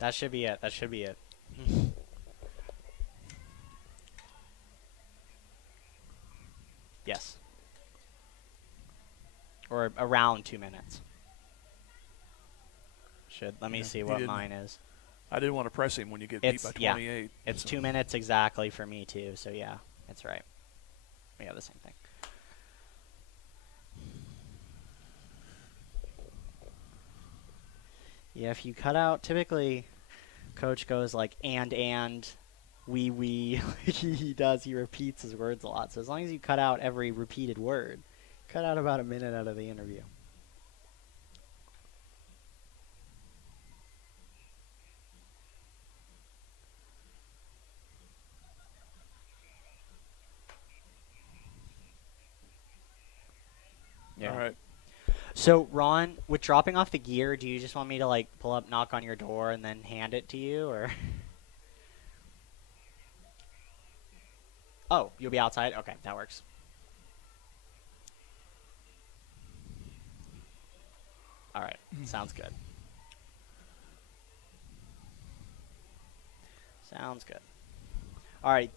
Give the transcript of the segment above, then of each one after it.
That should be it. That should be it. Yes. Or around 2 minutes. Let me see what mine is. I didn't want to press him when you get beat by 28. Yeah, it's 2 minutes exactly for me, too. So, yeah, it's right. We have the same thing. Yeah, if you cut out, typically, coach goes like, we. He does. He repeats his words a lot. So as long as you cut out every repeated word, cut out about a minute out of the interview. Yeah. All right. So, Ron, with dropping off the gear, do you just want me to, like, pull up, knock on your door, and then hand it to you, or? Oh, you'll be outside? Okay, that works. All right, sounds good. Sounds good. All right,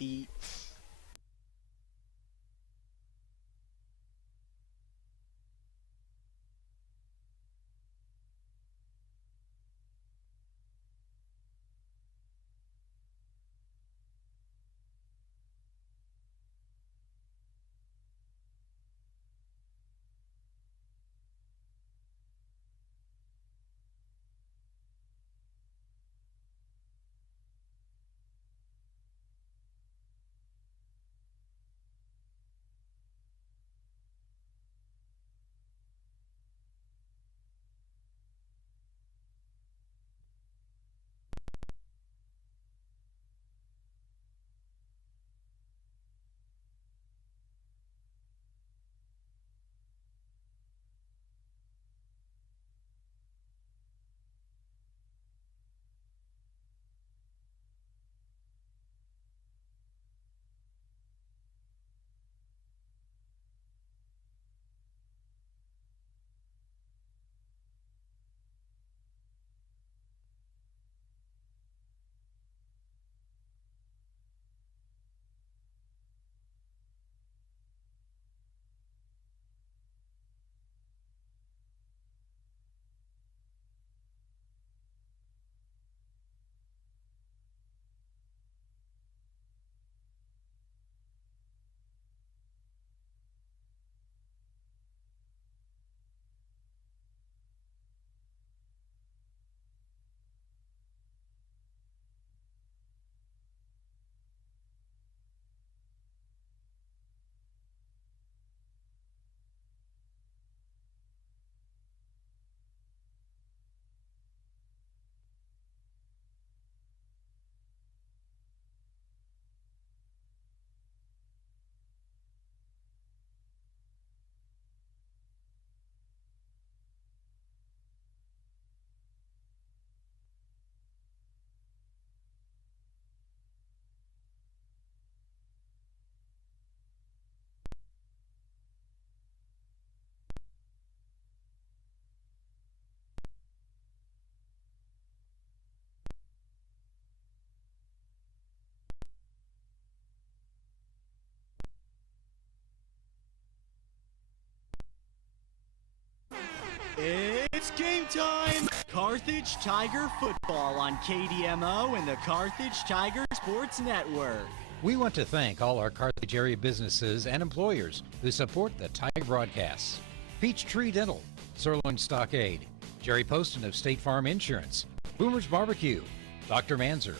It's game time! Carthage Tiger football on KDMO and the Carthage Tiger Sports Network. We want to thank all our Carthage area businesses and employers who support the Tiger broadcasts. Peachtree Dental, Sirloin Stockade, Jerry Poston of State Farm Insurance, Boomer's Barbecue, Dr. Manzer,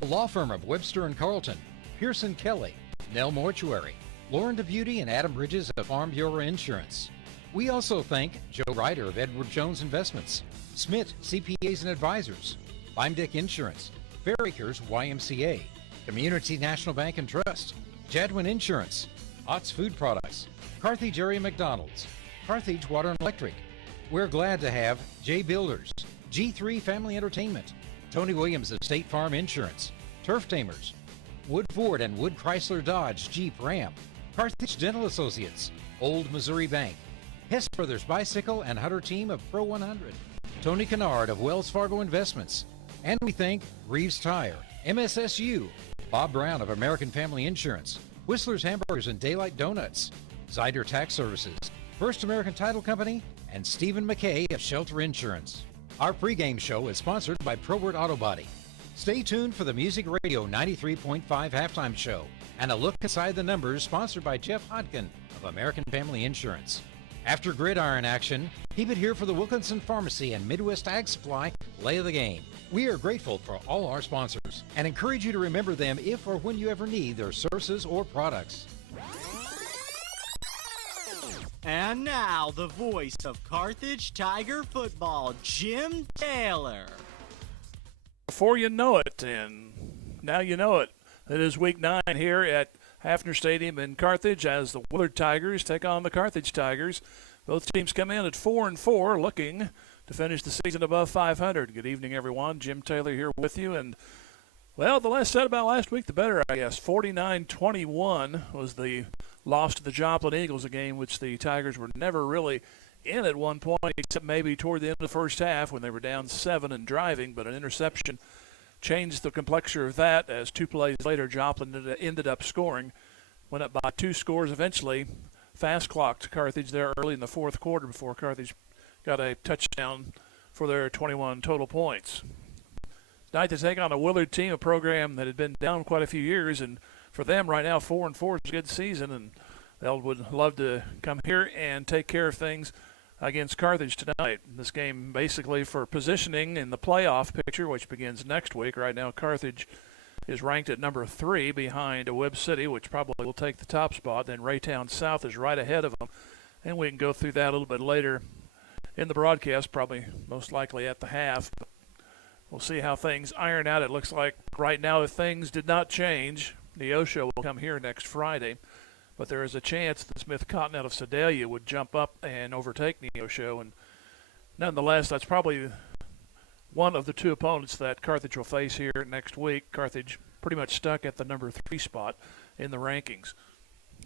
the law firm of Webster and Carlton, Pearson Kelly, Nell Mortuary, Lauren DeBeauty and Adam Bridges of Farm Bureau Insurance. We also thank Joe Ryder of Edward Jones Investments, Smith CPAs and Advisors, Limedick Insurance, Fairacres YMCA, Community National Bank and Trust, Jadwin Insurance, Ott's Food Products, Carthage Area McDonald's, Carthage Water and Electric. We're glad to have J Builders, G3 Family Entertainment, Tony Williams of State Farm Insurance, Turf Tamers, Wood Ford and Wood Chrysler Dodge Jeep Ram, Carthage Dental Associates, Old Missouri Bank, Hess Brothers Bicycle and Hunter Team of Pro 100, Tony Kennard of Wells Fargo Investments, And we thank Reeves Tire, MSSU, Bob Brown of American Family Insurance, Whistler's Hamburgers and Daylight Donuts, Zyder Tax Services, First American Title Company, and Stephen McKay of Shelter Insurance. Our pregame show is sponsored by Probert Auto Body. Stay tuned for the Music Radio 93.5 halftime show and a look inside the numbers sponsored by Jeff Hodkin of American Family Insurance. After gridiron action, keep it here for the Wilkinson Pharmacy and Midwest Ag Supply Play of the Game. We are grateful for all our sponsors and encourage you to remember them if or when you ever need their services or products. And now, the voice of Carthage Tiger football, Jim Taylor. Before you know it, and now you know it, it is week 9 here at Hafner Stadium in Carthage as the Willard Tigers take on the Carthage Tigers. Both teams come in at 4-4, looking to finish the season above 500. Good evening, everyone. Jim Taylor here with you. And, well, the less said about last week, the better, I guess. 49-21 was the loss to the Joplin Eagles, a game which the Tigers were never really in at one point, except maybe toward the end of the first half when they were down 7 and driving, but an interception changed the complexion of that as 2 plays later Joplin ended up scoring. Went up by 2 scores eventually. Fast clocked Carthage there early in the fourth quarter before Carthage got a touchdown for their 21 total points. Tonight they take on a Willard team, a program that had been down quite a few years, and for them right now 4-4 is a good season, and they would love to come here and take care of things against Carthage tonight. This game basically for positioning in the playoff picture, which begins next week. Right now Carthage is ranked at number 3 behind Webb City, which probably will take the top spot. Then Raytown South is right ahead of them, and we can go through that a little bit later in the broadcast, probably most likely at the half. But we'll see how things iron out. It looks like right now if things did not change, Neosho will come here next Friday. But there is a chance that Smith Cotton out of Sedalia would jump up and overtake Neosho. And nonetheless, that's probably one of the 2 opponents that Carthage will face here next week. Carthage pretty much stuck at the number 3 spot in the rankings.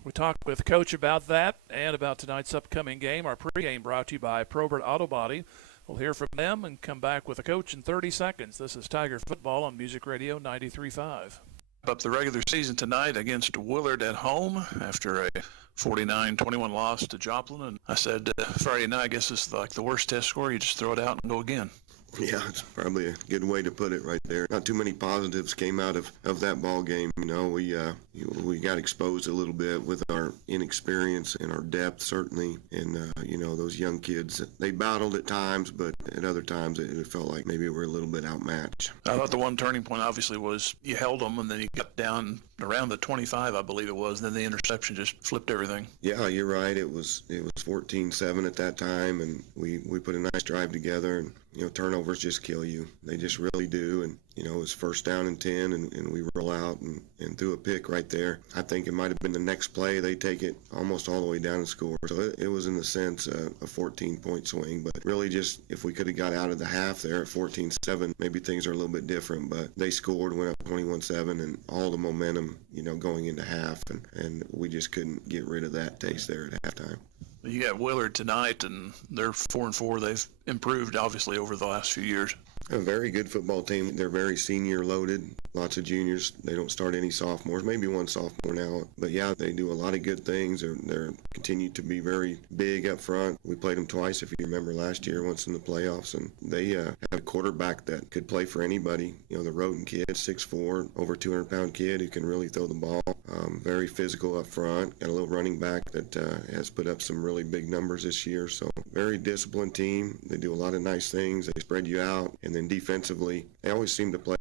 We talked with Coach about that and about tonight's upcoming game. Our pregame brought to you by Probert Auto Body. We'll hear from them and come back with the coach in 30 seconds. This is Tiger Football on Music Radio 93.5. Up the regular season tonight against Willard at home after a 49-21 loss to Joplin. And I said Friday night, I guess it's like the worst test score. You just throw it out and go again. Yeah, it's probably a good way to put it right there. Not too many positives came out of that ball game. You know, we got exposed a little bit with our inexperience and our depth, certainly. And, you know, those young kids, they battled at times, but at other times it felt like maybe we were a little bit outmatched. I thought the one turning point obviously was you held them and then you got down around the 25, I believe it was. And then the interception just flipped everything. Yeah, you're right. It was 14-7 at that time, and we put a nice drive together. And, you know, turnovers just kill you. They just really do. And, you know, it was 1st down and 10, and we roll out and threw a pick right there. I think it might have been the next play. They take it almost all the way down and score. So it was, in a sense, a 14-point swing. But really just if we could have got out of the half there at 14-7, maybe things are a little bit different. But they scored, went up 21-7, and all the momentum, you know, going into half. And we just couldn't get rid of that taste there at halftime. You got Willard tonight, and they're 4-4. They've improved, obviously, over the last few years. A very good football team. They're very senior loaded. Lots of juniors. They don't start any sophomores. Maybe one sophomore now. But yeah, they do a lot of good things. They're continue to be very big up front. We played them twice, if you remember, last year, once in the playoffs. And they have a quarterback that could play for anybody. You know, the Roden kid, 6'4", over 200-pound kid who can really throw the ball. Very physical up front. Got a little running back that has put up some really big numbers this year. So very disciplined team. They do a lot of nice things. They spread you out. And then defensively, they always seem to play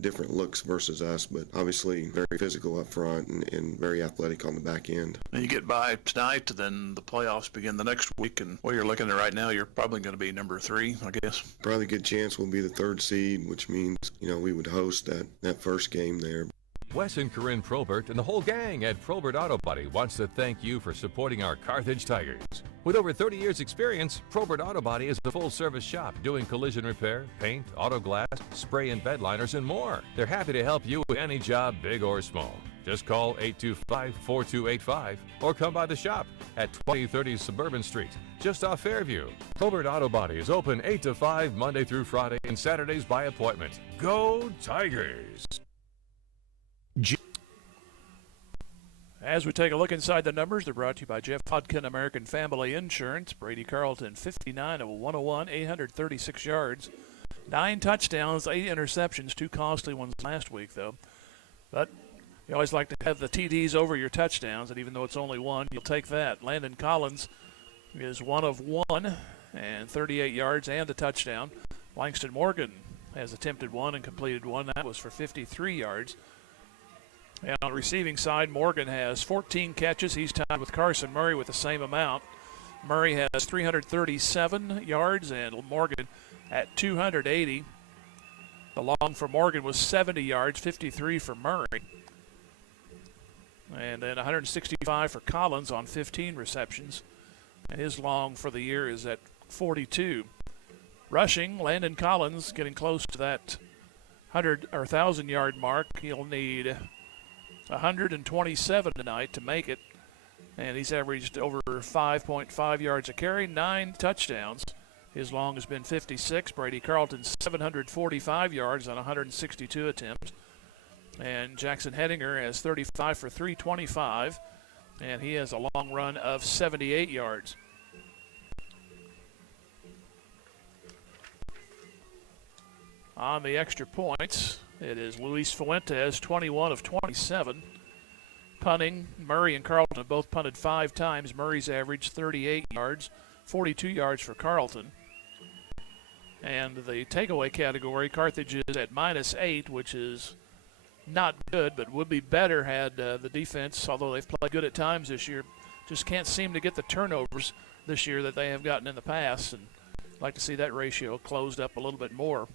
different looks versus us, but obviously very physical up front and very athletic on the back end. And you get by tonight, then the playoffs begin the next week, and what you're looking at right now, you're probably going to be number 3, I guess. Probably a good chance we'll be the 3rd seed, which means, you know, we would host that first game there. Wes and Corinne Probert and the whole gang at Probert Auto Body wants to thank you for supporting our Carthage Tigers. With over 30 years experience, Probert Auto Body is a full-service shop doing collision repair, paint, auto glass, spray and bed liners, and more. They're happy to help you with any job, big or small. Just call 825-4285 or come by the shop at 2030 Suburban Street, just off Fairview. Probert Auto Body is open 8 to 5 Monday through Friday and Saturdays by appointment. Go Tigers! As we take a look inside the numbers, they're brought to you by Jeff Hodkin American Family Insurance. Brady Carlton, 59 of 101, 836 yards, 9 touchdowns, 8 interceptions, 2 costly ones last week, though. But you always like to have the TDs over your touchdowns, and even though it's only one, you'll take that. Landon Collins is 1 of 1 and 38 yards and a touchdown. Langston Morgan has attempted 1 and completed 1. That was for 53 yards. And on the receiving side, Morgan has 14 catches. He's tied with Carson Murray with the same amount. Murray has 337 yards and Morgan at 280. The long for Morgan was 70 yards, 53 for Murray. And then 165 for Collins on 15 receptions. And his long for the year is at 42. Rushing, Landon Collins getting close to that 1,000-yard mark. He'll need 127 tonight to make it, and he's averaged over 5.5 yards a carry, 9 touchdowns. His long has been 56. Brady Carlton, 745 yards on 162 attempts. And Jackson Hedinger has 35 for 325, and he has a long run of 78 yards. On the extra points, it is Luis Fuentes, 21 of 27. Punting, Murray and Carlton have both punted 5 times. Murray's averaged 38 yards, 42 yards for Carlton. And the takeaway category, Carthage is at -8, which is not good, but would be better had the defense, although they've played good at times this year, just can't seem to get the turnovers this year that they have gotten in the past. And I'd like to see that ratio closed up a little bit more.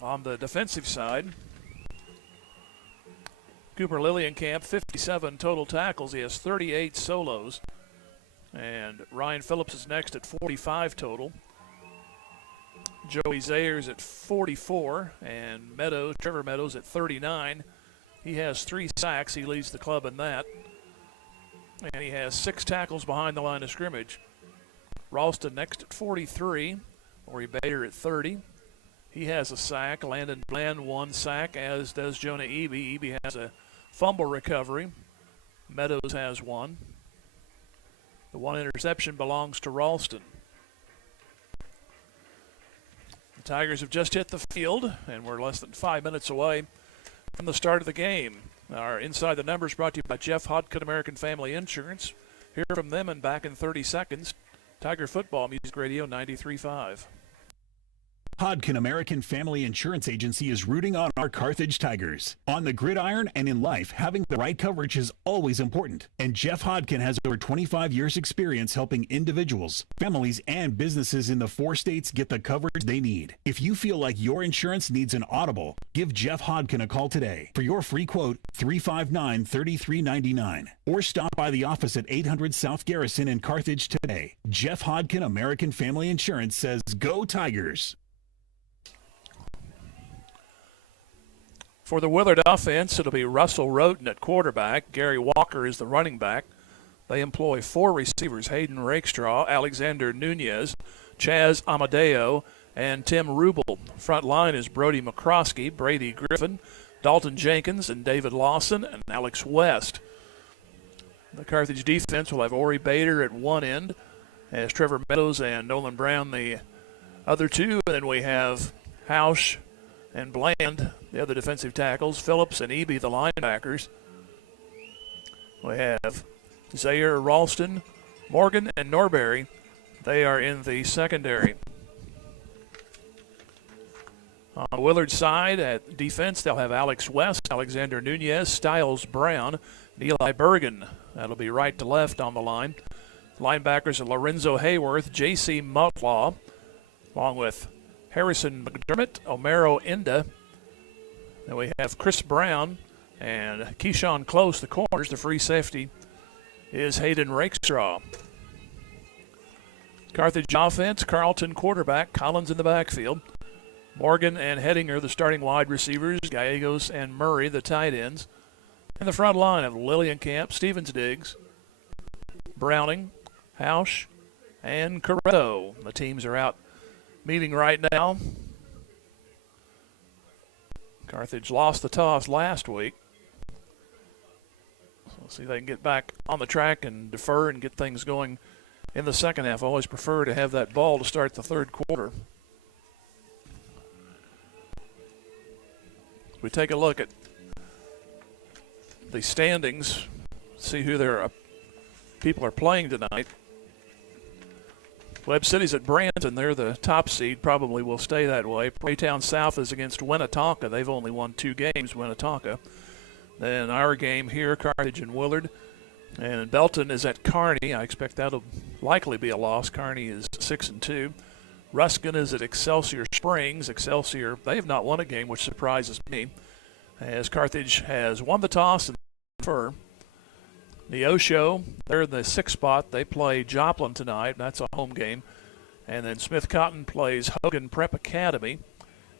On the defensive side, Cooper Lillienkamp, 57 total tackles. He has 38 solos. And Ryan Phillips is next at 45 total. Joey Zayers at 44. And Trevor Meadows at 39. He has 3 sacks. He leads the club in that. And he has 6 tackles behind the line of scrimmage. Ralston next at 43. Ori Bader at 30. He has a sack. Landon Bland 1 sack, as does Jonah Eby. Eby has a fumble recovery. Meadows has 1. The 1 interception belongs to Ralston. The Tigers have just hit the field, and we're less than 5 minutes away from the start of the game. Our Inside the Numbers brought to you by Jeff Hodkin American Family Insurance. Hear from them and back in 30 seconds. Tiger Football Music Radio 93.5. Hodkin American Family Insurance Agency is rooting on our Carthage Tigers. On the gridiron and in life, having the right coverage is always important. And Jeff Hodkin has over 25 years experience helping individuals, families, and businesses in the 4 states get the coverage they need. If you feel like your insurance needs an audible, give Jeff Hodkin a call today. For your free quote, 359-3399. Or stop by the office at 800 South Garrison in Carthage today. Jeff Hodkin American Family Insurance says, go Tigers. For the Willard offense, it'll be Russell Roten at quarterback. Gary Walker is the running back. They employ 4 receivers, Hayden Rakestraw, Alexander Nunez, Chaz Amadeo, and Tim Rubel. Front line is Brody McCroskey, Brady Griffin, Dalton Jenkins, and David Lawson, and Alex West. The Carthage defense will have Ori Bader at one end, as Trevor Meadows and Nolan Brown the other 2. And then we have Hausch and Bland, the other defensive tackles, Phillips and Eby, the linebackers. We have Zaire, Ralston, Morgan, and Norberry. They are in the secondary. On the Willard side, at defense, they'll have Alex West, Alexander Nunez, Styles Brown, and Eli Bergen. That'll be right to left on the line. Linebackers are Lorenzo Hayworth, J.C. Mutlaw, along with Harrison McDermott, Omero Inda. Then we have Chris Brown and Keyshawn Close, the corners. The free safety is Hayden Rakestraw. Carthage offense, Carlton quarterback, Collins in the backfield. Morgan and Hedinger, the starting wide receivers, Gallegos and Murray, the tight ends. In the front line of Lillienkamp, Stevens Diggs, Browning, Hausch, and Corretto. The teams are out meeting right now. Carthage lost the toss last week. So we'll see if they can get back on the track and defer and get things going in the second half. I always prefer to have that ball to start the third quarter. We take a look at the standings, see who their people are playing tonight. Webb City's at Branson. They're the top seed, probably will stay that way. Praytown South is against Winnetonka. They've only won 2 games, Winnetonka. Then our game here, Carthage and Willard. And Belton is at Kearney. I expect that'll likely be a loss. Kearney is 6-2. Ruskin is at Excelsior Springs. Excelsior, they have not won a game, which surprises me, as Carthage has won the toss and defer. Neosho, they're in the 6th spot. They play Joplin tonight. That's a home game. And then Smith Cotton plays Hogan Prep Academy,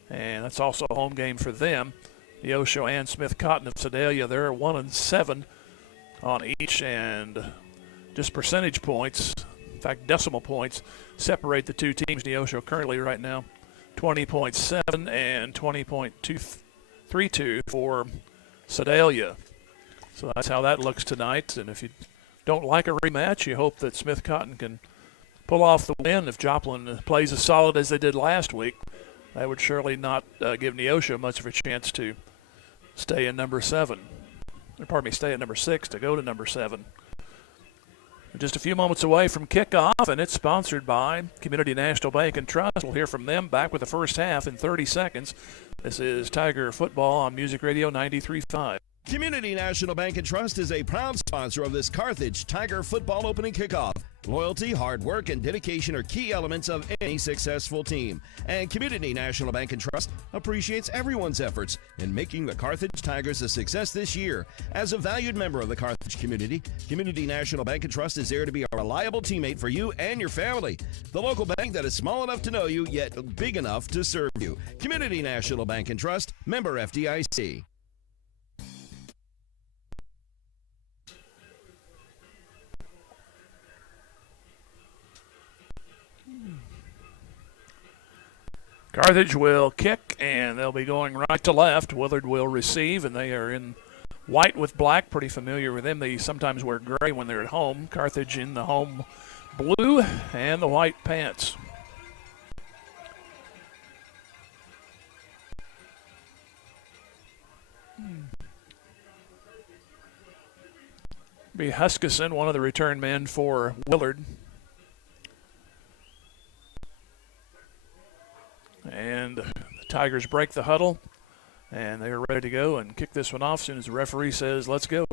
and that's also a home game for them. Neosho and Smith Cotton of Sedalia, they're 1-7 on each, and just percentage points, in fact decimal points, separate the two teams. Neosho currently right now 20.7 and 20.232 for Sedalia. So that's how that looks tonight. And if you don't like a rematch, you hope that Smith Cotton can pull off the win. If Joplin plays as solid as they did last week, that would surely not give Neosho much of a chance to stay in number 7. Or pardon me, stay at number 6 to go to number 7. We're just a few moments away from kickoff, and it's sponsored by Community National Bank and Trust. We'll hear from them back with the first half in 30 seconds. This is Tiger Football on Music Radio 93.5. Community National Bank and Trust is a proud sponsor of this Carthage Tiger football opening kickoff. Loyalty, hard work, and dedication are key elements of any successful team. And Community National Bank and Trust appreciates everyone's efforts in making the Carthage Tigers a success this year. As a valued member of the Carthage community, Community National Bank and Trust is there to be a reliable teammate for you and your family. The local bank that is small enough to know you, yet big enough to serve you. Community National Bank and Trust, member FDIC. Carthage will kick, and they'll be going right to left. Willard will receive, and they are in white with black, pretty familiar with them. They sometimes wear gray when they're at home. Carthage in the home blue and the white pants. Be Huskisson, one of the return men for Willard. And the Tigers break the huddle, and they are ready to go and kick this one off as soon as the referee says, let's go.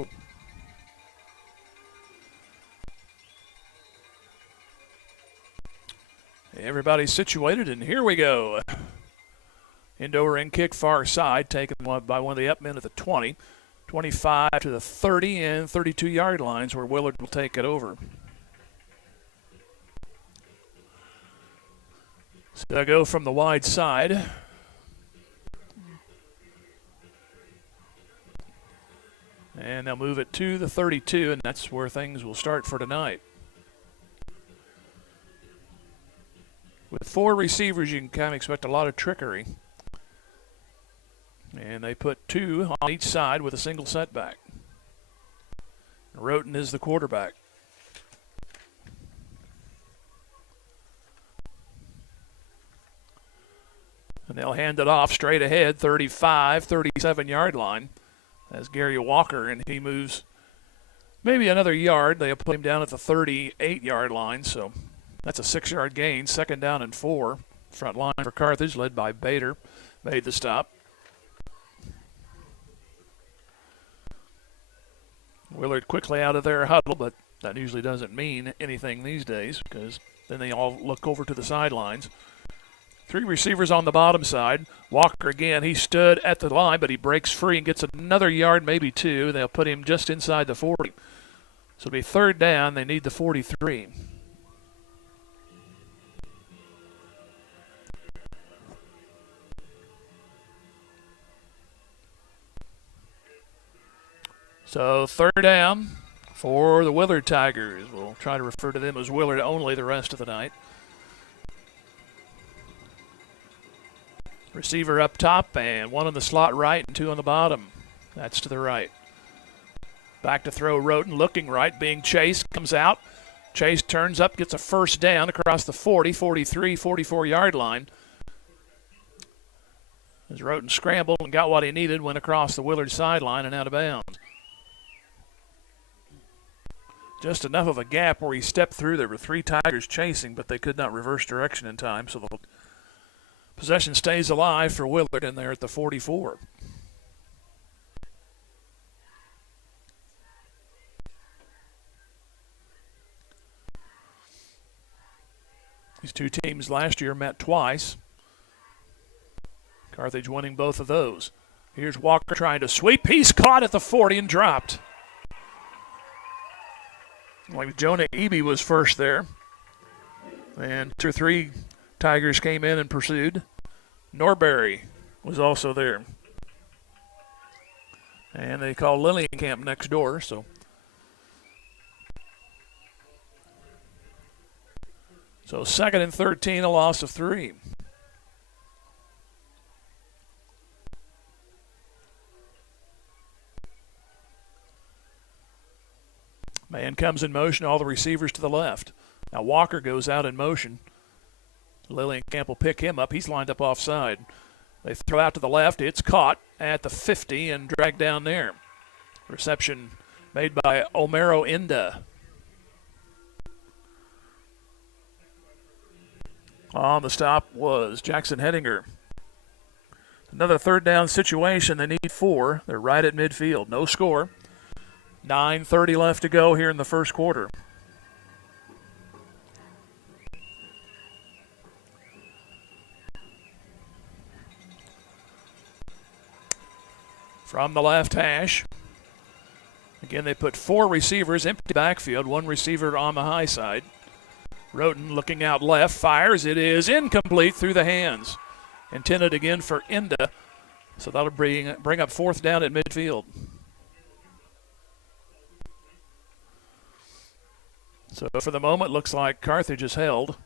Everybody's situated, and here we go. End-over end kick far side, taken by one of the up men at the 20, 25 to the 30 and 32-yard lines where Willard will take it over. So they'll go from the wide side. And they'll move it to the 32, and that's where things will start for tonight. With 4 receivers, you can kind of expect a lot of trickery. And they put 2 on each side with a single setback. Roten is the quarterback. And they'll hand it off straight ahead, 35, 37-yard line. As Gary Walker, and he moves maybe another yard. They'll put him down at the 38-yard line, so that's a 6-yard gain. 2nd down and 4. Front line for Carthage, led by Bader, made the stop. Willard quickly out of their huddle, but that usually doesn't mean anything these days because then they all look over to the sidelines. 3 receivers on the bottom side. Walker again, he stood at the line, but he breaks free and gets another yard, maybe 2. They'll put him just inside the 40. So it'll be 3rd down. They need the 43. So 3rd down for the Willard Tigers. We'll try to refer to them as Willard only the rest of the night. Receiver up top, and one on the slot right and 2 on the bottom. That's to the right. Back to throw Roten, looking right, being chased, comes out. Chase turns up, gets a 1st down across the 40, 43, 44-yard line. As Roten scrambled and got what he needed, went across the Willard sideline and out of bounds. Just enough of a gap where he stepped through. There were 3 Tigers chasing, but they could not reverse direction in time, so the possession stays alive for Willard, and they're at the 44. These 2 teams last year met twice. Carthage winning both of those. Here's Walker trying to sweep. He's caught at the 40 and dropped. Like Jonah Eby was first there. And 2 or 3 Tigers came in and pursued. Norbury was also there. And they call Lillienkamp next door, so. So 2nd and 13, a loss of 3. Man comes in motion, all the receivers to the left. Now Walker goes out in motion. Lillienkamp will pick him up. He's lined up offside. They throw out to the left. It's caught at the 50 and dragged down there. Reception made by Omero Inda. On the stop was Jackson Hedinger. Another 3rd down situation. They need 4. They're right at midfield. No score. 9:30 left to go here in the first quarter. From the left hash. Again, they put 4 receivers, empty backfield, 1 receiver on the high side. Roten looking out left, fires. It is incomplete through the hands. Intended again for Inda. So that'll bring up 4th down at midfield. So for the moment, looks like Carthage is held.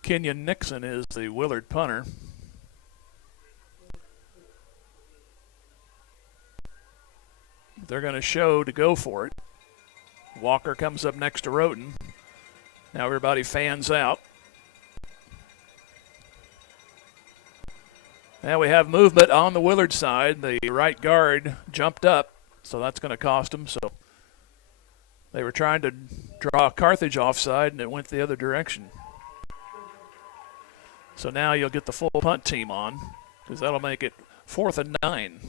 Kenyon Nixon is the Willard punter. They're going to show to go for it. Walker comes up next to Roten. Now everybody fans out. Now we have movement on the Willard side. The right guard jumped up, so that's going to cost them. So they were trying to draw Carthage offside, and it went the other direction. So now you'll get the full punt team on, because that'll make it 4th and 9.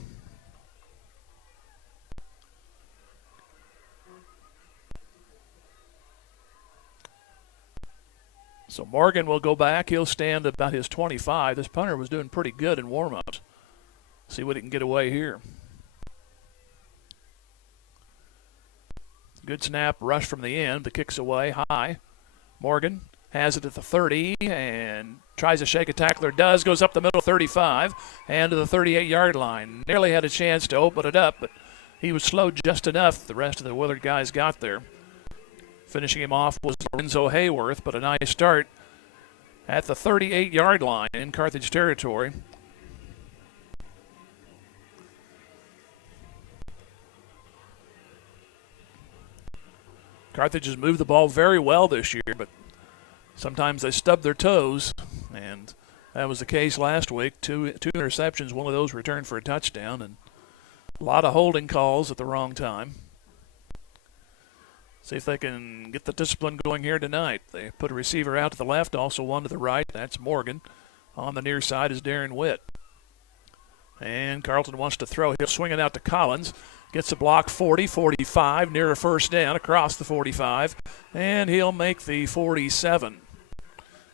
So Morgan will go back. He'll stand about his 25. This punter was doing pretty good in warm-ups. See what he can get away here. Good snap, rush from the end. The kick's away high. Morgan has it at the 30 and tries to shake a tackler. Does. Goes up the middle, 35, and to the 38-yard line. Nearly had a chance to open it up, but he was slowed just enough. The rest of the Willard guys got there. Finishing him off was Lorenzo Hayworth, but a nice start at the 38-yard line in Carthage territory. Carthage has moved the ball very well this year, but sometimes they stub their toes, and that was the case last week. Two interceptions, one of those returned for a touchdown, and a lot of holding calls at the wrong time. See if they can get the discipline going here tonight. They put a receiver out to the left, also one to the right. That's Morgan. On the near side is Darren Witt. And Carlton wants to throw. He'll swing it out to Collins. Gets a block 40, 45, near a 1st down across the 45. And he'll make the 47.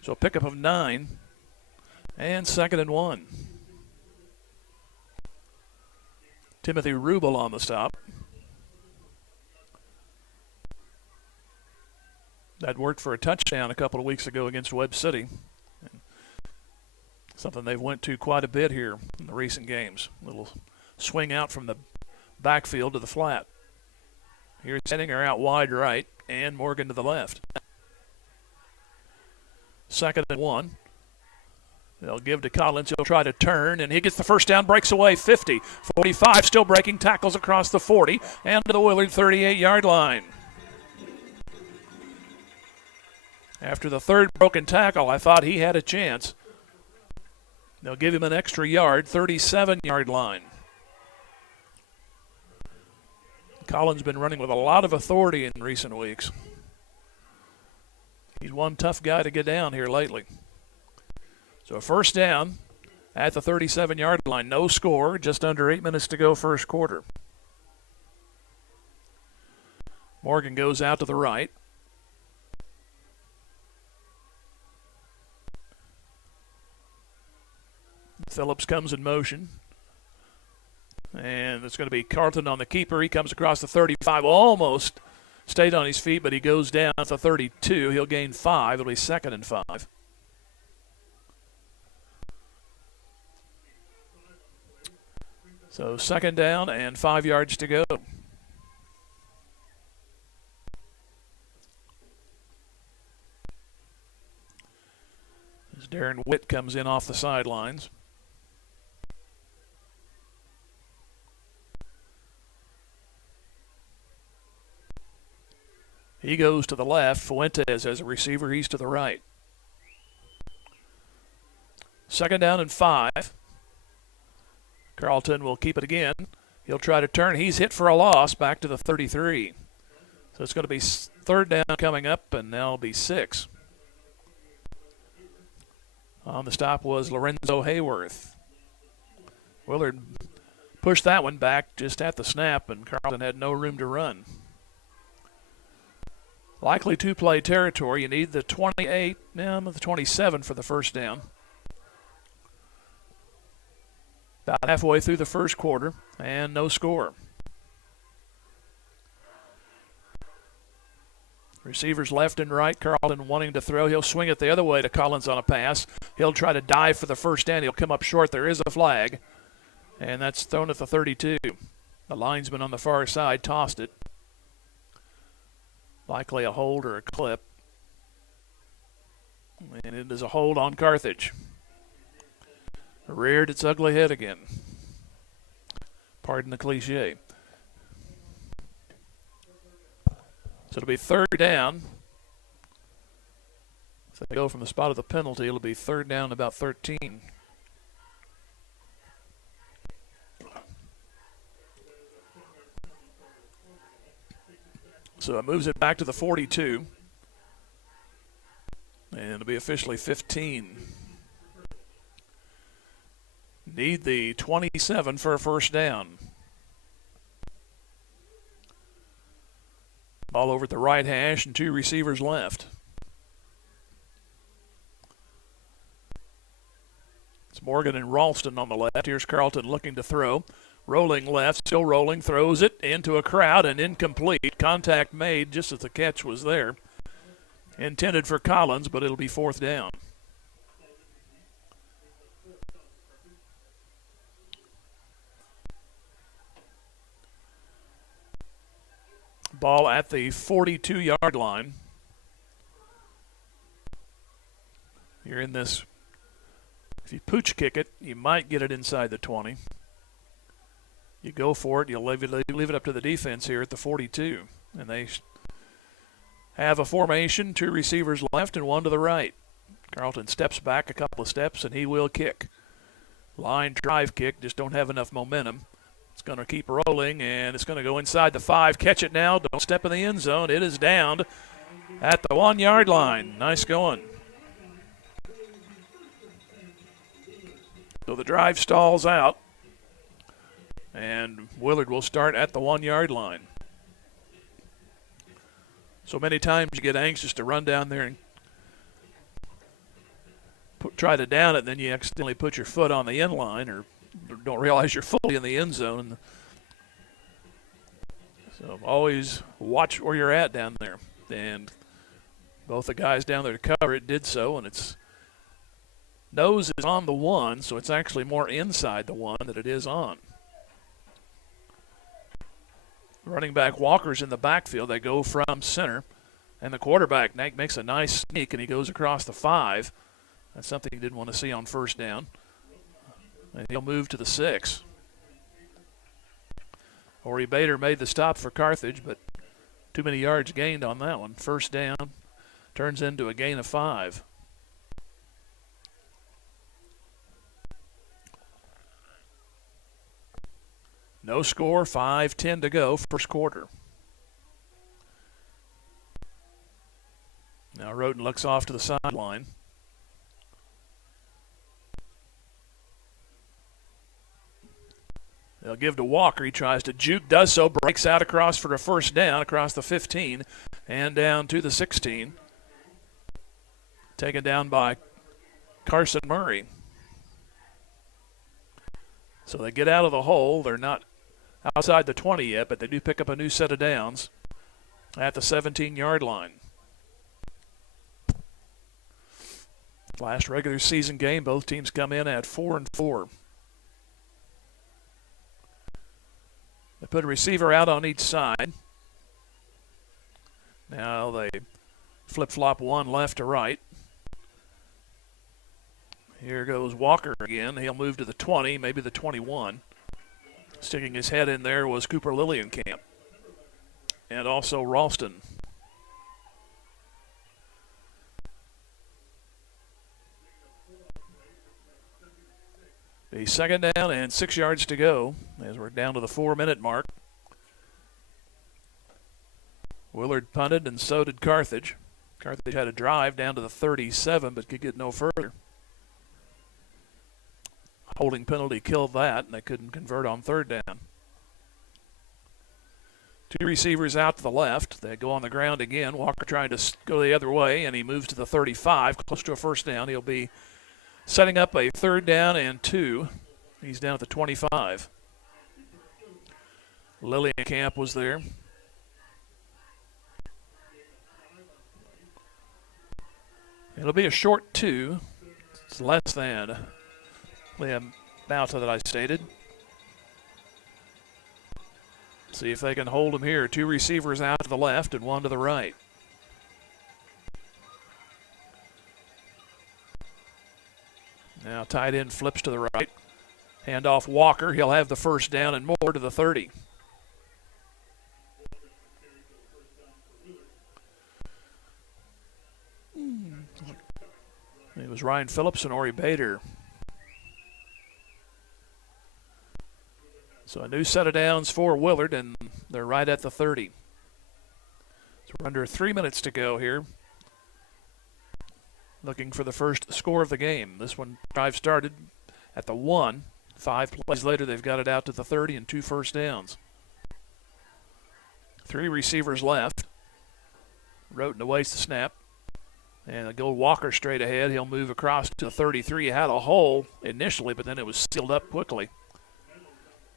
So a pickup of 9. And 2nd and 1. Timothy Rubel on the stop. That worked for a touchdown a couple of weeks ago against Webb City. Something they've went to quite a bit here in the recent games. Little swing out from the backfield to the flat. Here's Henninger out wide right, and Morgan to the left. 2nd and 1. They'll give to Collins. He'll try to turn, and he gets the first down, breaks away 50. 45, still breaking, tackles across the 40, and to the Willard 38-yard line. After the third broken tackle, I thought he had a chance. They'll give him an extra yard, 37-yard line. Collins been running with a lot of authority in recent weeks. He's one tough guy to get down here lately. So a first down at the 37-yard line. No score, just under 8 minutes to go first quarter. Morgan goes out to the right. Phillips comes in motion. And it's going to be Carlton on the keeper. He comes across the 35, almost stayed on his feet, but he goes down at the 32. He'll gain 5. It'll be 2nd and 5. So 2nd down and 5 yards to go. As Darren Witt comes in off the sidelines. He goes to the left. Fuentes as a receiver. He's to the right. 2nd down and 5. Carlton will keep it again. He'll try to turn. He's hit for a loss back to the 33. So it's going to be 3rd down coming up, and now it'll be 6. On the stop was Lorenzo Hayworth. Willard pushed that one back just at the snap, and Carlton had no room to run. Likely two-play territory. You need the 28, the 27 for the first down. About halfway through the first quarter, and no score. Receivers left and right. Carlton wanting to throw. He'll swing it the other way to Collins on a pass. He'll try to dive for the first down. He'll come up short. There is a flag, and that's thrown at the 32. The linesman on the far side tossed it. Likely a hold or a clip. And it is a hold on Carthage. Reared its ugly head again. Pardon the cliche. So it'll be 3rd down. If they go from the spot of the penalty, it'll be 3rd down about 13. So it moves it back to the 42. And it'll be officially 15. Need the 27 for a first down. Ball over at the right hash and 2 receivers left. It's Morgan and Ralston on the left. Here's Carlton looking to throw. Rolling left, still rolling, throws it into a crowd and incomplete. Contact made just as the catch was there. Intended for Collins, but it'll be 4th down. Ball at the 42-yard line. You're in this. If you pooch kick it, you might get it inside the 20. You go for it. You'll leave it up to the defense here at the 42. And they have a formation, 2 receivers left and 1 to the right. Carlton steps back a couple of steps, and he will kick. Line drive kick, just don't have enough momentum. It's going to keep rolling, and it's going to go inside the 5. Catch it now. Don't step in the end zone. It is downed at the 1-yard line. Nice going. So the drive stalls out, and Willard will start at the 1-yard line. So many times you get anxious to run down there and try to down it, and then you accidentally put your foot on the end line or don't realize you're fully in the end zone. So always watch where you're at down there. And both the guys down there to cover it did so, and it's Nose is on the 1, so it's actually more inside the 1 than it is on. Running back Walker's in the backfield. They go from center. And the quarterback makes a nice sneak, and he goes across the 5. That's something he didn't want to see on first down. And he'll move to the 6. Ori Bader made the stop for Carthage, but too many yards gained on that one. First down turns into a gain of 5. No score, 5:10 to go, first quarter. Now Roden looks off to the sideline. They'll give to Walker. He tries to juke, does so, breaks out across for a first down across the 15 and down to the 16. Taken down by Carson Murray. So they get out of the hole. They're not outside the 20 yet, but they do pick up a new set of downs at the 17-yard line. Last regular season game, both teams come in at 4-4. They put a receiver out on each side. Now they flip-flop one left to right. Here goes Walker again. He'll move to the 20, maybe the 21. Sticking his head in there was Cooper Lillienkamp. And also Ralston. The second down and 6 yards to go as we're down to the 4-minute mark. Willard punted and so did Carthage. Carthage had a drive down to the 37 but could get no further. Holding penalty killed that and they couldn't convert on third down. Two receivers out to the left. They go on the ground again. Walker trying to go the other way and he moves to the 35, close to a first down. He'll be setting up a third down and 2. He's down at the 25. Lillienkamp was there. It'll be a short 2. It's less than the amount that I stated. See if they can hold him here. Two receivers out to the left and one to the right. Now tight end flips to the right. Hand off Walker. He'll have the first down and more to the 30. It was Ryan Phillips and Ori Bader. So a new set of downs for Willard, and they're right at the 30. So we're under 3 minutes to go here. Looking for the first score of the game. This one drive started at the 1. 5 plays later, they've got it out to the 30 and 2 first downs. 3 receivers left. Roten awaits the snap. And they go Walker straight ahead. He'll move across to the 33. He had a hole initially, but then it was sealed up quickly.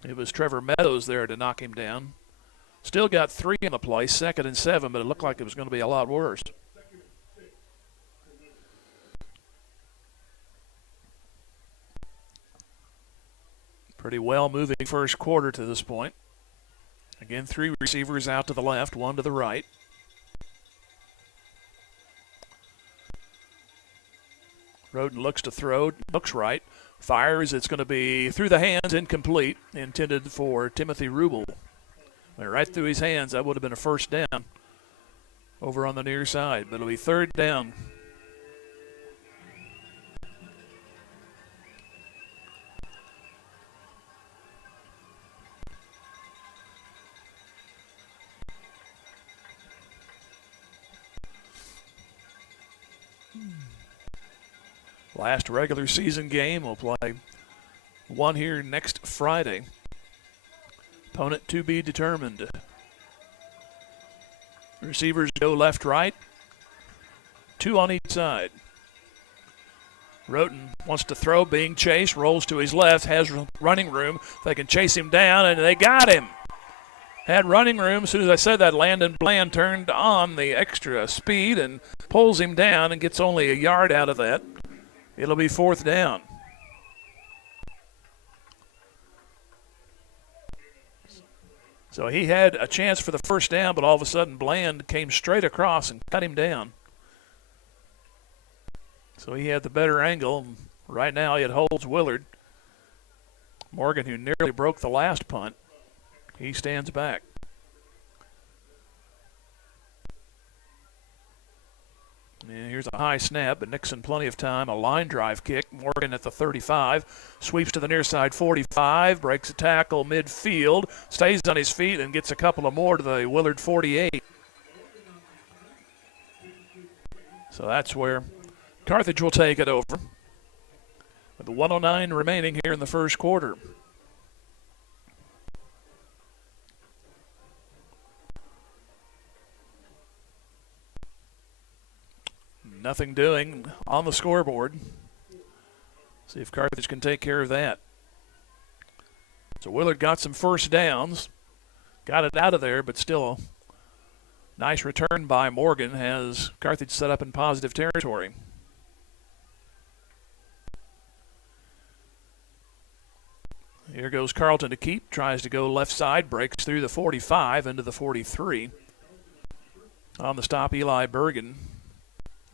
It was Trevor Meadows there to knock him down. Still got 3 in the play, 2nd and 7, but it looked like it was going to be a lot worse. Pretty well moving first quarter to this point. Again, 3 receivers out to the left, 1 to the right. Roden looks to throw, looks right, fires. It's going to be through the hands, incomplete, intended for Timothy Rubel. Went right through his hands. That would have been a first down over on the near side, but it'll be third down. Last regular season game. We'll play one here next Friday. Opponent to be determined. Receivers go left, right. 2 on each side. Roten wants to throw, being chased, rolls to his left, has running room. They can chase him down, and they got him. Had running room. As soon as I said that, Landon Bland turned on the extra speed and pulls him down and gets only a yard out of that. It'll be 4th down. So he had a chance for the first down, but all of a sudden Bland came straight across and cut him down. So he had the better angle. Right now it holds Willard. Morgan, who nearly broke the last punt, he stands back. And here's a high snap, but Nixon plenty of time. A line drive kick. Morgan at the 35. Sweeps to the near side 45. Breaks a tackle midfield. Stays on his feet and gets a couple of more to the Willard 48. So that's where Carthage will take it over. With the 1:09 remaining here in the first quarter. Nothing doing on the scoreboard. See if Carthage can take care of that. So Willard got some first downs. Got it out of there, but still a nice return by Morgan has Carthage set up in positive territory. Here goes Carlton to keep. Tries to go left side. Breaks through the 45 into the 43. On the stop, Eli Bergen.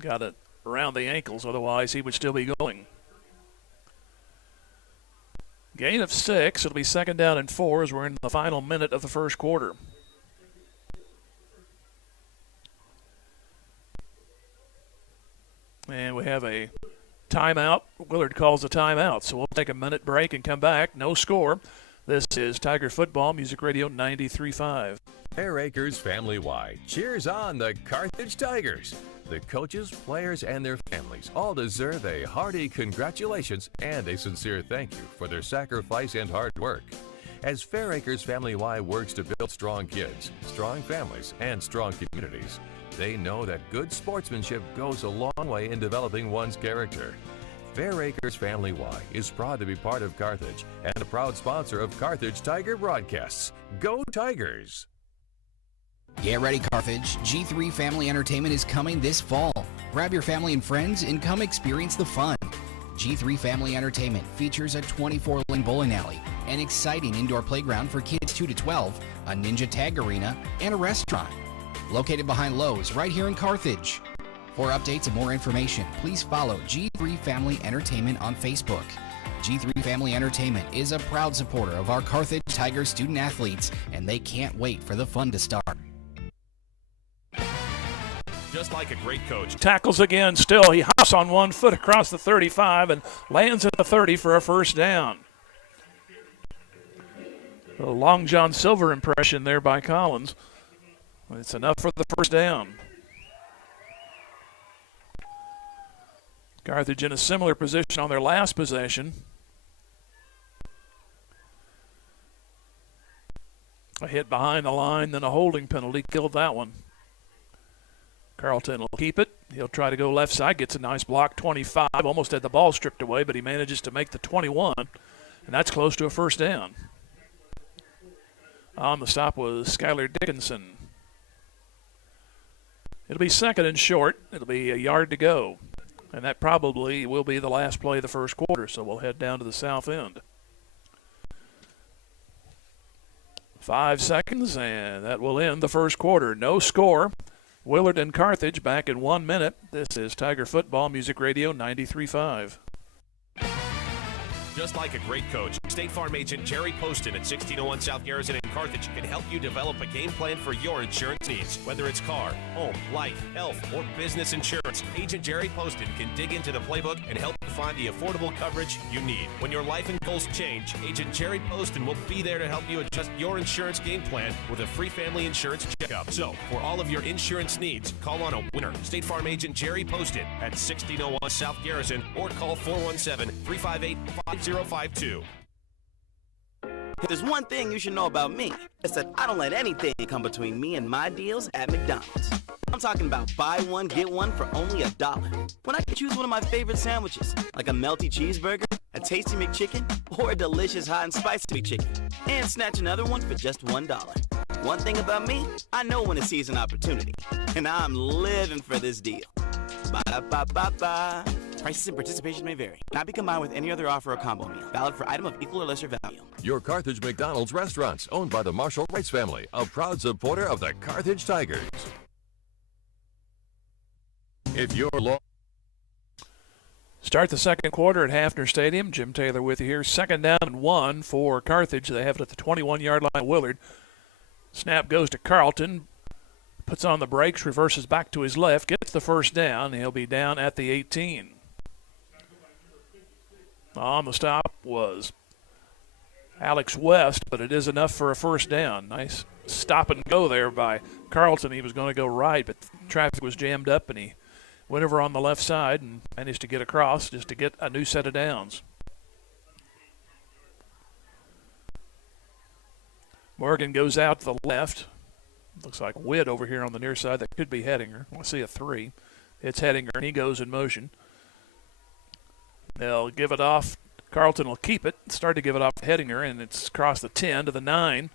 Got it around the ankles, otherwise he would still be going. Gain of 6. It'll be 2nd down and 4 as we're in the final minute of the first quarter. And we have a timeout. Willard calls a timeout, so we'll take a minute break and come back. No score. This is Tiger Football, Music Radio 93.5. Fair Acres Family-Wide cheers on the Carthage Tigers. The coaches, players, and their families all deserve a hearty congratulations and a sincere thank you for their sacrifice and hard work. As Fair Acres Family-Wide works to build strong kids, strong families, and strong communities, they know that good sportsmanship goes a long way in developing one's character. Fair Acres Family-Wide is proud to be part of Carthage and a proud sponsor of Carthage Tiger Broadcasts. Go Tigers! Get ready, Carthage. G3 Family Entertainment is coming this fall. Grab your family and friends and come experience the fun. G3 Family Entertainment features a 24-lane bowling alley, an exciting indoor playground for kids 2 to 12, a ninja tag arena, and a restaurant. Located behind Lowe's right here in Carthage. For updates and more information, please follow G3 Family Entertainment on Facebook. G3 Family Entertainment is a proud supporter of our Carthage Tiger student athletes, and they can't wait for the fun to start. Just like a great coach. Tackles again still. He hops on one foot across the 35 and lands at the 30 for a first down. A Long John Silver impression there by Collins. It's enough for the first down. Carthage in a similar position on their last possession. A hit behind the line, then a holding penalty killed that one. Carlton will keep it. He'll try to go left side. Gets a nice block, 25. Almost had the ball stripped away, but he manages to make the 21. And that's close to a first down. On the stop was Skylar Dickinson. It'll be 2nd and short. It'll be a yard to go. And that probably will be the last play of the first quarter, so we'll head down to the south end. 5 seconds, and that will end the first quarter. No score. Willard and Carthage back in 1 minute. This is Tiger Football, Music Radio 93.5. Just like a great coach, State Farm agent Jerry Poston at 1601 South Garrison in Carthage can help you develop a game plan for your insurance needs. Whether it's car, home, life, health, or business insurance, Agent Jerry Poston can dig into the playbook and help you find the affordable coverage you need. When your life and goals change, Agent Jerry Poston will be there to help you adjust your insurance game plan with a free family insurance checkup. So, for all of your insurance needs, call on a winner. State Farm agent Jerry Poston at 1601 South Garrison or call 417-358-5052. If there's one thing you should know about me, it's that I don't let anything come between me and my deals at McDonald's. I'm talking about buy one, get one for only $1. When I can choose one of my favorite sandwiches, like a melty cheeseburger, a tasty McChicken, or a delicious hot and spicy McChicken, and snatch another one for just $1. One thing about me, I know when to seize an opportunity, and I'm living for this deal. Ba-da-ba-ba-ba. Prices and participation may vary. Not be combined with any other offer or combo meal. Valid for item of equal or lesser value. Your Carthage McDonald's restaurants, owned by the Marshall Rice family, a proud supporter of the Carthage Tigers. If you're Start the second quarter at Hafner Stadium. Jim Taylor with you here. 2nd down and 1 for Carthage. They have it at the 21-yard line of Willard. Snap goes to Carlton. Puts on the brakes, reverses back to his left, gets the first down. He'll be down at the 18. On the stop was Alex West, but it is enough for a first down. Nice stop and go there by Carlton. He was going to go right, but traffic was jammed up, and he went over on the left side and managed to get across just to get a new set of downs. Morgan goes out to the left. Looks like Witt over here on the near side. That could be Hettinger. I see a 3. It's Hettinger, and he goes in motion. They'll give it off. Carlton will keep it. Start to give it off to Hettinger, and it's across the 10 to the 9.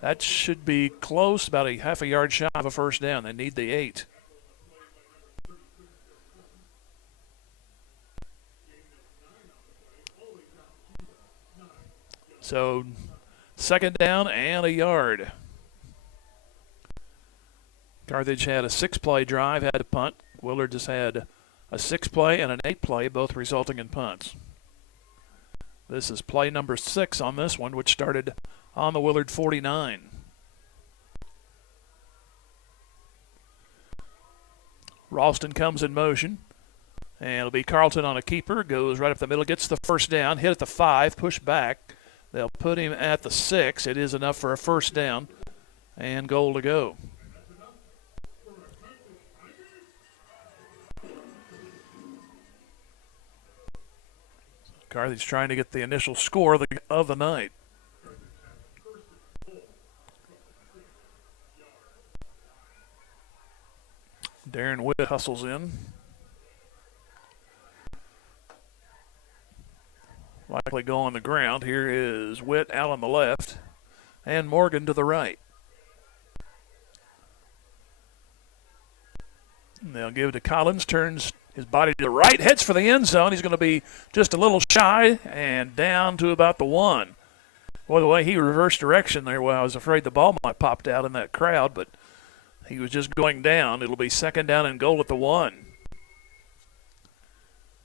That should be close, about a half a yard shy of a first down. They need the 8. So 2nd down and a yard. Carthage had a 6-play drive, had a punt. Willard just had a 6-play and an 8-play, both resulting in punts. This is play number 6 on this one, which started on the Willard 49. Ralston comes in motion, and it'll be Carlton on a keeper, goes right up the middle, gets the first down, hit at the 5, push back. They'll put him at the 6. It is enough for a first down and goal to go. Carthage trying to get the initial score of the night. Darren Witt hustles in. Likely go on the ground. Here is Witt out on the left and Morgan to the right. And they'll give it to Collins, turns his body to the right, heads for the end zone. He's going to be just a little shy and down to about the 1. Boy, the way he reversed direction there, well, I was afraid the ball might have popped out in that crowd, but he was just going down. It'll be 2nd down and goal at the 1.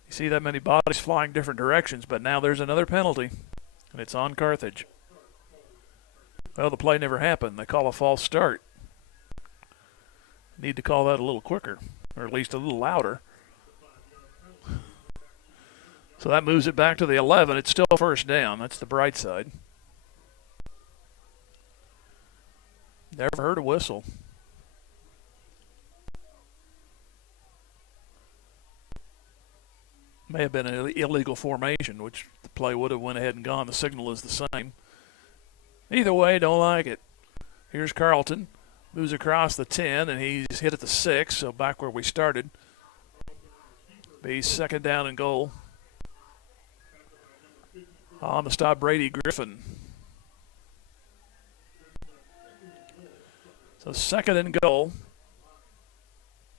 You see that many bodies flying different directions, but now there's another penalty, and it's on Carthage. Well, the play never happened. They call a false start. Need to call that a little quicker, or at least a little louder. So that moves it back to the 11. It's still first down. That's the bright side. Never heard a whistle. May have been an illegal formation, which the play would have went ahead and gone. The signal is the same. Either way, don't like it. Here's Carlton. Moves across the 10, and he's hit at the 6, so back where we started. Be 2nd down and goal. On the stop, Brady Griffin. So 2nd and goal.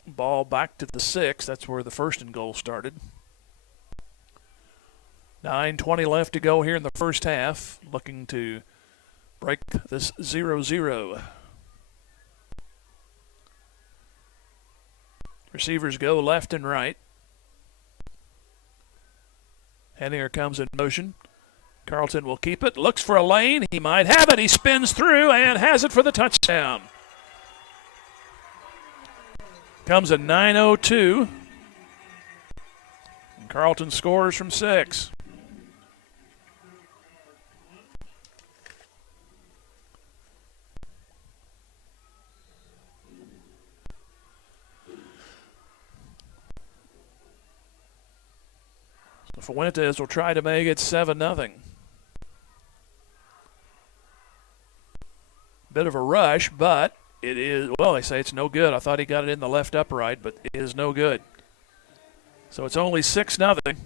Ball back to the 6. That's where the 1st and goal started. 9:20 left to go here in the first half. Looking to break this 0-0. Receivers go left and right. Henninger comes in motion. Carlton will keep it. Looks for a lane. He might have it. He spins through and has it for the touchdown. Comes a 9:02. And Carlton scores from 6. Fuentes will try to make it 7-0. Bit of a rush, but it is, well, they say it's no good. I thought he got it in the left upright, but it is no good. So it's only 6-0.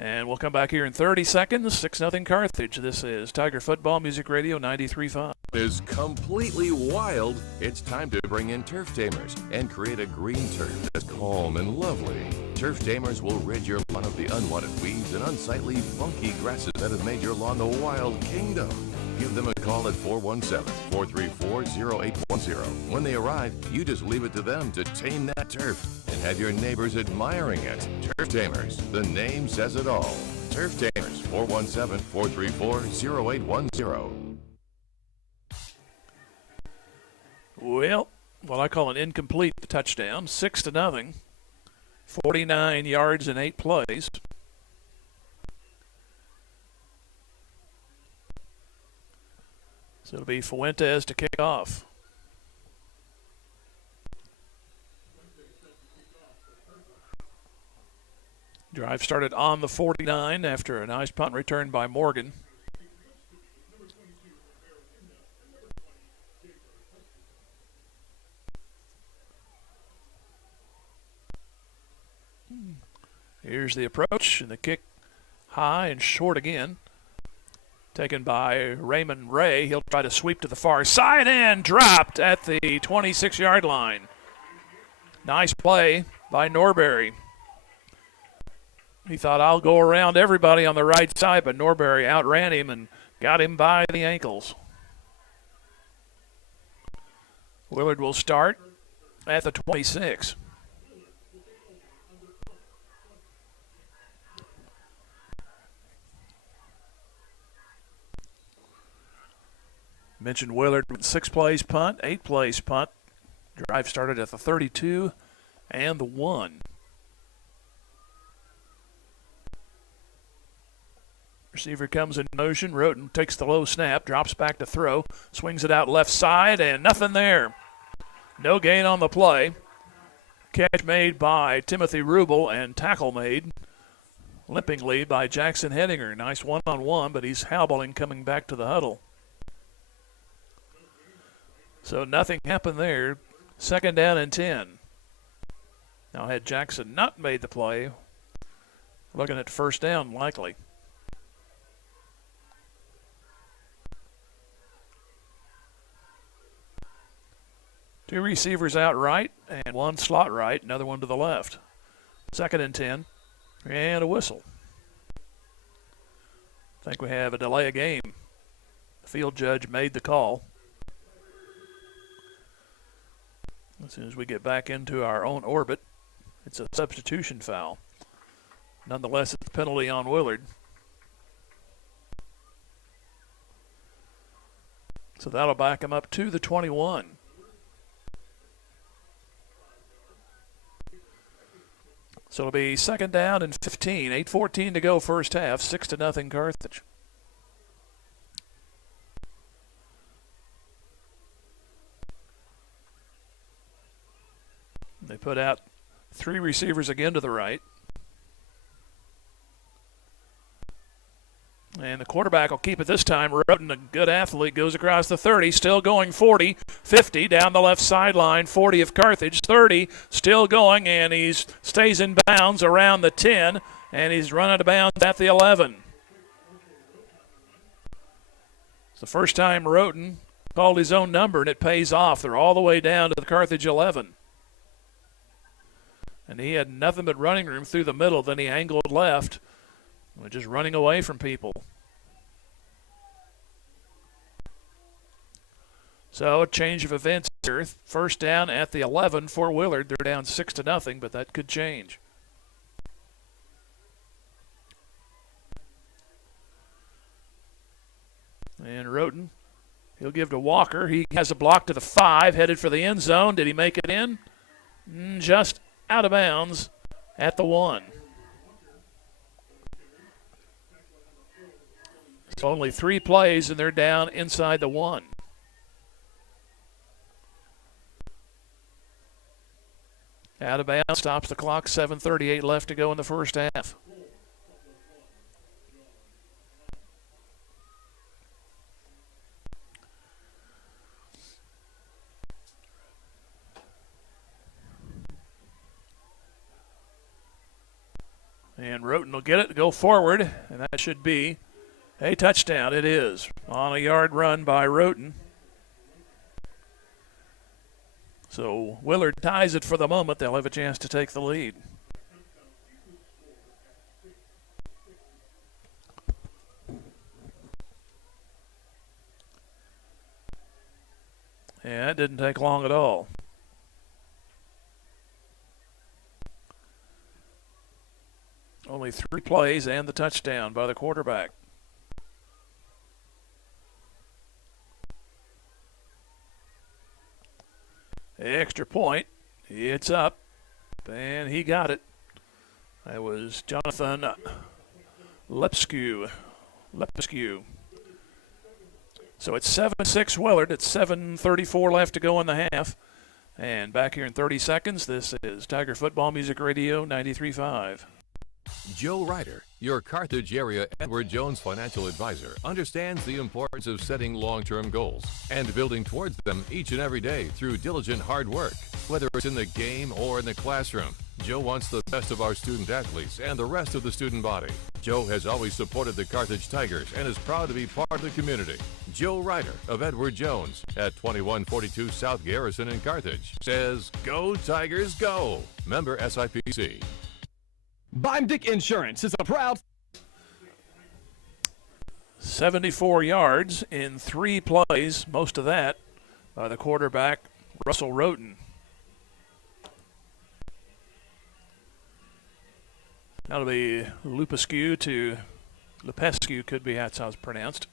And we'll come back here in 30 seconds. 6-0 Carthage. This is Tiger Football Music Radio 93.5. Is completely wild. It's time to bring in Turf Tamers and create a green turf that's calm and lovely. Turf Tamers will rid your lawn of the unwanted weeds and unsightly, funky grasses that have made your lawn a wild kingdom. Give them a call at 417-434-0810. When they arrive, you just leave it to them to tame that turf and have your neighbors admiring it. Turf Tamers, the name says it all. Turf Tamers, 417-434-0810. Well, what I call an incomplete touchdown, 6-0, 49 yards in 8 plays. So it'll be Fuentes to kick off. Drive started on the 49 after a nice punt return by Morgan. Here's the approach, and the kick high and short again. Taken by Raymond Ray. He'll try to sweep to the far side and dropped at the 26-yard line. Nice play by Norberry. He thought, I'll go around everybody on the right side, but Norberry outran him and got him by the ankles. Willard will start at the 26. Mentioned Willard with 6 plays punt, 8 plays punt. Drive started at the 32 and the 1. Receiver comes in motion. Roten takes the low snap, drops back to throw, swings it out left side, and nothing there. No gain on the play. Catch made by Timothy Rubel and tackle made limpingly by Jackson Hedinger. Nice one-on-one, but he's hobbling coming back to the huddle. So nothing happened there. 2nd down and 10. Now had Jackson not made the play, looking at 1st down likely. Two receivers out right and one slot right, another one to the left. 2nd and 10 and a whistle. I think we have a delay of game. The field judge made the call. As soon as we get back into our own orbit, it's a substitution foul. Nonetheless, it's a penalty on Willard. So that'll back him up to the 21. So it'll be 2nd down and 15. 8:14 to go first half. 6-0 Carthage. They put out 3 receivers again to the right. And the quarterback will keep it this time. Roten, a good athlete, goes across the 30, still going 40, 50, down the left sideline, 40 of Carthage, 30, still going, and he stays in bounds around the 10, and he's run out of bounds at the 11. It's the first time Roten called his own number, and it pays off. They're all the way down to the Carthage 11. And he had nothing but running room through the middle. Then he angled left, just running away from people. So a change of events here. 1st down at the 11 for Willard. They're down 6-0, but that could change. And Roten, he'll give to Walker. He has a block to the 5, headed for the end zone. Did he make it in? Just out of bounds at the 1. It's only 3 plays, and they're down inside the 1. Out of bounds, stops the clock, 7:38 left to go in the first half. And Roten will get it, go forward, and that should be a touchdown. It is on a yard run by Roten. So Willard ties it for the moment. They'll have a chance to take the lead. Yeah, it didn't take long at all. Only 3 plays and the touchdown by the quarterback. Extra point. It's up, and he got it. That was Jonathan Lepscu. So it's 7-6 Willard. It's 7:34 left to go in the half. And back here in 30 seconds, this is Tiger Football Music Radio 93.5. Joe Ryder, your Carthage area Edward Jones financial advisor, understands the importance of setting long-term goals and building towards them each and every day through diligent hard work. Whether it's in the game or in the classroom, Joe wants the best of our student athletes and the rest of the student body. Joe has always supported the Carthage Tigers and is proud to be part of the community. Joe Ryder of Edward Jones at 2142 South Garrison in Carthage says, "Go Tigers, go!" Member SIPC. Bimdick Insurance is a proud 74 yards in 3 plays, most of that by the quarterback, Russell Roten. That'll be Lupescu to Lepescu, could be that's how it's pronounced.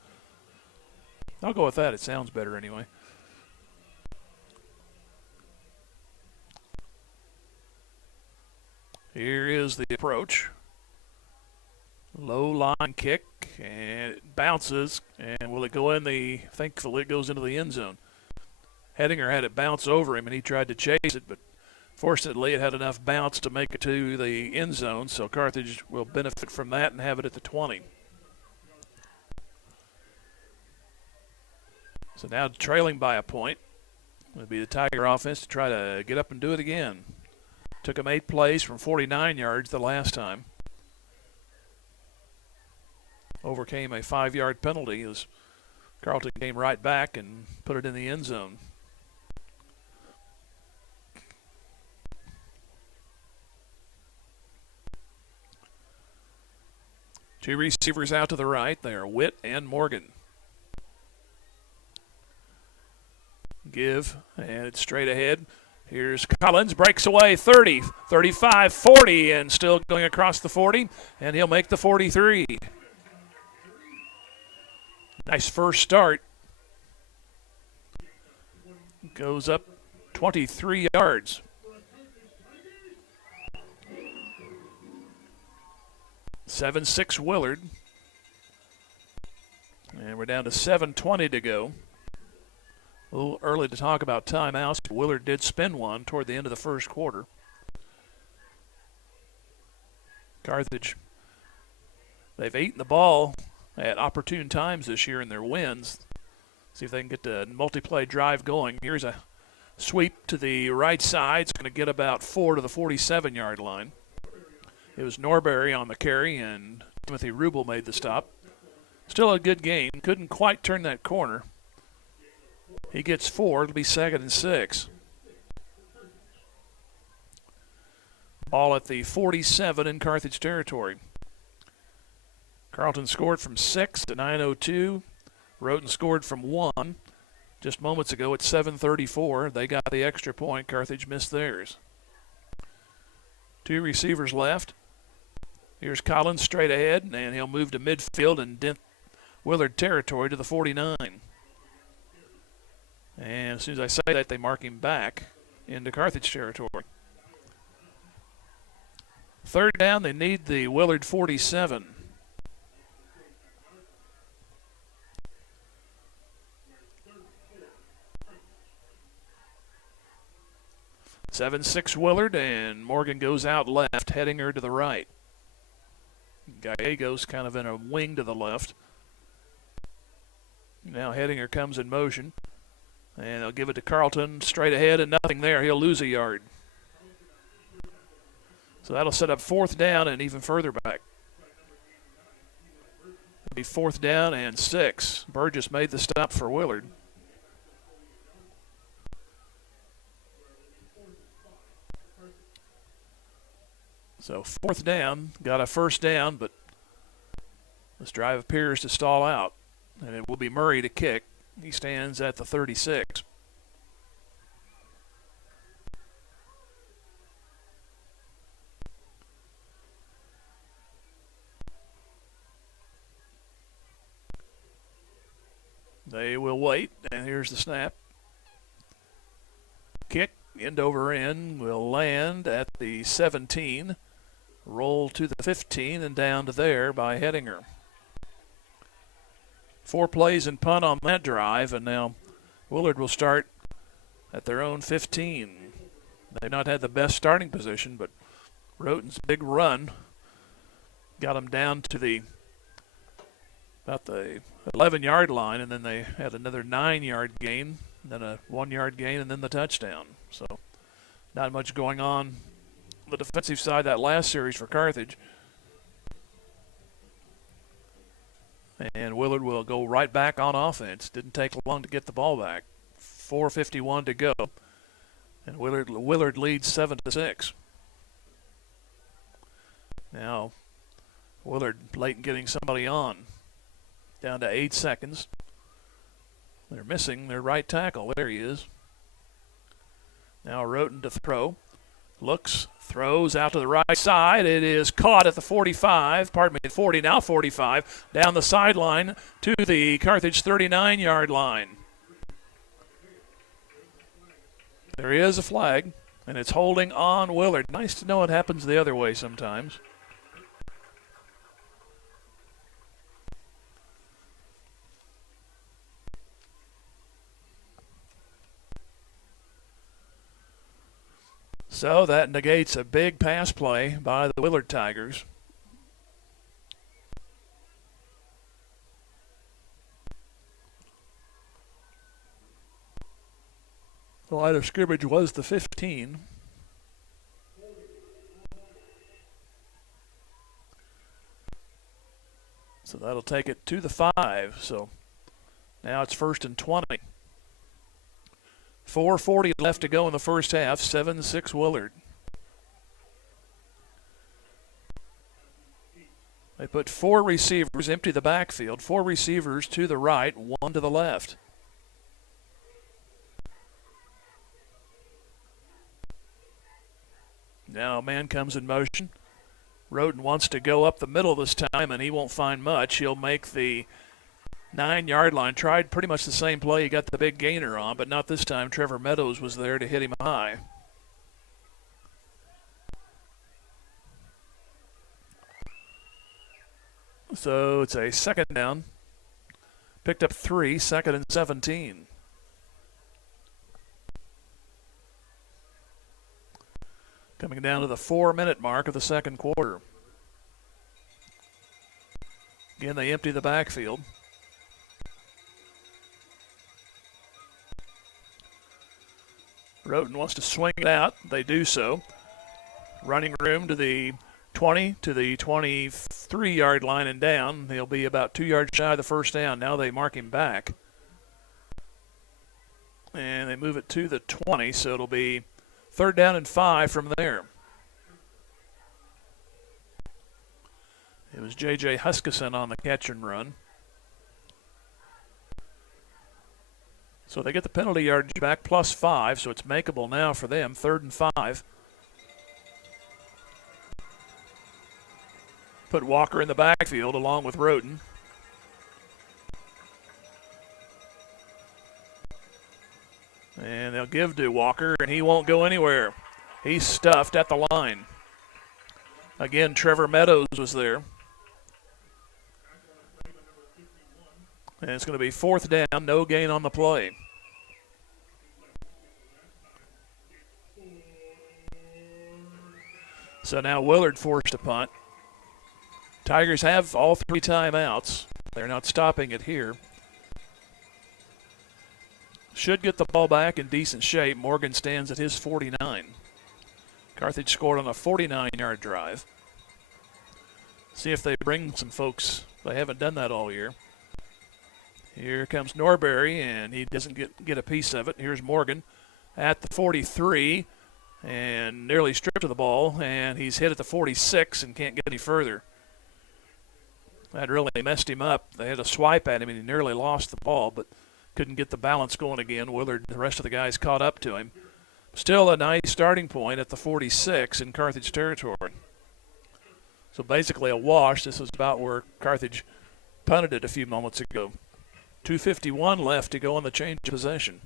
I'll go with that. It sounds better anyway. Here is the approach. Low line kick, and it bounces. And will it go in the, thankfully it goes into the end zone. Hedinger had it bounce over him, and he tried to chase it, but fortunately it had enough bounce to make it to the end zone, so Carthage will benefit from that and have it at the 20. So now trailing by a point will be the Tiger offense to try to get up and do it again. Took them 8 plays from 49 yards the last time. Overcame a 5-yard penalty as Carlton came right back and put it in the end zone. Two receivers out to the right. They are Witt and Morgan. Give, and it's straight ahead. Here's Collins, breaks away 30, 35, 40, and still going across the 40, and he'll make the 43. Nice first start. Goes up 23 yards. (7-6) Willard. And we're down to 7:20 to go. A little early to talk about timeouts. Willard did spin one toward the end of the first quarter. Carthage, they've eaten the ball at opportune times this year in their wins. See if they can get the multi-play drive going. Here's a sweep to the right side. It's going to get about 4 to the 47-yard line. It was Norbury on the carry, and Timothy Rubel made the stop. Still a good game. Couldn't quite turn that corner. He gets 4. It'll be 2nd and 6. Ball at the 47 in Carthage territory. Carlton scored from 6 to 9:02. Roten scored from 1 just moments ago at 7:34. They got the extra point. Carthage missed theirs. 2 receivers left. Here's Collins straight ahead, and he'll move to midfield and dent Willard territory to the 49. And as soon as I say that, they mark him back into Carthage territory. 3rd down, they need the Willard 47. (7-6) Willard, and Morgan goes out left, Hedinger to the right. Gallegos kind of in a wing to the left. Now Hedinger comes in motion. And they'll give it to Carlton straight ahead, and nothing there. He'll lose a yard. So that'll set up 4th down and even further back. It'll be 4th down and 6. Burgess made the stop for Willard. So 4th down, got a 1st down, but this drive appears to stall out. And it will be Murray to kick. He stands at the 36. They will wait, and here's the snap. Kick, end over end, will land at the 17. Roll to the 15 and down to there by Hettinger. 4 plays and punt on that drive, and now Willard will start at their own 15. They've not had the best starting position, but Roten's big run got them down to about the 11-yard line, and then they had another 9-yard gain, then a 1-yard gain, and then the touchdown. So not much going on the defensive side that last series for Carthage. And Willard will go right back on offense. Didn't take long to get the ball back. 4:51 to go. And Willard leads 7-6. Now, Willard late in getting somebody on. Down to 8 seconds. They're missing their right tackle. There he is. Now Roten to throw. Looks, throws out to the right side. It is caught at the 45, pardon me, 40, now 45, down the sideline to the Carthage 39-yard line. There is a flag, and it's holding on Willard. Nice to know it happens the other way sometimes. So that negates a big pass play by the Willard Tigers. The line of scrimmage was the 15. So that'll take it to the 5. So now it's 1st and 20. 4:40 left to go in the first half. 7-6 Willard. They put 4 receivers, empty the backfield. 4 receivers to the right, 1 to the left. Now a man comes in motion. Roten wants to go up the middle this time, and he won't find much. He'll make the 9-yard line. Tried pretty much the same play. He got the big gainer on, but not this time. Trevor Meadows was there to hit him high. So it's a 2nd down. Picked up 3, 2nd and 17. Coming down to the 4-minute mark of the second quarter. Again, they empty the backfield. Roten wants to swing it out. They do so. Running room to the 20 to the 23-yard line and down. He'll be about 2 yards shy of the first down. Now they mark him back. And they move it to the 20, so it'll be 3rd down and 5 from there. It was J.J. Huskisson on the catch and run. So they get the penalty yardage back plus 5, so it's makeable now for them. 3rd and 5. Put Walker in the backfield along with Roten. And they'll give to Walker, and he won't go anywhere. He's stuffed at the line. Again, Trevor Meadows was there. And it's going to be 4th down, no gain on the play. So now Willard forced a punt. Tigers have all 3 timeouts. They're not stopping it here. Should get the ball back in decent shape. Morgan stands at his 49. Carthage scored on a 49-yard drive. See if they bring some folks. They haven't done that all year. Here comes Norbury, and he doesn't get a piece of it. Here's Morgan at the 43, and nearly stripped of the ball, and he's hit at the 46 and can't get any further. That really messed him up. They had a swipe at him, and he nearly lost the ball, but couldn't get the balance going again. Willard, the rest of the guys caught up to him. Still a nice starting point at the 46 in Carthage territory. So basically a wash. This is about where Carthage punted it a few moments ago. 2:51 left to go on the change of possession.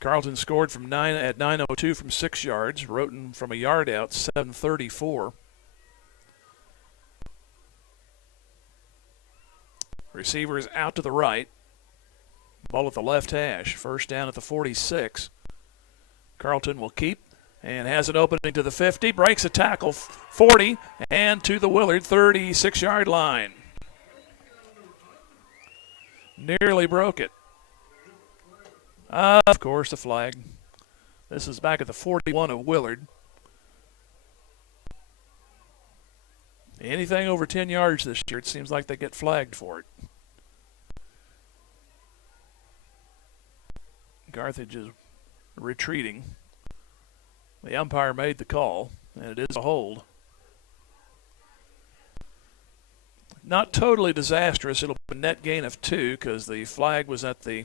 Carlton scored from 9:02 from 6 yards. Roten from a yard out, 7:34. Receiver is out to the right. Ball at the left hash. First down at the 46. Carlton will keep and has an opening to the 50. Breaks a tackle, 40, and to the Willard 36-yard line. Nearly broke it. Of course, the flag. This is back at the 41 of Willard. Anything over 10 yards this year, it seems like they get flagged for it. Carthage is retreating. The umpire made the call, and it is a hold. Not totally disastrous. It'll be a net gain of 2 because the flag was at the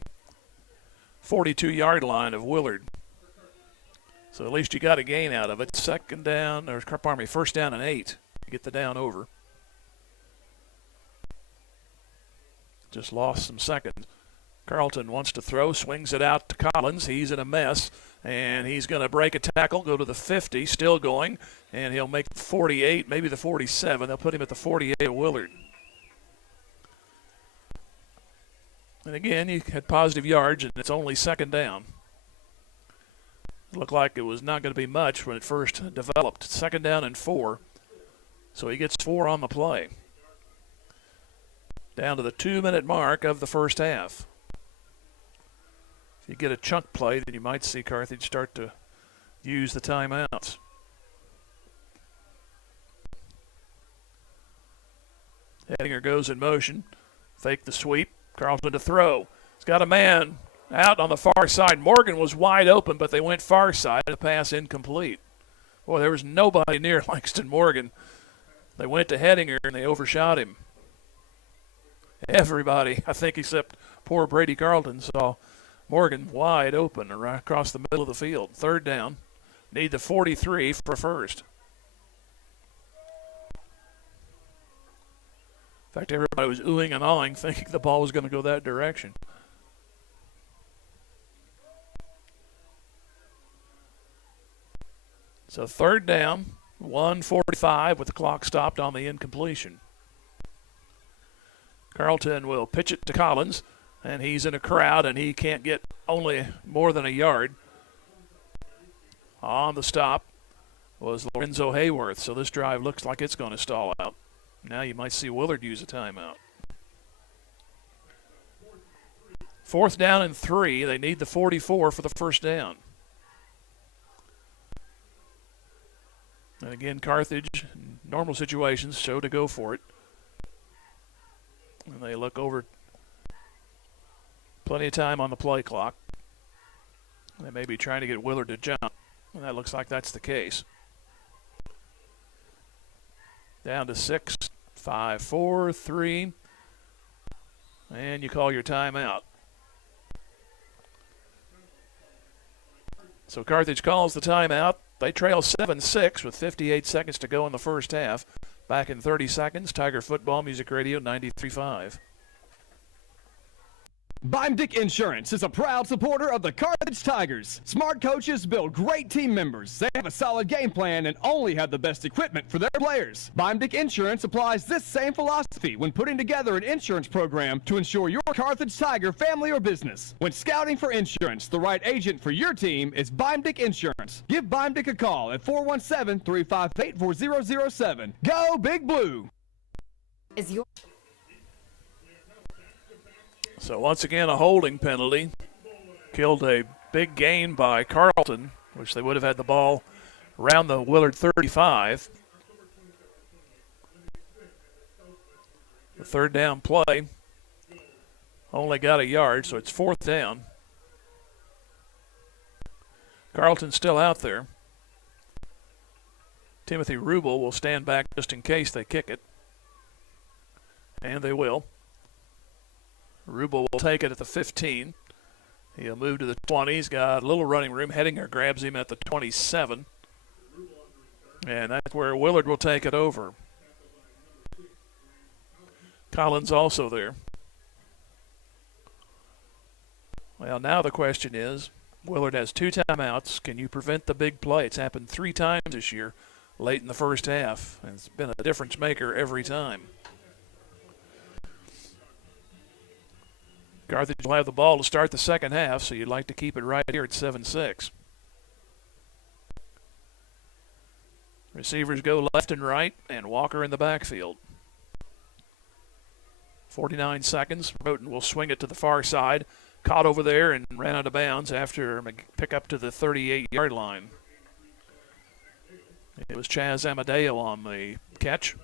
42-yard line of Willard. So at least you got a gain out of it. First down and 8. Get the down over. Just lost some seconds. Carlton wants to throw, swings it out to Collins. He's in a mess, and he's going to break a tackle, go to the 50, still going, and he'll make the 48, maybe the 47. They'll put him at the 48 of Willard. And again, you had positive yards, and it's only second down. It looked like it was not going to be much when it first developed. Second down and 4. So he gets 4 on the play. Down to the 2-minute mark of the first half. If you get a chunk play, then you might see Carthage start to use the timeouts. Hedinger goes in motion. Fake the sweep. Carlton to throw. He's got a man out on the far side. Morgan was wide open, but they went far side. The pass incomplete. Boy, there was nobody near Langston Morgan. They went to Hedinger, and they overshot him. Everybody, I think except poor Brady Carlton, saw Morgan wide open right across the middle of the field. Third down. Need the 43 for first. In fact, everybody was oohing and awing, thinking the ball was going to go that direction. So third down, 1:45 with the clock stopped on the incompletion. Carlton will pitch it to Collins, and he's in a crowd, and he can't get only more than a yard. On the stop was Lorenzo Hayworth, so this drive looks like it's going to stall out. Now you might see Willard use a timeout. Fourth down and 3. They need the 44 for the first down. And again, Carthage, in normal situations, show to go for it. And they look over. Plenty of time on the play clock. They may be trying to get Willard to jump. And that looks like that's the case. Down to 6, 5, 4, 3. And you call your timeout. So Carthage calls the timeout. They trail 7-6 with 58 seconds to go in the first half. Back in 30 seconds, Tiger Football Music Radio 93.5. Bimdick Insurance is a proud supporter of the Carthage Tigers. Smart coaches build great team members. They have a solid game plan and only have the best equipment for their players. Bimdick Insurance applies this same philosophy when putting together an insurance program to ensure your Carthage Tiger family or business. When scouting for insurance, the right agent for your team is Bimdick Insurance. Give Bimdick a call at 417-358-4007. Go Big Blue! So once again, a holding penalty killed a big gain by Carlton, which they would have had the ball around the Willard 35. The third down play only got a yard, so it's fourth down. Carlton's still out there. Timothy Rubel will stand back just in case they kick it. And they will. Rubel will take it at the 15. He'll move to the 20. He's got a little running room. Hedinger grabs him at the 27. And that's where Willard will take it over. Collins also there. Well, now the question is, Willard has 2 timeouts. Can you prevent the big play? It's happened 3 times this year, late in the first half. And it's been a difference maker every time. Carthage will have the ball to start the second half, so you'd like to keep it right here at 7-6. Receivers go left and right, and Walker in the backfield. 49 seconds. Roten will swing it to the far side. Caught over there and ran out of bounds after pick up to the 38-yard line. It was Chaz Amadeo on the catch.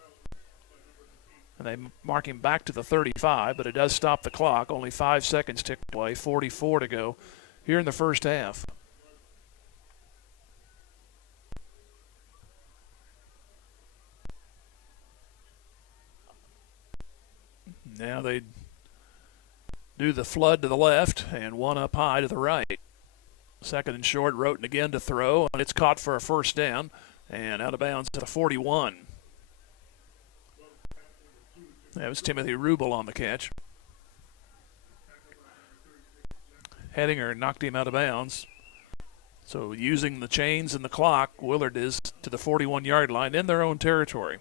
And they mark him back to the 35, but it does stop the clock. Only 5 seconds ticked away, 44 to go here in the first half. Now they do the flood to the left and one up high to the right. Second and short, Roten again to throw, and it's caught for a first down and out of bounds to the 41. That was Timothy Rubel on the catch. Hedinger knocked him out of bounds. So using the chains and the clock, Willard is to the 41-yard line in their own territory.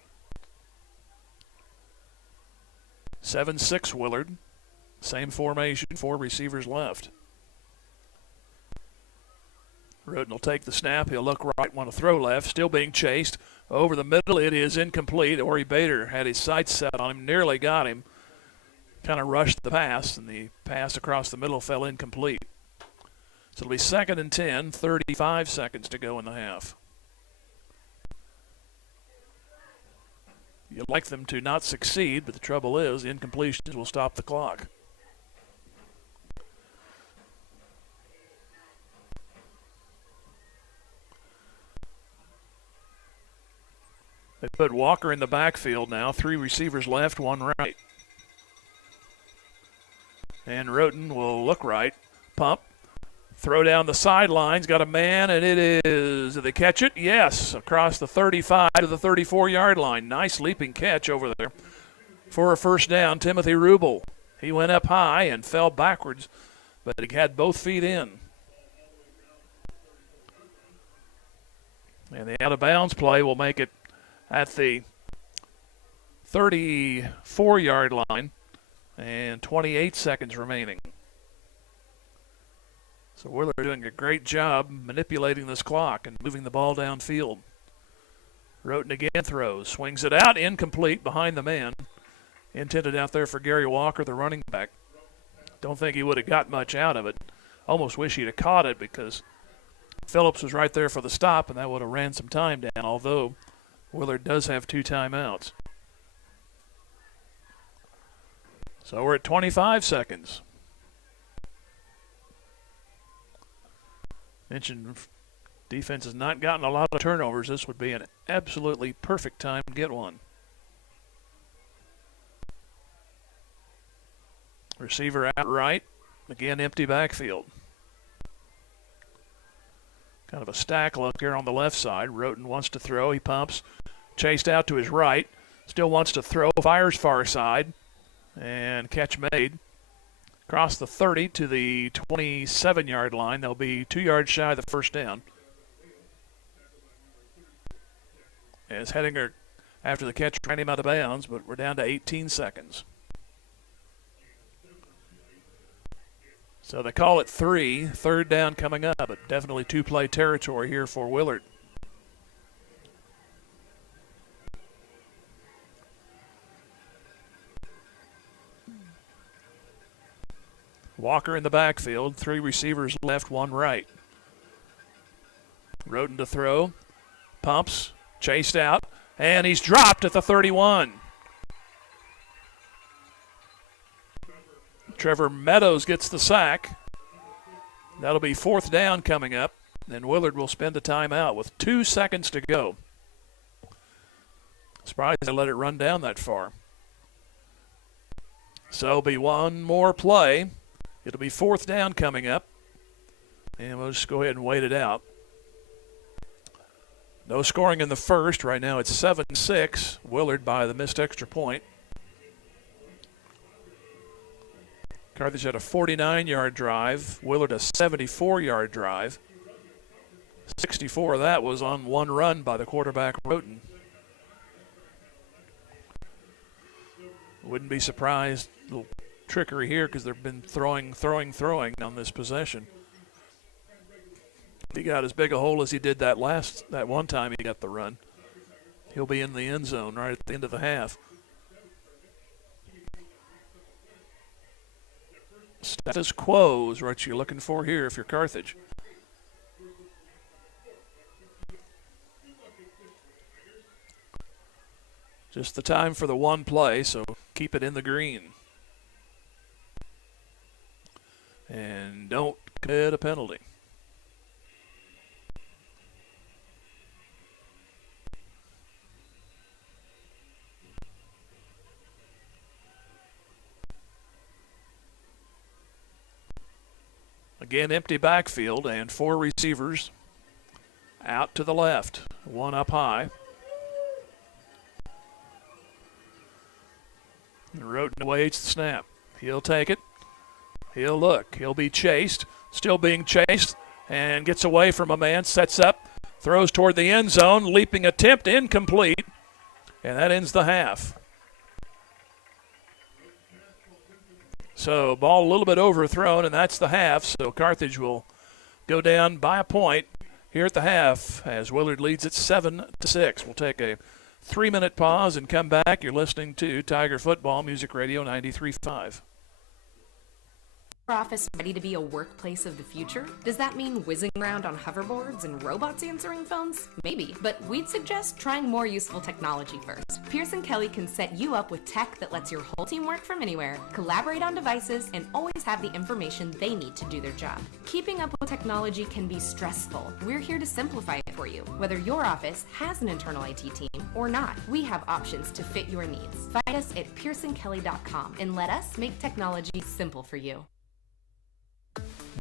7-6 Willard. Same formation, 4 receivers left. Roten will take the snap. He'll look right, want to throw left. Still being chased. Over the middle, it is incomplete. Ori Bader had his sights set on him, nearly got him. Kind of rushed the pass, and the pass across the middle fell incomplete. So it'll be 2nd and 10, 35 seconds to go in the half. You'd like them to not succeed, but the trouble is incompletions will stop the clock. They put Walker in the backfield now. 3 receivers left, 1 right. And Roten will look right. Pump. Throw down the sidelines. Got a man, and it is. Did they catch it? Yes. Across the 35 to the 34-yard line. Nice leaping catch over there for a first down. Timothy Rubel. He went up high and fell backwards, but he had both feet in. And the out-of-bounds play will make it at the 34-yard line, and 28 seconds remaining. So Willard doing a great job manipulating this clock and moving the ball downfield. Roten again throws, swings it out, incomplete behind the man. Intended out there for Gary Walker, the running back. Don't think he would have got much out of it. Almost wish he'd have caught it because Phillips was right there for the stop, and that would have ran some time down, although Willard does have 2 timeouts. So we're at 25 seconds. Mentioned defense has not gotten a lot of turnovers. This would be an absolutely perfect time to get one. Receiver out right. Again, empty backfield. Kind of a stack look here on the left side. Roten wants to throw. He pumps. Chased out to his right. Still wants to throw. Fires far side. And catch made. Across the 30 to the 27-yard line. They'll be 2 yards shy of the first down. As Hedinger, after the catch, ran him out of bounds, but we're down to 18 seconds. So they call it 3. Third down coming up, but definitely 2-play territory here for Willard. Walker in the backfield, 3 receivers left, 1 right. Roden to throw, pumps, chased out, and he's dropped at the 31. Trevor Meadows gets the sack. That'll be 4th down coming up, and Willard will spend a timeout with 2 seconds to go. Surprised they let it run down that far. So it'll be one more play. It'll be 4th down coming up, and we'll just go ahead and wait it out. No scoring in the first. Right now it's 7-6. Willard by the missed extra point. Carthage had a 49-yard drive. Willard a 74-yard drive. 64 of that was on 1 run by the quarterback, Roden. Wouldn't be surprised. A little trickery here because they've been throwing on this possession. He got as big a hole as he did that one time he got the run. He'll be in the end zone right at the end of the half. Status quo is what you're looking for here if you're Carthage. Just the time for the 1 play, so keep it in the green. And don't commit a penalty. Again, empty backfield and 4 receivers out to the left. 1 up high. And Roden awaits the snap. He'll take it. He'll look. He'll be chased. Still being chased. And gets away from a man. Sets up. Throws toward the end zone. Leaping attempt incomplete. And that ends the half. So ball a little bit overthrown, and that's the half. So Carthage will go down by a point here at the half as Willard leads at 7-6. We'll take a 3-minute pause and come back. You're listening to Tiger Football Music Radio 93.5. Your office ready to be a workplace of the future? Does that mean whizzing around on hoverboards and robots answering phones? Maybe, but we'd suggest trying more useful technology first. Pearson Kelly can set you up with tech that lets your whole team work from anywhere, collaborate on devices, and always have the information they need to do their job. Keeping up with technology can be stressful. We're here to simplify it for you. Whether your office has an internal IT team or not, we have options to fit your needs. Find us at pearsonkelly.com and let us make technology simple for you.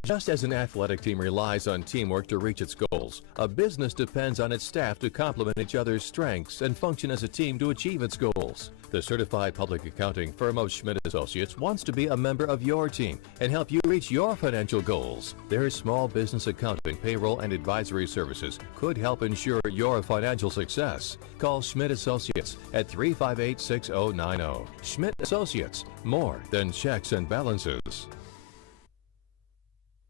Just as an athletic team relies on teamwork to reach its goals, a business depends on its staff to complement each other's strengths and function as a team to achieve its goals. The certified public accounting firm of Schmidt Associates wants to be a member of your team and help you reach your financial goals. Their small business accounting, payroll, and advisory services could help ensure your financial success. Call Schmidt Associates at 358-6090. Schmidt Associates, more than checks and balances.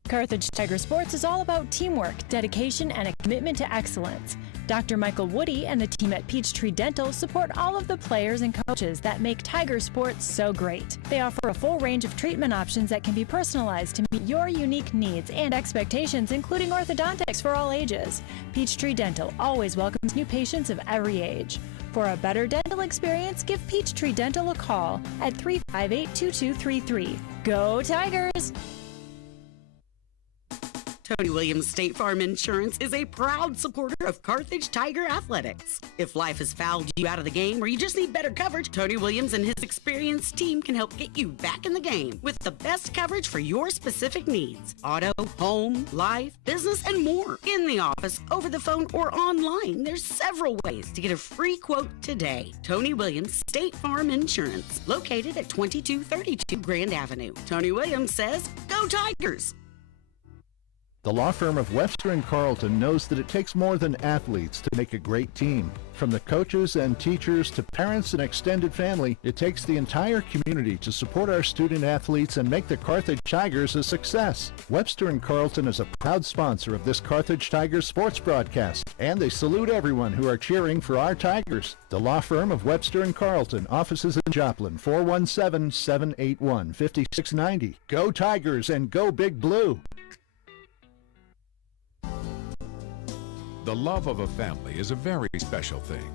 Carthage Tiger Sports is all about teamwork, dedication, and a commitment to excellence. Dr. Michael Woody and the team at Peachtree Dental support all of the players and coaches that make Tiger Sports so great. They offer a full range of treatment options that can be personalized to meet your unique needs and expectations, including orthodontics for all ages. Peachtree Dental always welcomes new patients of every age. For a better dental experience, give Peachtree Dental a call at 358-2233. Go Tigers! Tony Williams State Farm Insurance is a proud supporter of Carthage Tiger Athletics. If life has fouled you out of the game or you just need better coverage, Tony Williams and his experienced team can help get you back in the game with the best coverage for your specific needs. Auto, home, life, business, and more. In the office, over the phone, or online, there's several ways to get a free quote today. Tony Williams State Farm Insurance, located at 2232 Grand Avenue. Tony Williams says, go Tigers! The law firm of Webster & Carlton knows that it takes more than athletes to make a great team. From the coaches and teachers to parents and extended family, it takes the entire community to support our student athletes and make the Carthage Tigers a success. Webster & Carlton is a proud sponsor of this Carthage Tigers sports broadcast, and they salute everyone who are cheering for our Tigers. The law firm of Webster & Carlton, offices in Joplin, 417-781-5690. Go Tigers and go Big Blue! The love of a family is a very special thing.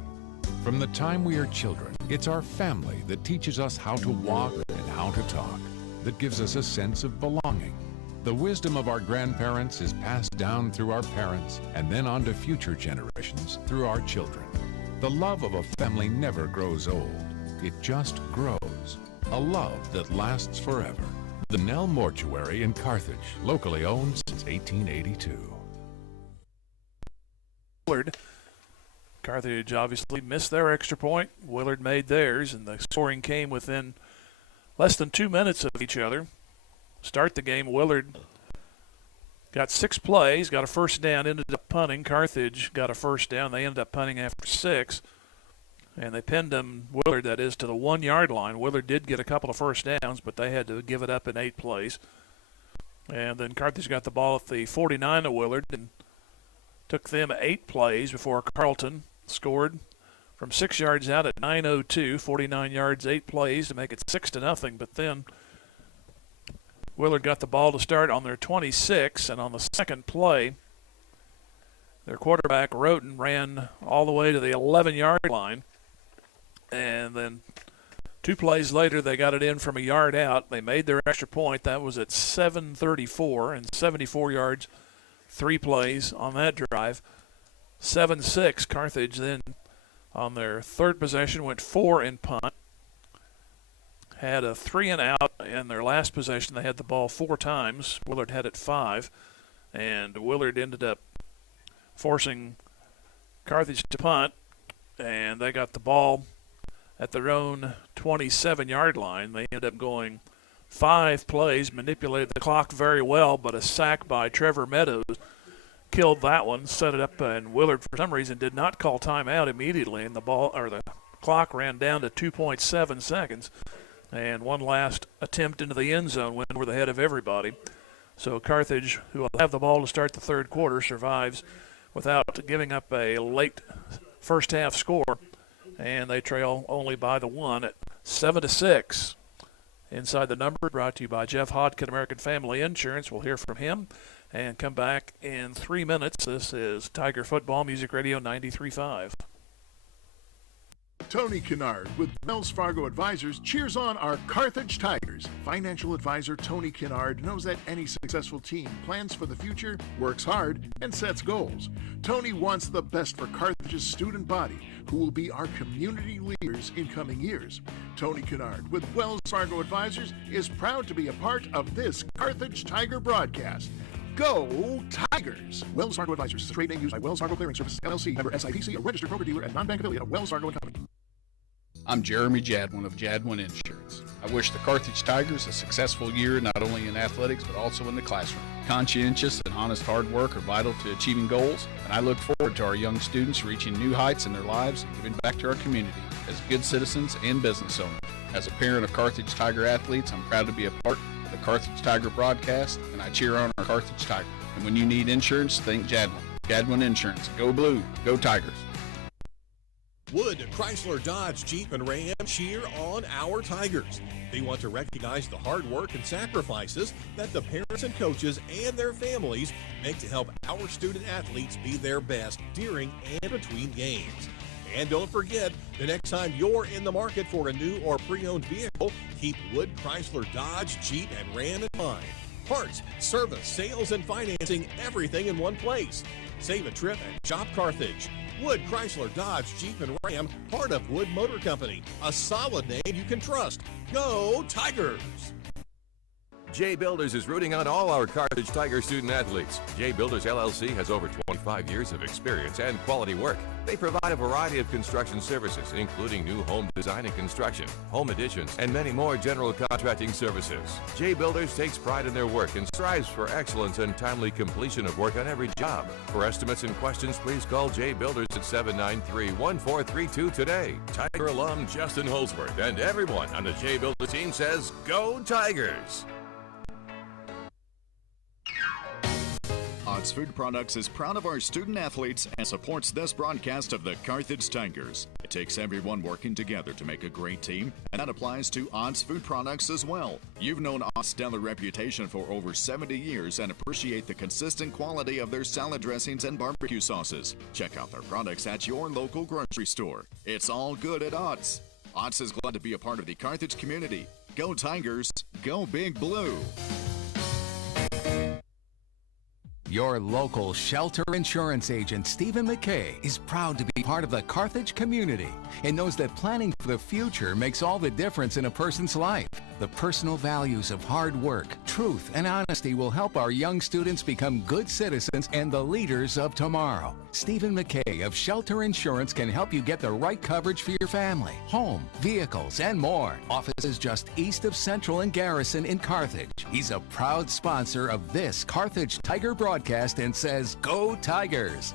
From the time we are children, it's our family that teaches us how to walk and how to talk, that gives us a sense of belonging. The wisdom of our grandparents is passed down through our parents and then on to future generations through our children. The love of a family never grows old. It just grows. A love that lasts forever. The Nell Mortuary in Carthage, locally owned since 1882. Willard. Carthage obviously missed their extra point. Willard made theirs, and the scoring came within less than 2 minutes of each other. Start the game, Willard got 6 plays, got a first down, ended up punting. Carthage got a first down. They ended up punting after 6, and they pinned them, Willard, that is, to the 1-yard line. Willard did get a couple of first downs, but they had to give it up in 8 plays. And then Carthage got the ball at the 49 of Willard, and took them 8 plays before Carlton scored from 6 yards out at 9:02, 49 yards, 8 plays to make it 6-0. But then Willard got the ball to start on their 26, and on the second play, their quarterback, Roden, ran all the way to the 11-yard line. And then 2 plays later, they got it in from a yard out. They made their extra point. That was at 7:34 and 74 yards. 3 plays on that drive. 7-6. Carthage then on their third possession went 4 and punt. Had a 3 and out in their last possession. They had the ball 4 times. Willard had it 5. And Willard ended up forcing Carthage to punt. And they got the ball at their own 27-yard line. They ended up going 5 plays, manipulated the clock very well, but a sack by Trevor Meadows killed that one, set it up, and Willard, for some reason, did not call timeout immediately, and the clock ran down to 2.7 seconds, and one last attempt into the end zone went over the head of everybody. So Carthage, who will have the ball to start the third quarter, survives without giving up a late first-half score, and they trail only by the 1 at 7-6. Inside the Number, brought to you by Jeff Hodkin, American Family Insurance. We'll hear from him and come back in 3 minutes. This is Tiger Football Music Radio 93.5. Tony Kennard with Wells Fargo Advisors cheers on our Carthage Tigers. Financial advisor Tony Kennard knows that any successful team plans for the future, works hard, and sets goals. Tony wants the best for Carthage's student body, who will be our community leaders in coming years. Tony Kennard with Wells Fargo Advisors is proud to be a part of this Carthage Tiger broadcast. Go Tigers! Wells Fargo Advisors is a trade name used by Wells Fargo Clearing Services, LLC, member SIPC, a registered broker-dealer and non-bank affiliate of Wells Fargo & Company. I'm Jeremy Jadwin of Jadwin Insurance. I wish the Carthage Tigers a successful year, not only in athletics, but also in the classroom. Conscientious and honest hard work are vital to achieving goals, and I look forward to our young students reaching new heights in their lives and giving back to our community as good citizens and business owners. As a parent of Carthage Tiger athletes, I'm proud to be a part of the Carthage Tiger broadcast, and I cheer on our Carthage Tiger. And when you need insurance, think Jadwin. Jadwin Insurance. Go Blue. Go Tigers. Wood, Chrysler, Dodge, Jeep, and Ram cheer on our Tigers. They want to recognize the hard work and sacrifices that the parents and coaches and their families make to help our student athletes be their best during and between games. And don't forget, the next time you're in the market for a new or pre-owned vehicle, keep Wood, Chrysler, Dodge, Jeep, and Ram in mind. Parts, service, sales, and financing, everything in one place. Save a trip and shop Carthage. Wood, Chrysler, Dodge, Jeep, and Ram, part of Wood Motor Company. A solid name you can trust. Go Tigers! J Builders is rooting on all our Carthage Tiger student athletes. J Builders LLC has over 25 25 years of experience and quality work. They provide a variety of construction services, including new home design and construction, home additions, and many more general contracting services. J Builders takes pride in their work and strives for excellence and timely completion of work on every job. For estimates and questions, please call J Builders at 793-1432 today. Tiger alum Justin Holsworth and everyone on the J Builder team says, Go Tigers! Odds Food Products is proud of our student athletes and supports this broadcast of the Carthage Tigers. It takes everyone working together to make a great team, and that applies to Odds Food Products as well. You've known Odds' stellar reputation for over 70 years and appreciate the consistent quality of their salad dressings and barbecue sauces. Check out their products at your local grocery store. It's all good at Odds. Odds is glad to be a part of the Carthage community. Go Tigers, go Big Blue. Your local shelter insurance agent, Stephen McKay, is proud to be part of the Carthage community and knows that planning for the future makes all the difference in a person's life. The personal values of hard work, truth, and honesty will help our young students become good citizens and the leaders of tomorrow. Stephen McKay of Shelter Insurance can help you get the right coverage for your family, home, vehicles, and more. Offices just east of Central and Garrison in Carthage. He's a proud sponsor of this Carthage Tiger broadcast and says, Go Tigers!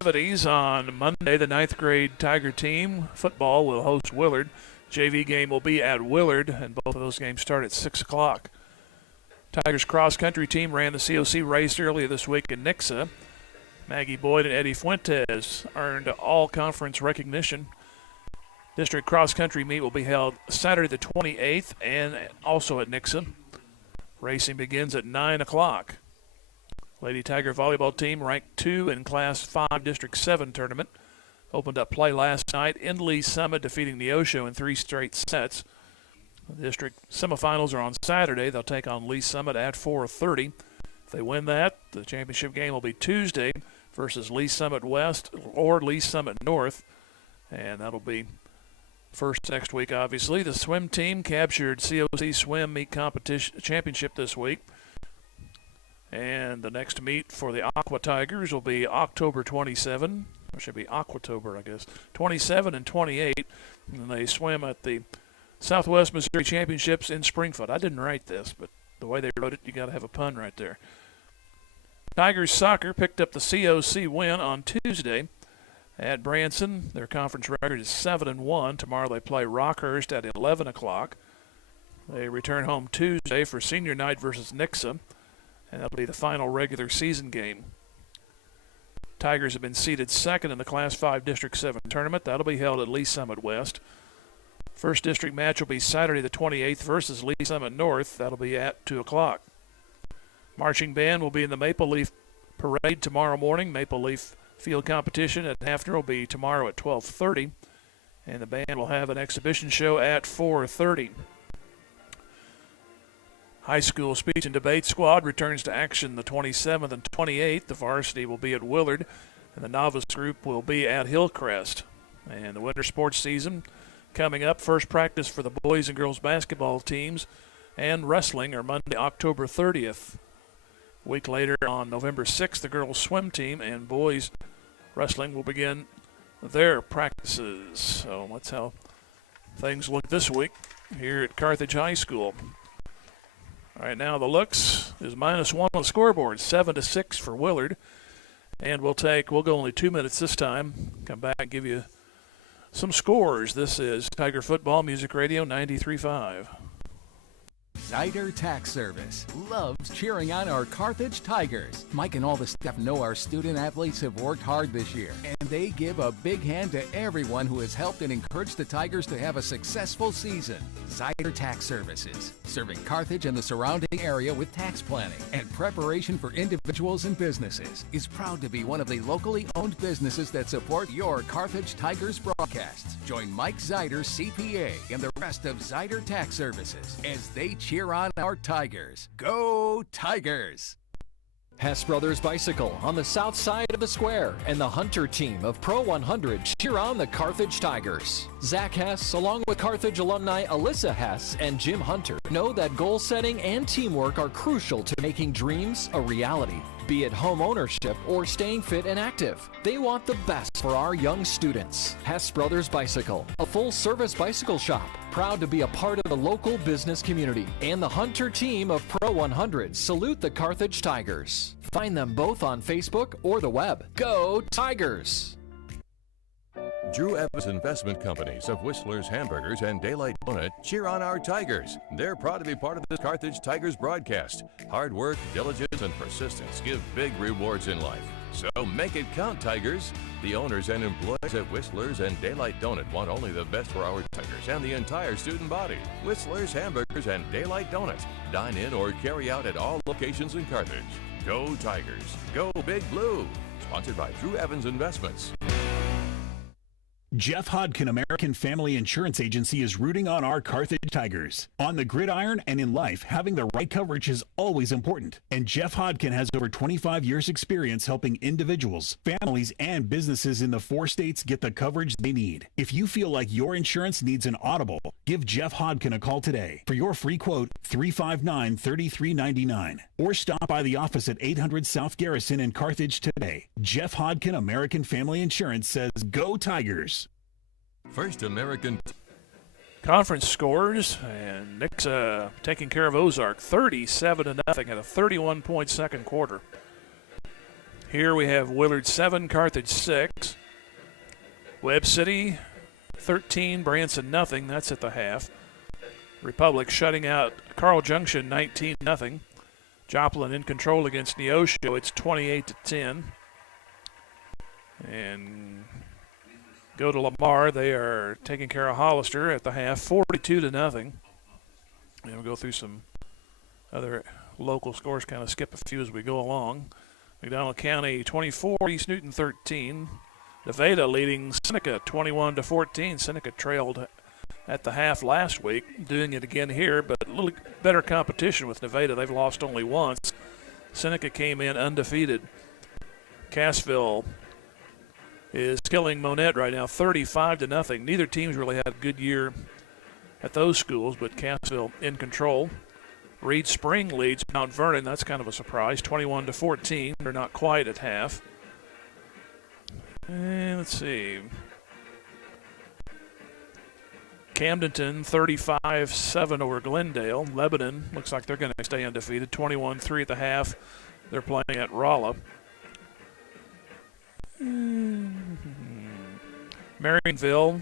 Activities on Monday, the 9th grade Tiger team football will host Willard. JV game will be at Willard, and both of those games start at 6 o'clock. Tigers cross-country team ran the COC race earlier this week in Nixa. Maggie Boyd and Eddie Fuentes earned all-conference recognition. District cross-country meet will be held Saturday the 28th and also at Nixa. Racing begins at 9 o'clock. Lady Tiger volleyball team ranked 2 in Class 5 District 7 tournament. Opened up play last night in Lee Summit, defeating Neosho in 3 straight sets. The district semifinals are on Saturday. They'll take on Lee Summit at 4:30. If they win that, the championship game will be Tuesday versus Lee Summit West or Lee Summit North, and that'll be first next week, obviously. The swim team captured COC swim meet competition championship this week, and the next meet for the Aqua Tigers will be October 27. It should be Aquatober, I guess. 27 and 28, and they swim at the Southwest Missouri Championships in Springfield. I didn't write this, but the way they wrote it, you got to have a pun right there. Tigers soccer picked up the COC win on Tuesday at Branson. Their conference record is 7-1. Tomorrow they play Rockhurst at 11 o'clock. They return home Tuesday for senior night versus Nixa, and that'll be the final regular season game. Tigers have been seeded second in the Class 5 District 7 tournament. That'll be held at Lee Summit West. First district match will be Saturday the 28th versus Lee Summit North. That'll be at 2 o'clock. Marching band will be in the Maple Leaf Parade tomorrow morning. Maple Leaf field competition at Hafner will be tomorrow at 12:30. And the band will have an exhibition show at 4:30. High school speech and debate squad returns to action the 27th and 28th. The varsity will be at Willard, and the novice group will be at Hillcrest. And the winter sports season coming up. First practice for the boys and girls basketball teams and wrestling are Monday, October 30th. A week later, on November 6th, the girls swim team and boys wrestling will begin their practices. So that's how things look this week here at Carthage High School. All right, now the looks is -1 on the scoreboard, 7-6 for Willard. And we'll go only 2 minutes this time. Come back and give you some scores. This is Tiger Football Music Radio 93.5. Zyder Tax Service loves cheering on our Carthage Tigers. Mike and all the staff know our student athletes have worked hard this year, and they give a big hand to everyone who has helped and encouraged the Tigers to have a successful season. Zyder Tax Services, serving Carthage and the surrounding area with tax planning and preparation for individuals and businesses, is proud to be one of the locally owned businesses that support your Carthage Tigers broadcasts. Join Mike Zyder, CPA, and the rest of Zyder Tax Services as they cheer on our Tigers. Go Tigers! Hess Brothers Bicycle on the south side of the square, and the Hunter team of Pro 100 cheer on the Carthage Tigers. Zach Hess, along with Carthage alumni Alyssa Hess and Jim Hunter, know that goal setting and teamwork are crucial to making dreams a reality. Be it home ownership or staying fit and active, they want the best for our young students. Hess Brothers Bicycle, a full-service bicycle shop, proud to be a part of the local business community. And the Hunter team of Pro 100 salute the Carthage Tigers. Find them both on Facebook or the web. Go Tigers! Drew Evans Investment Companies of Whistler's Hamburgers and Daylight Donut cheer on our Tigers. They're proud to be part of this Carthage Tigers broadcast. Hard work, diligence, and persistence give big rewards in life. So make it count, Tigers. The owners and employees at Whistler's and Daylight Donut want only the best for our Tigers and the entire student body. Whistler's Hamburgers and Daylight Donut. Dine in or carry out at all locations in Carthage. Go Tigers. Go Big Blue. Sponsored by Drew Evans Investments. Jeff Hodkin American Family Insurance Agency is rooting on our Carthage Tigers. On the gridiron and in life, having the right coverage is always important. And Jeff Hodkin has over 25 years experience helping individuals, families, and businesses in the 4 states get the coverage they need. If you feel like your insurance needs an audible, give Jeff Hodkin a call today. For your free quote, 359-3399. Or stop by the office at 800 South Garrison in Carthage today. Jeff Hodkin American Family Insurance says, go Tigers. First American Conference scores, and Nick's taking care of Ozark 37-0 at a 31-point second quarter. Here we have Willard 7, Carthage 6. Webb City 13, Branson nothing. That's at the half. Republic shutting out Carl Junction 19-0. Joplin in control against Neosho. It's 28-10. And go to Lamar. They are taking care of Hollister at the half, 42-0. And we'll go through some other local scores, kind of skip a few as we go along. McDonald County 24, East Newton 13. Nevada leading Seneca 21-14. Seneca trailed at the half last week, doing it again here, but a little better competition with Nevada. They've lost only once. Seneca came in undefeated. Cassville is killing Monette right now, 35-0. Neither team's really had a good year at those schools, but Cassville in control. Reed Spring leads Mount Vernon. That's kind of a surprise, 21-14. They're not quite at half. And let's see. Camdenton 35-7 over Glendale. Lebanon looks like they're going to stay undefeated, 21-3 at the half. They're playing at Rolla. Marionville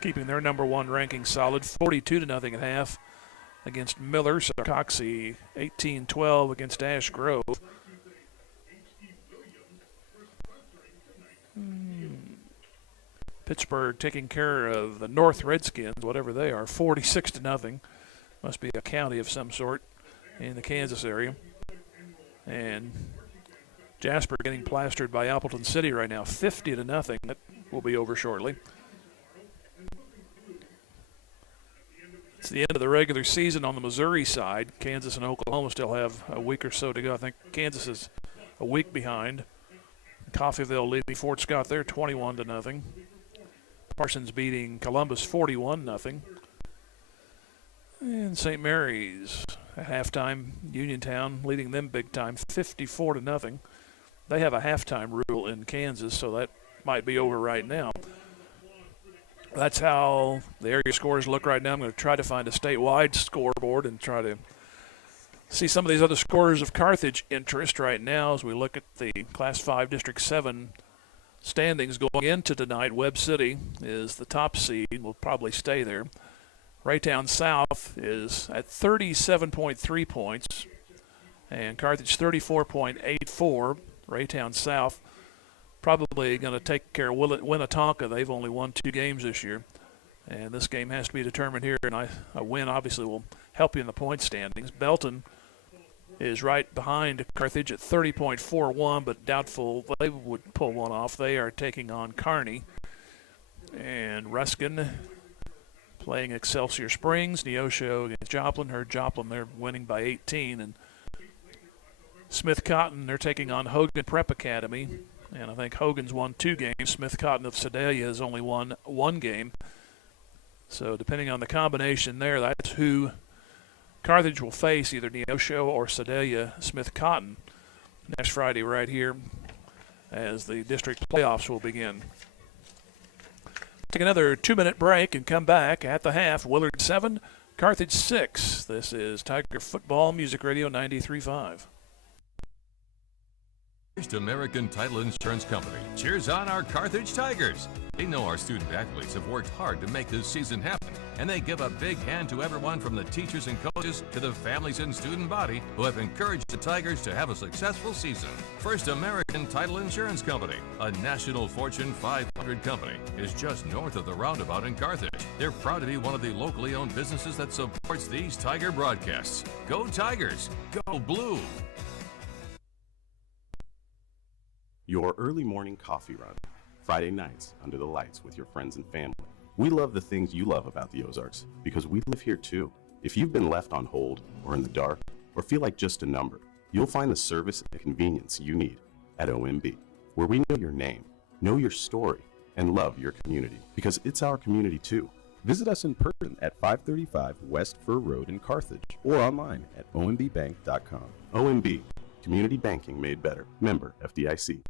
keeping their number 1 ranking solid, 42-0 at half against Miller. Coxie 18-12 against Ash Grove. Pittsburgh taking care of the North Redskins, whatever they are, 46-0. Must be a county of some sort in the Kansas area. And Jasper getting plastered by Appleton City right now, 50-0. That will be over shortly. It's the end of the regular season on the Missouri side. Kansas and Oklahoma still have a week or so to go. I think Kansas is a week behind. Coffeyville leading Fort Scott there, 21-0. Parsons beating Columbus 41-0. And St. Mary's at halftime, Uniontown leading them big time, 54-0. They have a halftime rule in Kansas, so that might be over right now. That's how the area scores look right now. I'm going to try to find a statewide scoreboard and try to see some of these other scores of Carthage interest right now as we look at the Class 5 District 7 standings going into tonight. Webb City is the top seed, will probably stay there. Raytown South is at 37.3 points, and Carthage 34.84. Raytown South probably going to take care of Winnetonka. They've only won 2 games this year, and this game has to be determined here, and a win obviously will help you in the point standings. Belton is right behind Carthage at 30.41, but doubtful they would pull one off. They are taking on Kearney. And Ruskin playing Excelsior Springs. Neosho against Joplin. Joplin, they're winning by 18. And Smith Cotton, they're taking on Hogan Prep Academy. And I think Hogan's won 2 games. Smith Cotton of Sedalia has only won 1 game. So depending on the combination there, that's who Carthage will face, either Neosho or Sedalia Smith Cotton, next Friday right here as the district playoffs will begin. Take another 2-minute break and come back at the half. Willard 7, Carthage 6. This is Tiger Football Music Radio 93.5. First American Title Insurance Company cheers on our Carthage Tigers. They know our student athletes have worked hard to make this season happen, and they give a big hand to everyone from the teachers and coaches to the families and student body who have encouraged the Tigers to have a successful season. First American Title Insurance Company, a national Fortune 500 company, is just north of the roundabout in Carthage. They're proud to be one of the locally owned businesses that supports these Tiger broadcasts. Go Tigers! Go Blue! Your early morning coffee run, Friday nights under the lights with your friends and family. We love the things you love about the Ozarks because we live here too. If you've been left on hold or in the dark or feel like just a number, you'll find the service and convenience you need at OMB, where we know your name, know your story, and love your community because it's our community too. Visit us in person at 535 West Fur Road in Carthage or online at ombbank.com. OMB, community banking made better. Member FDIC.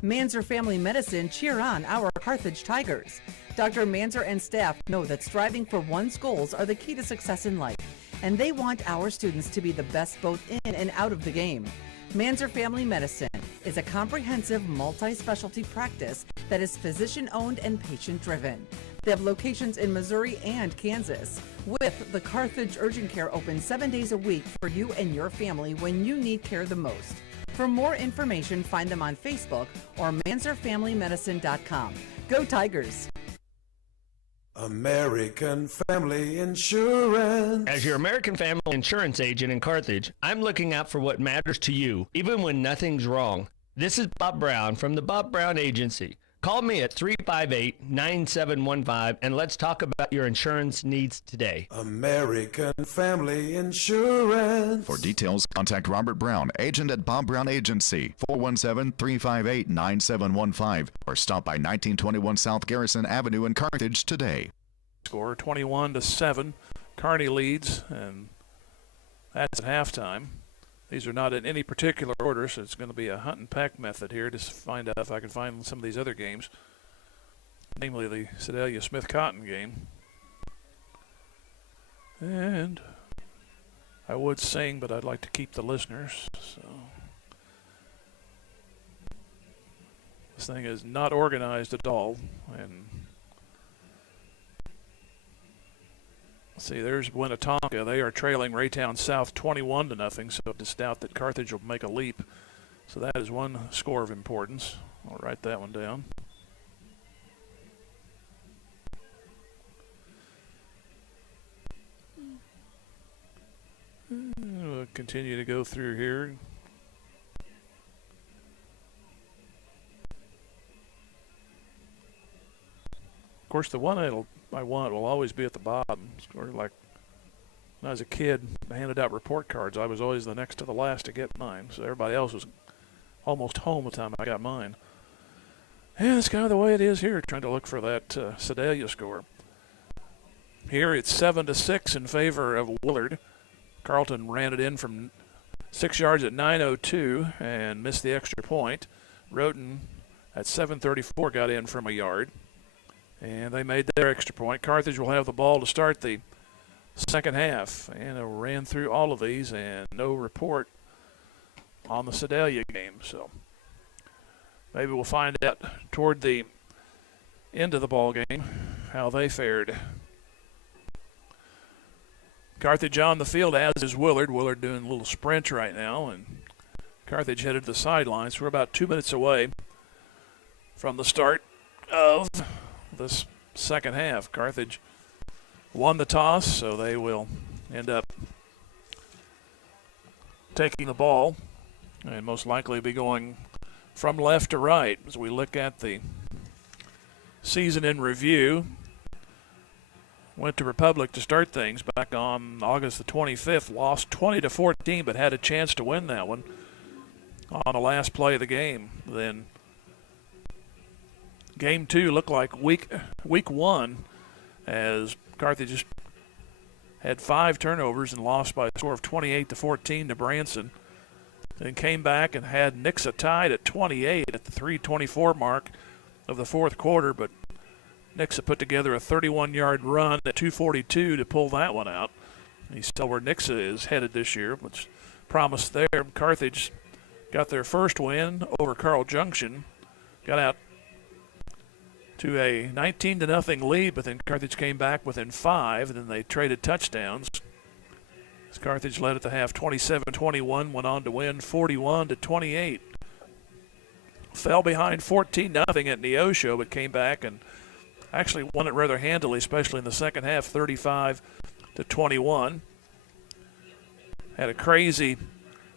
Manzer Family Medicine cheer on our Carthage Tigers. Dr. Manzer and staff know that striving for one's goals are the key to success in life, and they want our students to be the best both in and out of the game. Manzer Family Medicine is a comprehensive multi-specialty practice that is physician-owned and patient-driven. They have locations in Missouri and Kansas, with the Carthage Urgent Care open 7 days a week for you and your family when you need care the most. For more information, find them on Facebook or manzerfamilymedicine.com. Go Tigers! American Family Insurance. As your American Family Insurance agent in Carthage, I'm looking out for what matters to you, even when nothing's wrong. This is Bob Brown from the Bob Brown Agency. Call me at 358-9715 and let's talk about your insurance needs today. American Family Insurance. For details, contact Robert Brown, agent at Bob Brown Agency, 417-358-9715, or stop by 1921 South Garrison Avenue in Carthage today. Score 21-7. Kearney leads, and that's at halftime. These are not in any particular order, so it's going to be a hunt and peck method here to find out if I can find some of these other games, namely the Sedalia Smith Cotton game. And I would sing, but I'd like to keep the listeners. So this thing is not organized at all, and see, there's Winnetonka. They are trailing Raytown South 21-0, so I just doubt that Carthage will make a leap. So that is one score of importance. I'll write that one down. We'll continue to go through here. Of course, the one I want will always be at the bottom. Sort of like when I was a kid, I handed out report cards. I was always the next to the last to get mine, so everybody else was almost home the time I got mine. And that's kind of the way it is here, trying to look for that Sedalia score. Here it's 7-6 in favor of Willard. Carlton ran it in from 6 yards at 9:02 and missed the extra point. Roden at 7:34 got in from a yard. And they made their extra point. Carthage will have the ball to start the second half. And it ran through all of these and no report on the Sedalia game. So maybe we'll find out toward the end of the ball game how they fared. Carthage on the field, as is Willard. Willard doing a little sprint right now. And Carthage headed to the sidelines. We're about 2 minutes away from the start of this second half. Carthage won the toss, so they will end up taking the ball and most likely be going from left to right. As we look at the season in review, went to Republic to start things back on August the 25th, lost 20-14, but had a chance to win that one. on the last play of the game. Then game 2 looked like week 1 as Carthage had 5 turnovers and lost by a score of 28-14 to Branson. Then came back and had Nixa tied at 28 at the 3:24 mark of the fourth quarter, but Nixa put together a 31-yard run at 2:42 to pull that one out. You still where Nixa is headed this year, which promised there. Carthage got their first win over Carl Junction, got out to a 19-0 lead, but then Carthage came back within 5, and then they traded touchdowns. As Carthage led at the half 27-21, went on to win 41-28. Fell behind 14-0 at Neosho, but came back and actually won it rather handily, especially in the second half, 35-21. Had a crazy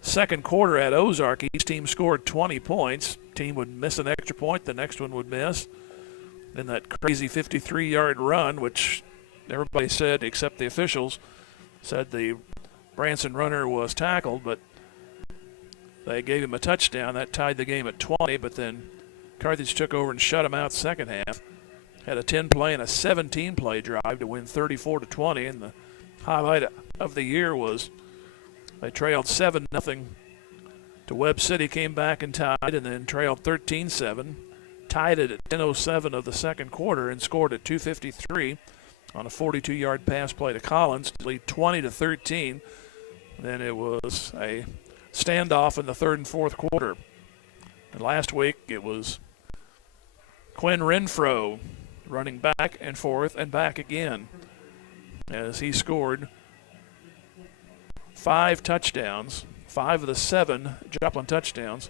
second quarter at Ozark. Each team scored 20 points. Team would miss an extra point, the next one would miss. Then that crazy 53-yard run, which everybody said, except the officials, said the Branson runner was tackled, but they gave him a touchdown. That tied the game at 20, but then Carthage took over and shut him out second half. Had a 10-play and a 17-play drive to win 34-20, and the highlight of the year was they trailed 7-0 to Webb City, came back and tied, and then trailed 13-7. Tied it at 10:07 of the second quarter and scored at 2:53 on a 42-yard pass play to Collins to lead 20-13. Then it was a standoff in the third and fourth quarter. And last week it was Quinn Renfro running back and forth and back again as he scored 5 touchdowns, 5 of the 7 Joplin touchdowns,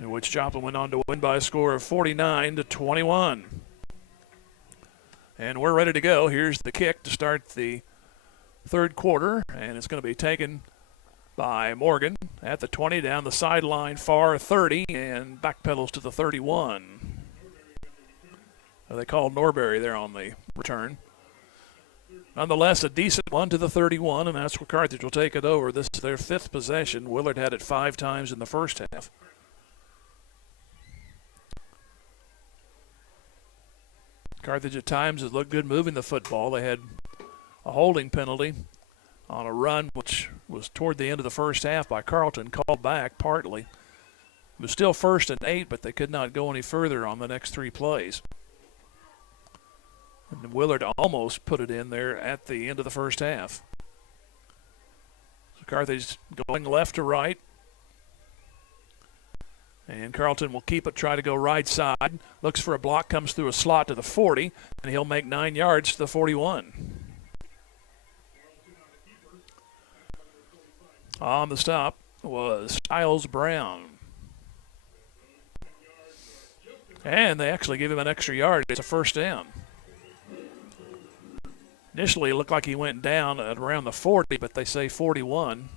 in which Joplin went on to win by a score of 49-21. And we're ready to go. Here's the kick to start the third quarter, and it's going to be taken by Morgan at the 20, down the sideline, far 30, and backpedals to the 31. They called Norbury there on the return. Nonetheless, a decent one to the 31, and that's where Carthage will take it over. This is their 5th possession. Willard had it 5 times in the first half. Carthage at times has looked good moving the football. They had a holding penalty on a run, which was toward the end of the first half by Carlton, called back partly. It was still 1st and 8, but they could not go any further on the next 3 plays. And Willard almost put it in there at the end of the first half. So Carthage going left to right. And Carlton will keep it, try to go right side. Looks for a block, comes through a slot to the 40, and he'll make 9 yards to the 41. On the stop was Styles Brown. And they actually give him an extra yard. It's a first down. Initially, it looked like he went down at around the 40, but they say 41.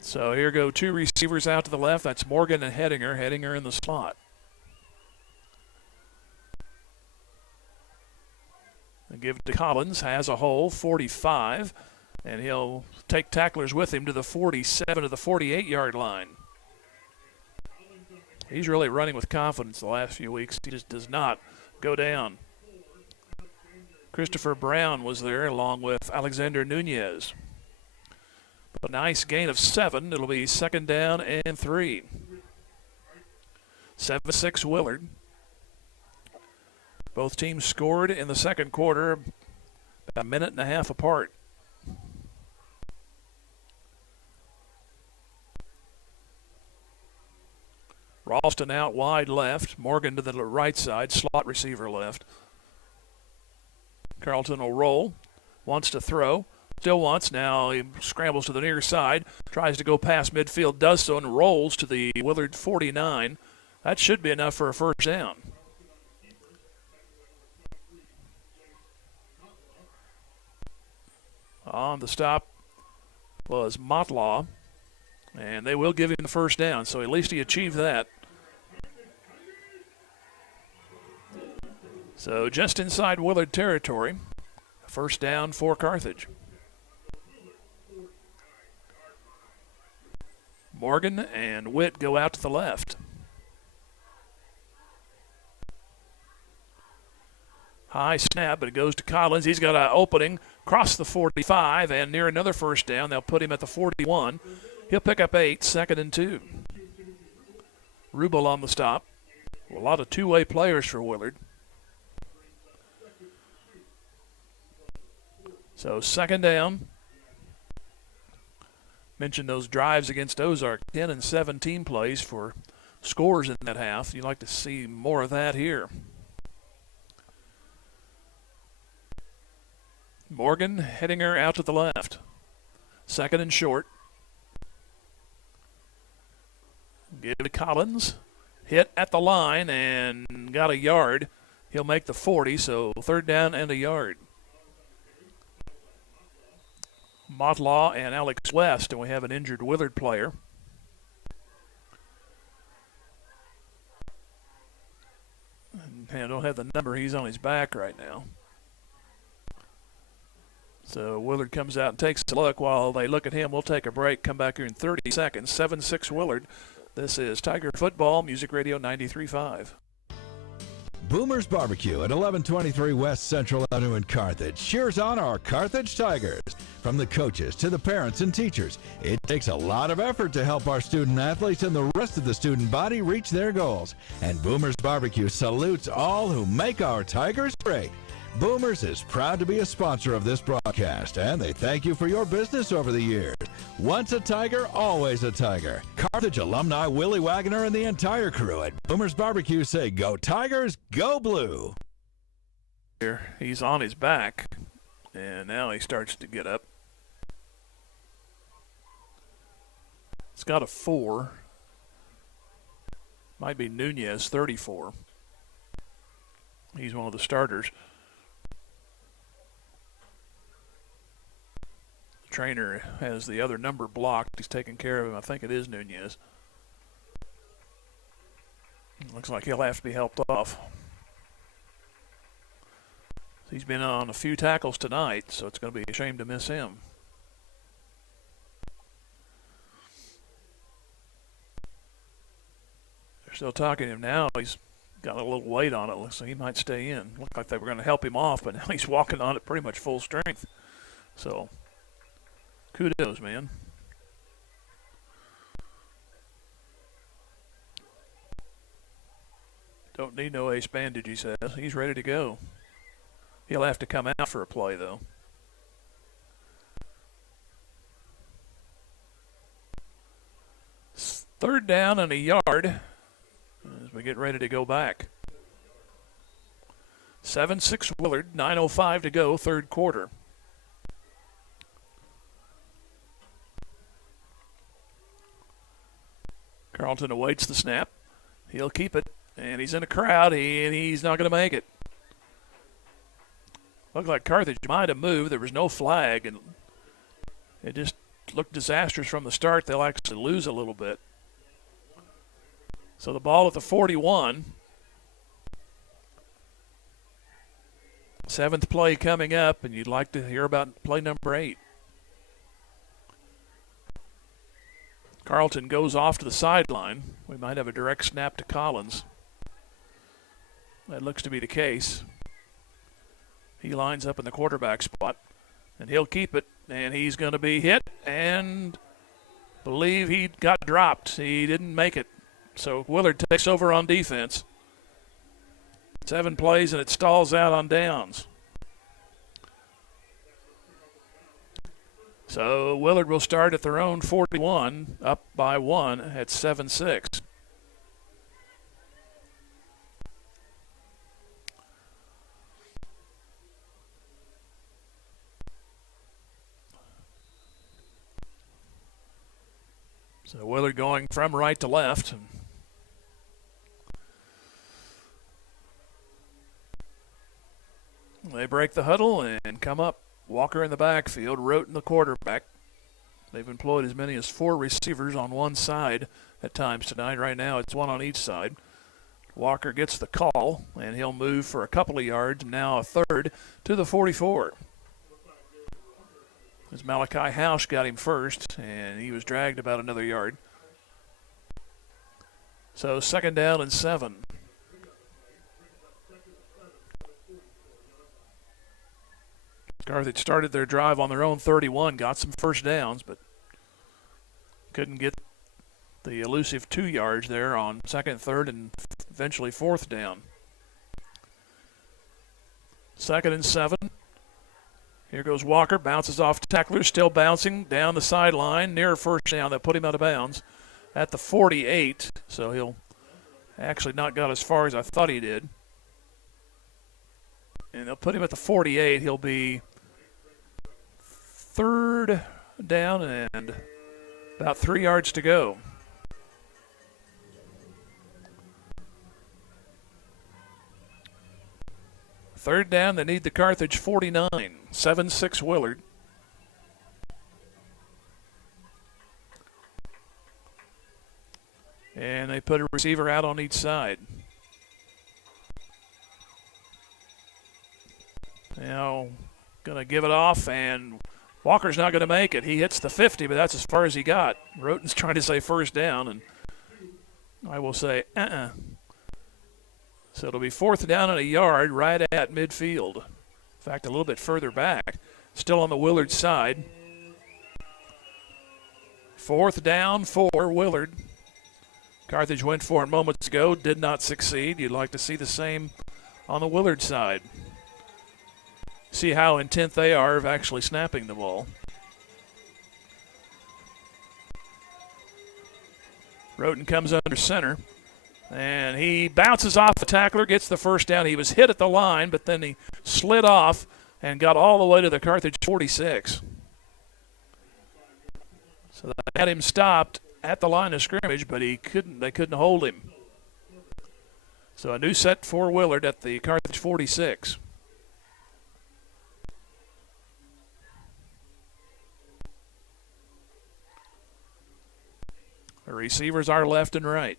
So here go 2 receivers out to the left. That's Morgan and Hedinger. Hedinger in the slot. And give it to Collins. Has a hole, 45. And he'll take tacklers with him to the 47 to the 48-yard line. He's really running with confidence the last few weeks. He just does not go down. Christopher Brown was there along with Alexander Nunez. A nice gain of 7. It'll be 2nd down and 3. 7-6 Willard. Both teams scored in the second quarter about a minute and a half apart. Ralston out wide left. Morgan to the right side. Slot receiver left. Carlton will roll. Wants to throw. Still wants. Now he scrambles to the near side. Tries to go past midfield. Does so and rolls to the Willard 49. That should be enough for a first down. On the stop was Motlaw. And they will give him the first down. So at least he achieved that. So just inside Willard territory. First down for Carthage. Morgan and Witt go out to the left. High snap, but it goes to Collins. He's got an opening across the 45 and near another first down. They'll put him at the 41. He'll pick up 8, 2nd and 2. Rubel on the stop. A lot of two-way players for Willard. So 2nd down. Mentioned those drives against Ozark, 10 and 17 plays for scores in that half. You'd like to see more of that here. Morgan heading her out to the left. 2nd and short. Give to Collins. Hit at the line and got a yard. He'll make the 40, so 3rd down and a yard. Motlaw and Alex West, and we have an injured Willard player. And I don't have the number. He's on his back right now. So Willard comes out and takes a look. While they look at him, we'll take a break, come back here in 30 seconds. 7-6 Willard. This is Tiger Football, Music Radio 93.5. Boomer's Barbecue at 1123 West Central Avenue in Carthage cheers on our Carthage Tigers. From the coaches to the parents and teachers, it takes a lot of effort to help our student athletes and the rest of the student body reach their goals. And Boomer's Barbecue salutes all who make our Tigers great. Boomers is proud to be a sponsor of this broadcast, and they thank you for your business over the years. Once a Tiger, always a Tiger. Carthage alumni Willie Wagner and the entire crew at Boomers Barbecue say, "Go Tigers, go Blue." Here, he's on his back, and now he starts to get up. It's got a 4. Might be Nunez, 34. He's one of the starters. Trainer has the other number blocked. He's taking care of him. I think it is Nunez. Looks like he'll have to be helped off. He's been on a few tackles tonight, so it's going to be a shame to miss him. They're still talking to him now. He's got a little weight on it. Looks like he might stay in. Looked like they were going to help him off, but now he's walking on it pretty much full strength. So kudos, man. Don't need no ace bandage, he says. He's ready to go. He'll have to come out for a play, though. Third down and a yard as we get ready to go back. 7-6 Willard, 9:05 to go, third quarter. Carlton awaits the snap. He'll keep it, and he's in a crowd, and he's not going to make it. Looked like Carthage might have moved. There was no flag, and it just looked disastrous from the start. They'll actually lose a little bit. So the ball at the 41. 7th play coming up, and you'd like to hear about play number 8. Carlton goes off to the sideline. We might have a direct snap to Collins. That looks to be the case. He lines up in the quarterback spot, and he'll keep it, and he's going to be hit, and believe he got dropped. He didn't make it. So Willard takes over on defense. 7 plays, and it stalls out on downs. So Willard will start at their own 41, up by 1 at 7-6. So Willard going from right to left. They break the huddle and come up. Walker in the backfield, Roten the quarterback. They've employed as many as 4 receivers on one side at times tonight. Right now it's 1 on each side. Walker gets the call, and he'll move for a couple of yards, now a third to the 44. As Malachi House got him first, and he was dragged about another yard. So 2nd down and 7. Carthage started their drive on their own 31, got some first downs, but couldn't get the elusive 2 yards there on 2nd, 3rd, and eventually 4th down. 2nd and 7. Here goes Walker, bounces off tackler, still bouncing down the sideline, near a first down. That put him out of bounds at the 48, so he'll actually not got as far as I thought he did. And they'll put him at the 48. He'll be 3rd down and about 3 yards to go. Third down, they need the Carthage 49. 7-6 Willard. And they put a receiver out on each side. Now, going to give it off, and Walker's not going to make it. He hits the 50, but that's as far as he got. Roten's trying to say first down, and I will say, So it'll be 4th down and a yard right at midfield. In fact, a little bit further back. Still on the Willard side. 4th down for Willard. Carthage went for it moments ago, did not succeed. You'd like to see the same on the Willard side. See how intent they are of actually snapping the ball. Roten comes under center, and he bounces off the tackler, gets the first down. He was hit at the line, but then he slid off and got all the way to the Carthage 46. So they had him stopped at the line of scrimmage, but they couldn't hold him. So a new set for Willard at the Carthage 46. The receivers are left and right.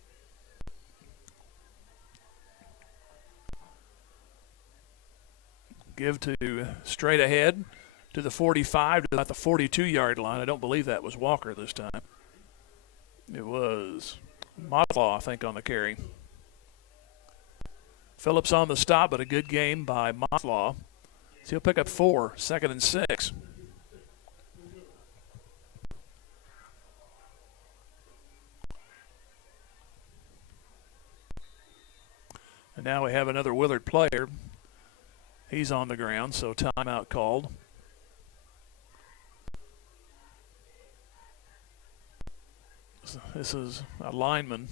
Give to straight ahead to the 45 to about the 42-yard line. I don't believe that was Walker this time. It was Motlaw, I think, on the carry. Phillips on the stop, but a good game by Motlaw. So he'll pick up 4, 2nd and 6. And now we have another Willard player. He's on the ground, so timeout called. This is a lineman.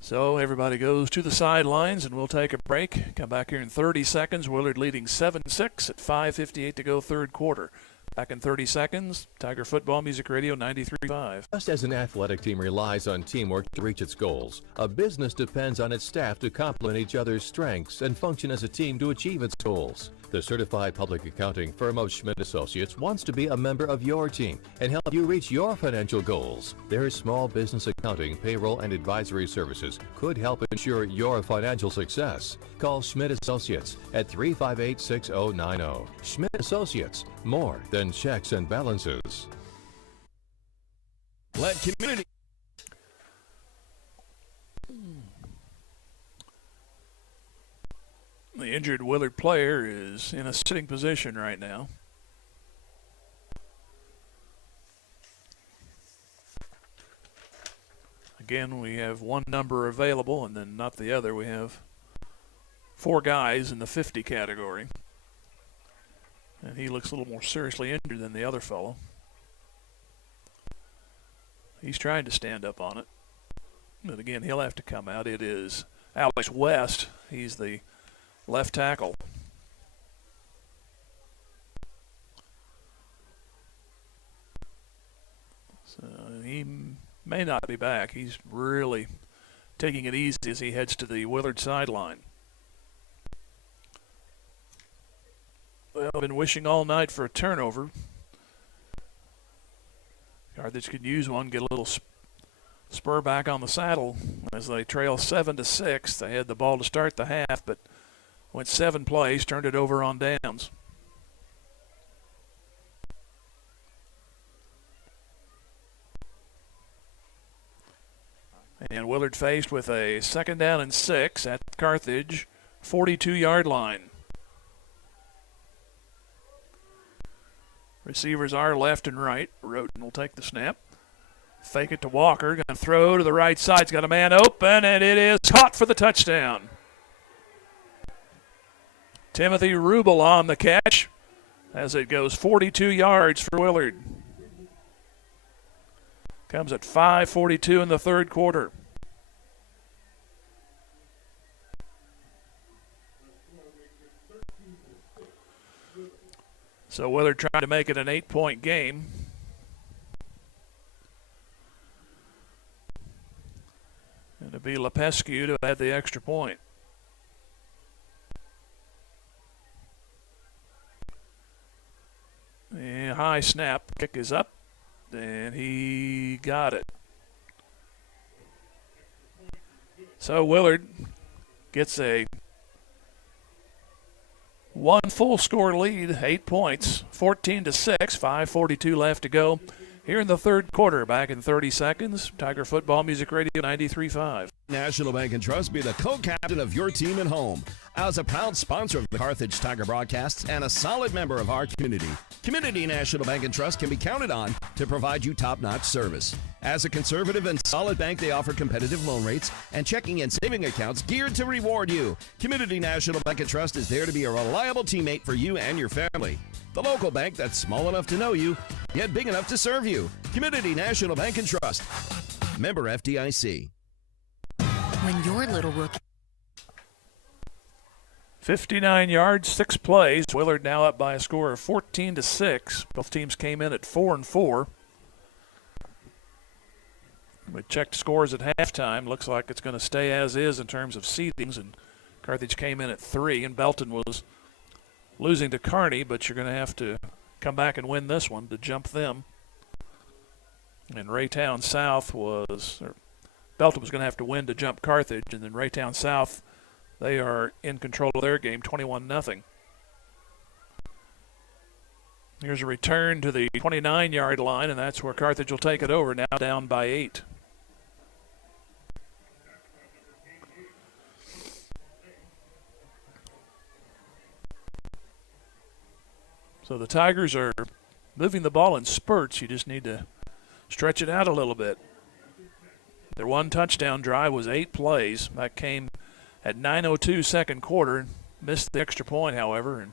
So everybody goes to the sidelines, and we'll take a break. Come back here in 30 seconds. Willard leading 7-6 at 5:58 to go third quarter. Back in 30 seconds, Tiger Football Music Radio 93.5. Just as an athletic team relies on teamwork to reach its goals, a business depends on its staff to complement each other's strengths and function as a team to achieve its goals. The certified public accounting firm of Schmidt Associates wants to be a member of your team and help you reach your financial goals. Their small business accounting, payroll, and advisory services could help ensure your financial success. Call Schmidt Associates at 358-6090. Schmidt Associates, more than checks and balances. Let community. The injured Willard player is in a sitting position right now. Again, we have one number available and then not the other. We have 4 guys in the 50 category. And he looks a little more seriously injured than the other fellow. He's trying to stand up on it. But again, he'll have to come out. It is Alex West. He's the left tackle. So he may not be back. He's really taking it easy as he heads to the Willard sideline. Well, I've been wishing all night for a turnover. Carthage could use one, get a little spur back on the saddle as they trail 7-6. They had the ball to start the half, but went 7 plays, turned it over on downs. And Willard faced with a 2nd down and 6 at Carthage, 42-yard line. Receivers are left and right. Roten will take the snap. Fake it to Walker. Going to throw to the right side. He's got a man open, and it is caught for the touchdown. Timothy Rubel on the catch as it goes 42 yards for Willard. Comes at 5:42 in the third quarter. So Willard trying to make it an 8-point game. And it'll be Lepescu to add the extra point. And high snap. Kick is up. And he got it. So Willard gets a one full score lead, 8 points, 14-6, 5:42 left to go. Here in the third quarter, back in 30 seconds. Tiger Football Music Radio 93.5. National Bank and Trust, be the co-captain of your team and home. As a proud sponsor of the Carthage Tiger broadcasts and a solid member of our community, Community National Bank and Trust can be counted on to provide you top-notch service. As a conservative and solid bank, they offer competitive loan rates and checking and saving accounts geared to reward you. Community National Bank and Trust is there to be a reliable teammate for you and your family. The local bank that's small enough to know you, yet big enough to serve you. Community National Bank and Trust. Member FDIC. When your little rookie 59 yards, 6 plays. Willard now up by a score of 14-6. Both teams came in at 4-4. We checked scores at halftime. Looks like it's going to stay as is in terms of seedings. And Carthage came in at 3, and Belton was losing to Kearney, but you're going to have to come back and win this one to jump them. And Raytown South Belton was going to have to win to jump Carthage, and then Raytown South, they are in control of their game, 21-0. Here's a return to the 29-yard line, and that's where Carthage will take it over, now down by 8. So the Tigers are moving the ball in spurts. You just need to stretch it out a little bit. Their one touchdown drive was 8 plays. That came at 9:02 second quarter. Missed the extra point, however, and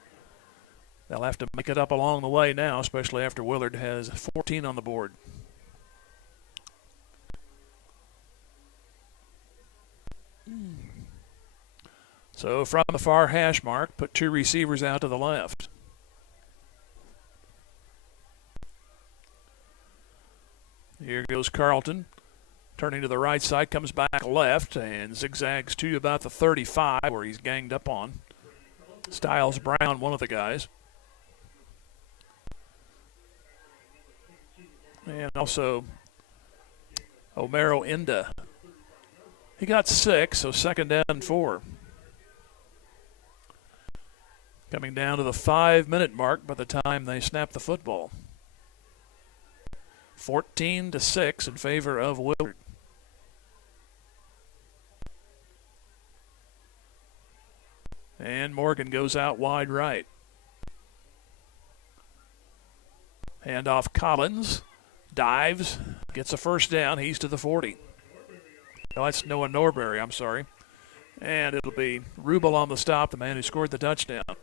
they'll have to make it up along the way now, especially after Willard has 14 on the board. So from the far hash mark, put 2 receivers out to the left. Here goes Carlton. Turning to the right side, comes back left and zigzags to about the 35 where he's ganged up on. Styles Brown, one of the guys. And also Omero Inda. He got 6, so 2nd down and 4. Coming down to the 5-minute mark by the time they snap the football. 14-6 in favor of Willard. And Morgan goes out wide right. Hand off Collins. Dives. Gets a first down. He's to the 40. No, that's Noah Norbury, I'm sorry. And it'll be Rubel on the stop, the man who scored the touchdown.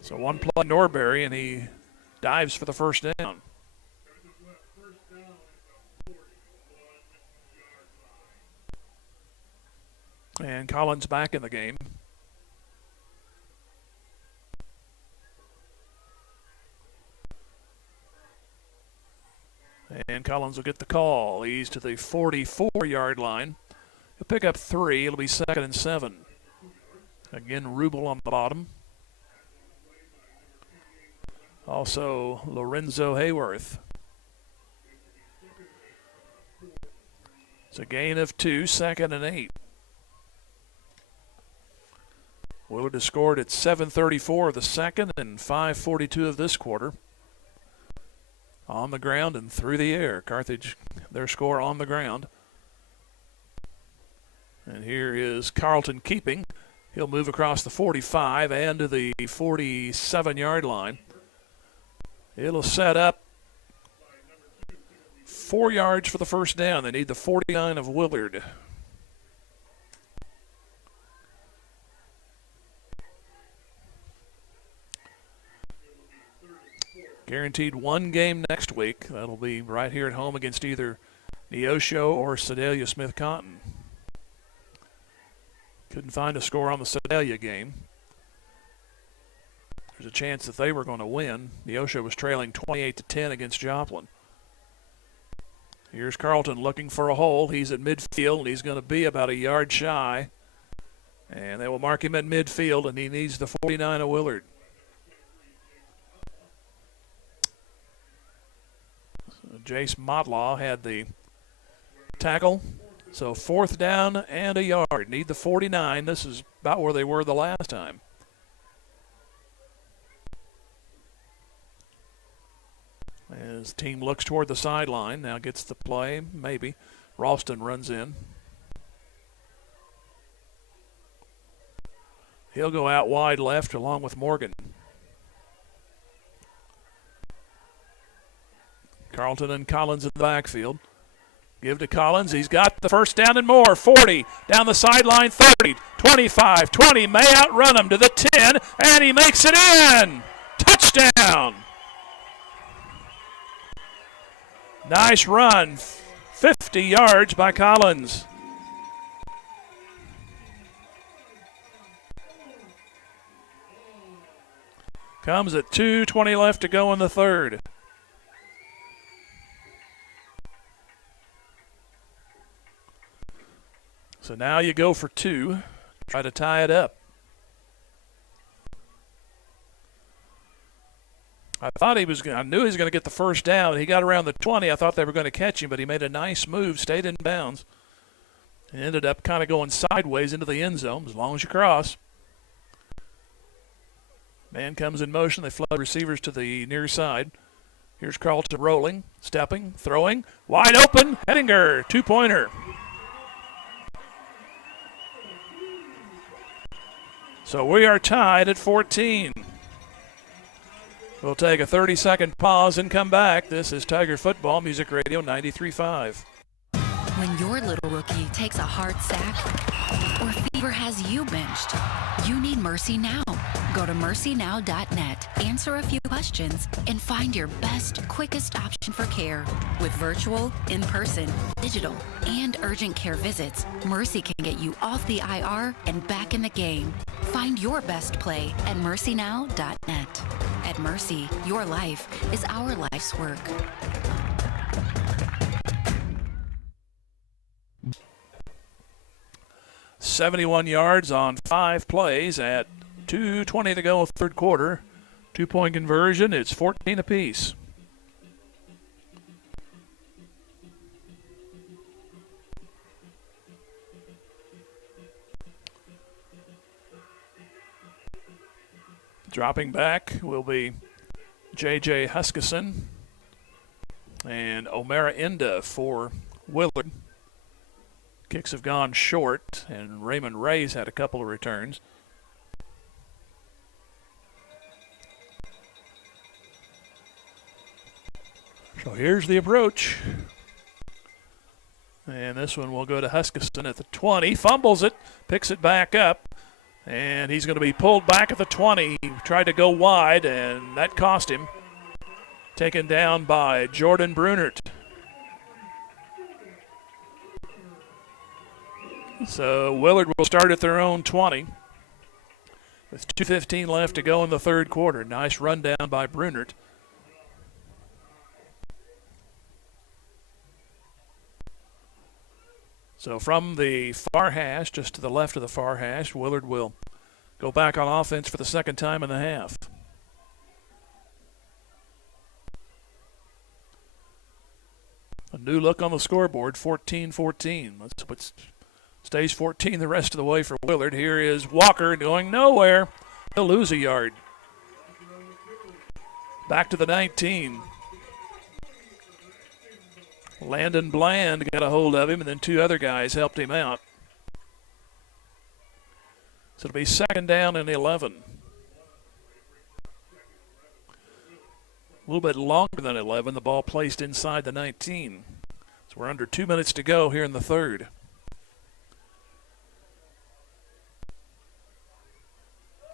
So one play Norbury, and he dives for the first down. And Collins back in the game. And Collins will get the call. He's to the 44-yard line. He'll pick up 3. It'll be 2nd and 7. Again, Rubel on the bottom. Also, Lorenzo Hayworth. It's a gain of 2, 2nd and 8. Willard has scored at 7:34 of the second and 5:42 of this quarter. On the ground and through the air. Carthage, their score on the ground. And here is Carlton keeping. He'll move across the 45 and to the 47-yard line. It'll set up 4 yards for the first down. They need the 49 of Willard. Guaranteed one game next week. That'll be right here at home against either Neosho or Sedalia Smith Cotton. Couldn't find a score on the Sedalia game. There's a chance that they were going to win. Neosho was trailing 28-10 against Joplin. Here's Carlton looking for a hole. He's at midfield, and he's going to be about a yard shy. And they will mark him at midfield, and he needs the 49 of Willard. Jace Motlaw had the tackle. So 4th down and a yard. Need the 49. This is about where they were the last time. As the team looks toward the sideline, now gets the play, maybe. Ralston runs in. He'll go out wide left along with Morgan. Carlton and Collins in the backfield. Give to Collins. He's got the first down and more. 40. Down the sideline. 30. 25. 20. May outrun him to the 10. And he makes it in. Touchdown. Nice run. 50 yards by Collins. Comes at 2:20 left to go in the third. So now you go for 2, try to tie it up. I knew he was going to get the first down. He got around the 20. I thought they were going to catch him, but he made a nice move, stayed in bounds, and ended up kind of going sideways into the end zone as long as you cross. Man comes in motion. They flood receivers to the near side. Here's Carlton rolling, stepping, throwing. Wide open. Hettinger, 2-pointer. So we are tied at 14. We'll take a 30-second pause and come back. This is Tiger Football Music Radio 93.5. When your little rookie takes a hard sack or fever has you benched, you need Mercy Now. Go to mercynow.net, answer a few questions, and find your best, quickest option for care. With virtual, in-person, digital, and urgent care visits, Mercy can get you off the IR and back in the game. Find your best play at mercynow.net. At Mercy, your life is our life's work. .71 yards on 5 plays at 2:20 to go third quarter. 2-point conversion. It's 14 apiece. Dropping back will be J.J. Huskisson and O'Mara Inda for Willard. Kicks have gone short, and Raymond Ray's had a couple of returns. So here's the approach. And this one will go to Huskisson at the 20. Fumbles it, picks it back up, and he's going to be pulled back at the 20. He tried to go wide, and that cost him. Taken down by Jordan Brunert. So Willard will start at their own 20 with 2:15 left to go in the third quarter. Nice rundown by Brunert. So from the far hash, just to the left of the far hash, Willard will go back on offense for the second time in the half. A new look on the scoreboard, 14-14. That's what's stays 14 the rest of the way for Willard. Here is Walker going nowhere. He'll lose a yard. Back to the 19. Landon Bland got a hold of him, and then 2 other guys helped him out. So it'll be 2nd down and 11. A little bit longer than 11. The ball placed inside the 19. So we're under 2 minutes to go here in the third.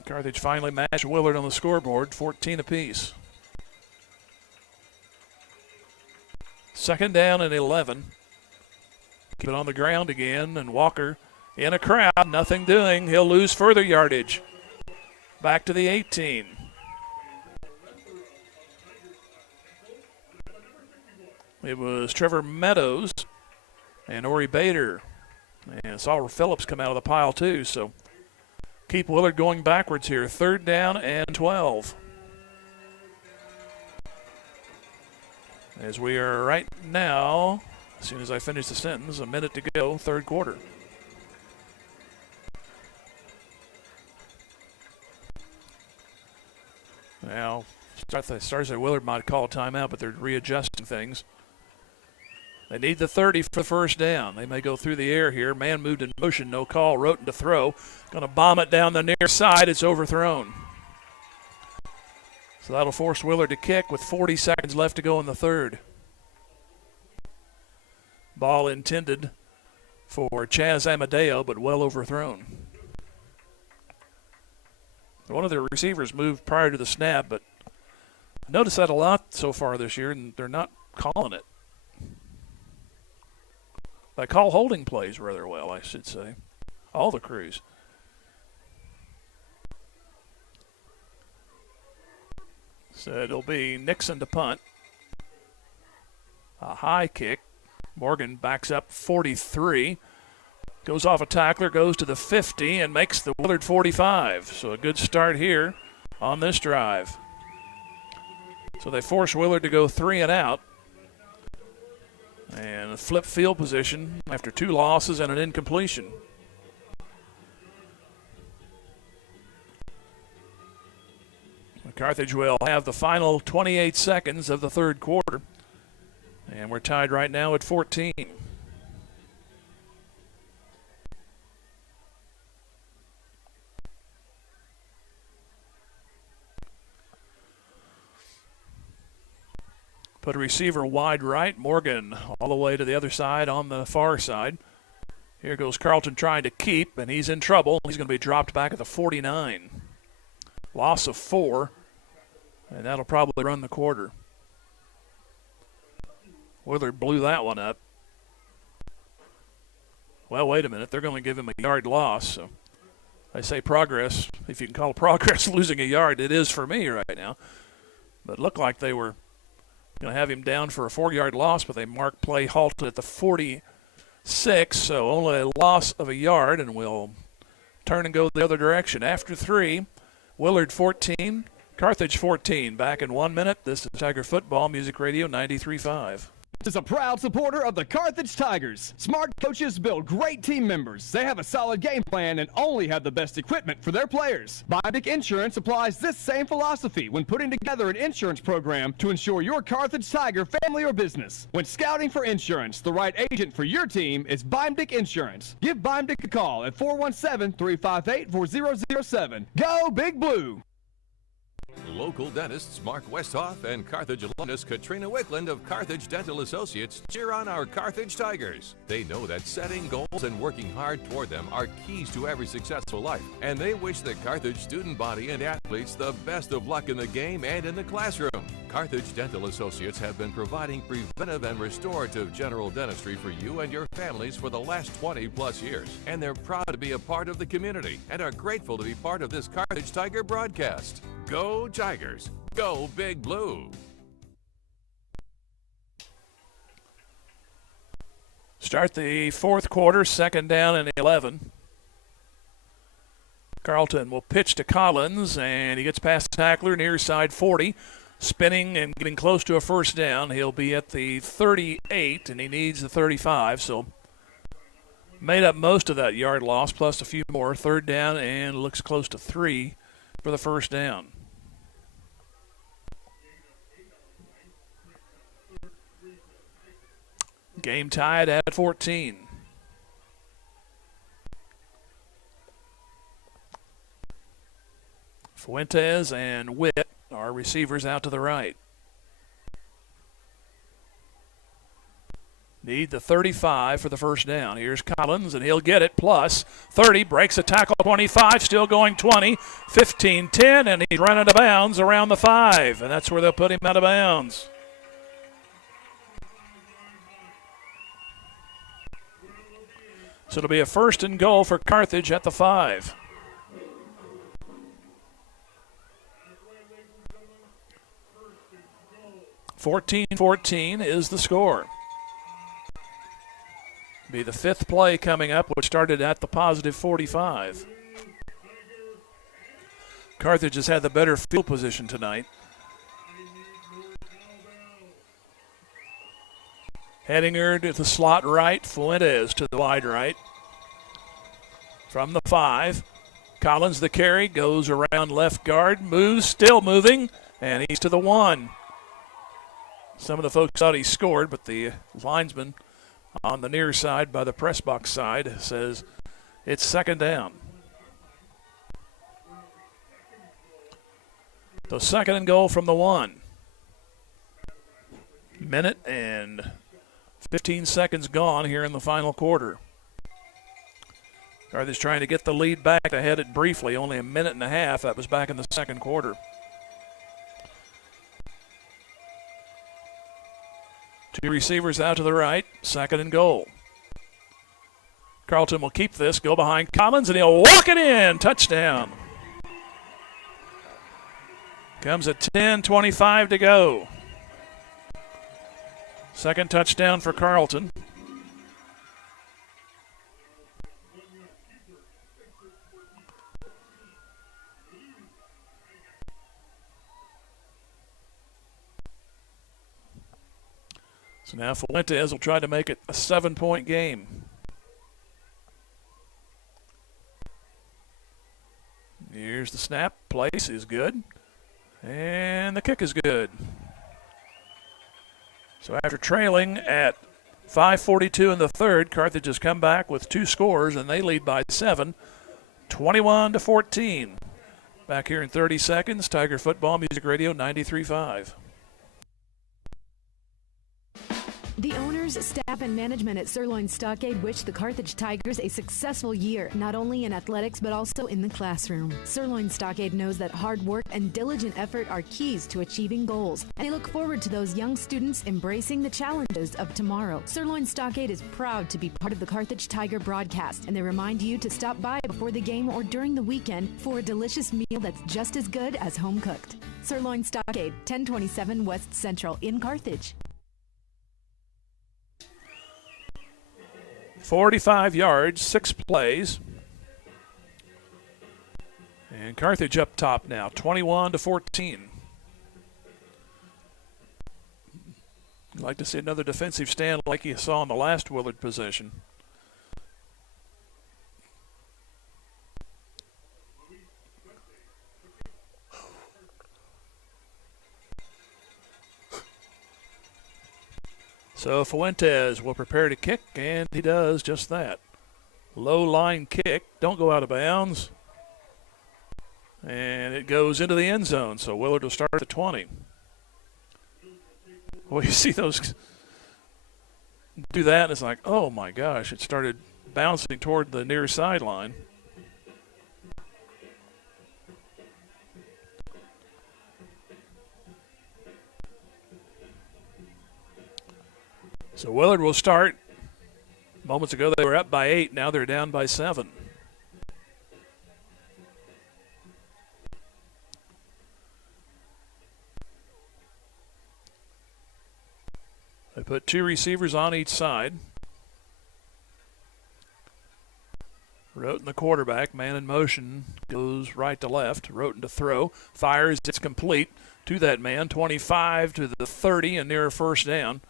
Carthage finally matched Willard on the scoreboard, 14 apiece. 2nd down and 11. Keep it on the ground again, and Walker in a crowd, nothing doing. He'll lose further yardage. Back to the 18. It was Trevor Meadows and Ori Bader. And saw Phillips come out of the pile too, so keep Willard going backwards here. 3rd down and 12. As we are right now, as soon as I finish the sentence, a minute to go, third quarter. Now, starts at Willard might call a timeout, but they're readjusting things. They need the 30 for the first down. They may go through the air here. Man moved in motion, no call. Roten to throw. Going to bomb it down the near side. It's overthrown. So that'll force Willard to kick with 40 seconds left to go in the third. Ball intended for Chaz Amadeo, but well overthrown. One of their receivers moved prior to the snap, but I noticed that a lot so far this year, and they're not calling it. They call holding plays rather well, I should say. All the crews. So it'll be Nixon to punt. A high kick. Morgan backs up 43. Goes off a tackler, goes to the 50, and makes the Willard 45. So a good start here on this drive. So they force Willard to go 3 and out. And a flip field position after 2 losses and an incompletion. Carthage will have the final 28 seconds of the third quarter. And we're tied right now at 14. Put a receiver wide right. Morgan all the way to the other side on the far side. Here goes Carlton trying to keep, and he's in trouble. He's going to be dropped back at the 49. Loss of 4, and that'll probably run the quarter. Willard blew that one up. Well, wait a minute. They're going to give him a yard loss. So I say progress. If you can call progress losing a yard, it is for me right now. But it looked like they were going to have him down for a 4-yard loss, but they marked play halted at the 46, so only a loss of a yard, and we'll turn and go the other direction. After 3, Willard 14, Carthage 14. Back in 1 minute. This is Tiger Football, Music Radio 93.5. Is a proud supporter of the Carthage Tigers. Smart coaches build great team members. They have a solid game plan and only have the best equipment for their players. Bimdick Insurance applies this same philosophy when putting together an insurance program to ensure your Carthage Tiger family or business. When scouting for insurance, the right agent for your team is Bimdick Insurance. Give Bimdick a call at 417-358-4007. Go Big Blue! Local dentists Mark Westhoff and Carthage alumnus Katrina Wickland of Carthage Dental Associates cheer on our Carthage Tigers. They know that setting goals and working hard toward them are keys to every successful life, and they wish the Carthage student body and athletes the best of luck in the game and in the classroom. Carthage Dental Associates have been providing preventive and restorative general dentistry for you and your families for the last 20-plus years, and they're proud to be a part of the community and are grateful to be part of this Carthage Tiger broadcast. Go Tigers! Go Big Blue! Start the fourth quarter, 2nd down and 11. Carlton will pitch to Collins, and he gets past the tackler, near side 40. Spinning and getting close to a first down. He'll be at the 38, and he needs the 35, so made up most of that yard loss, plus a few more. 3rd down, and looks close to 3 for the first down. Game tied at 14. Fuentes and Witt are receivers out to the right. Need the 35 for the first down. Here's Collins, and he'll get it. Plus 30, breaks a tackle, 25, still going 20, 15, 10, and he's run out of bounds around the 5, and that's where they'll put him out of bounds. So it'll be a 1st and goal for Carthage at the 5. (14-14) is the score. Be the 5th play coming up, which started at the positive 45. Carthage has had the better field position tonight. Hedinger to the slot right, Fuentes to the wide right. From the 5, Collins the carry, goes around left guard, moves, still moving, and he's to the 1. Some of the folks thought he scored, but the linesman on the near side by the press box side says it's 2nd down. So 2nd and goal from the 1. Minute and 15 seconds gone here in the final quarter. Carthage trying to get the lead back. They had it briefly, only a minute and a half. That was back in the 2nd quarter. 2 receivers out to the right, 2nd and goal. Carlton will keep this, go behind Collins, and he'll walk it in. Touchdown. Comes at 10:25 to go. 2nd touchdown for Carlton. So now Fuentes will try to make it a 7-point game. Here's the snap. Place is good. And the kick is good. So after trailing at 5:42 in the 3rd, Carthage has come back with 2 scores, and they lead by 7, 21-14. Back here in 30 seconds, Tiger Football Music Radio 93.5. The owners, staff, and management at Sirloin Stockade wish the Carthage Tigers a successful year, not only in athletics but also in the classroom. Sirloin Stockade knows that hard work and diligent effort are keys to achieving goals, and they look forward to those young students embracing the challenges of tomorrow. Sirloin Stockade is proud to be part of the Carthage Tiger broadcast, and they remind you to stop by before the game or during the weekend for a delicious meal that's just as good as home cooked. Sirloin Stockade, 1027 West Central in Carthage. 45 yards, 6 plays. And Carthage up top now, 21-14. I'd like to see another defensive stand like you saw in the last Willard possession. So Fuentes will prepare to kick, and he does just that. Low line kick, don't go out of bounds. And it goes into the end zone, so Willard will start at 20. Well, you see those do that, and it's like, oh my gosh, it started bouncing toward the near sideline. So Willard will start. Moments ago they were up by 8. Now they're down by 7. They put 2 receivers on each side. Roten, the quarterback, man in motion, goes right to left. Roten to throw. Fires, it's complete to that man. 25 to the 30 and near a first down.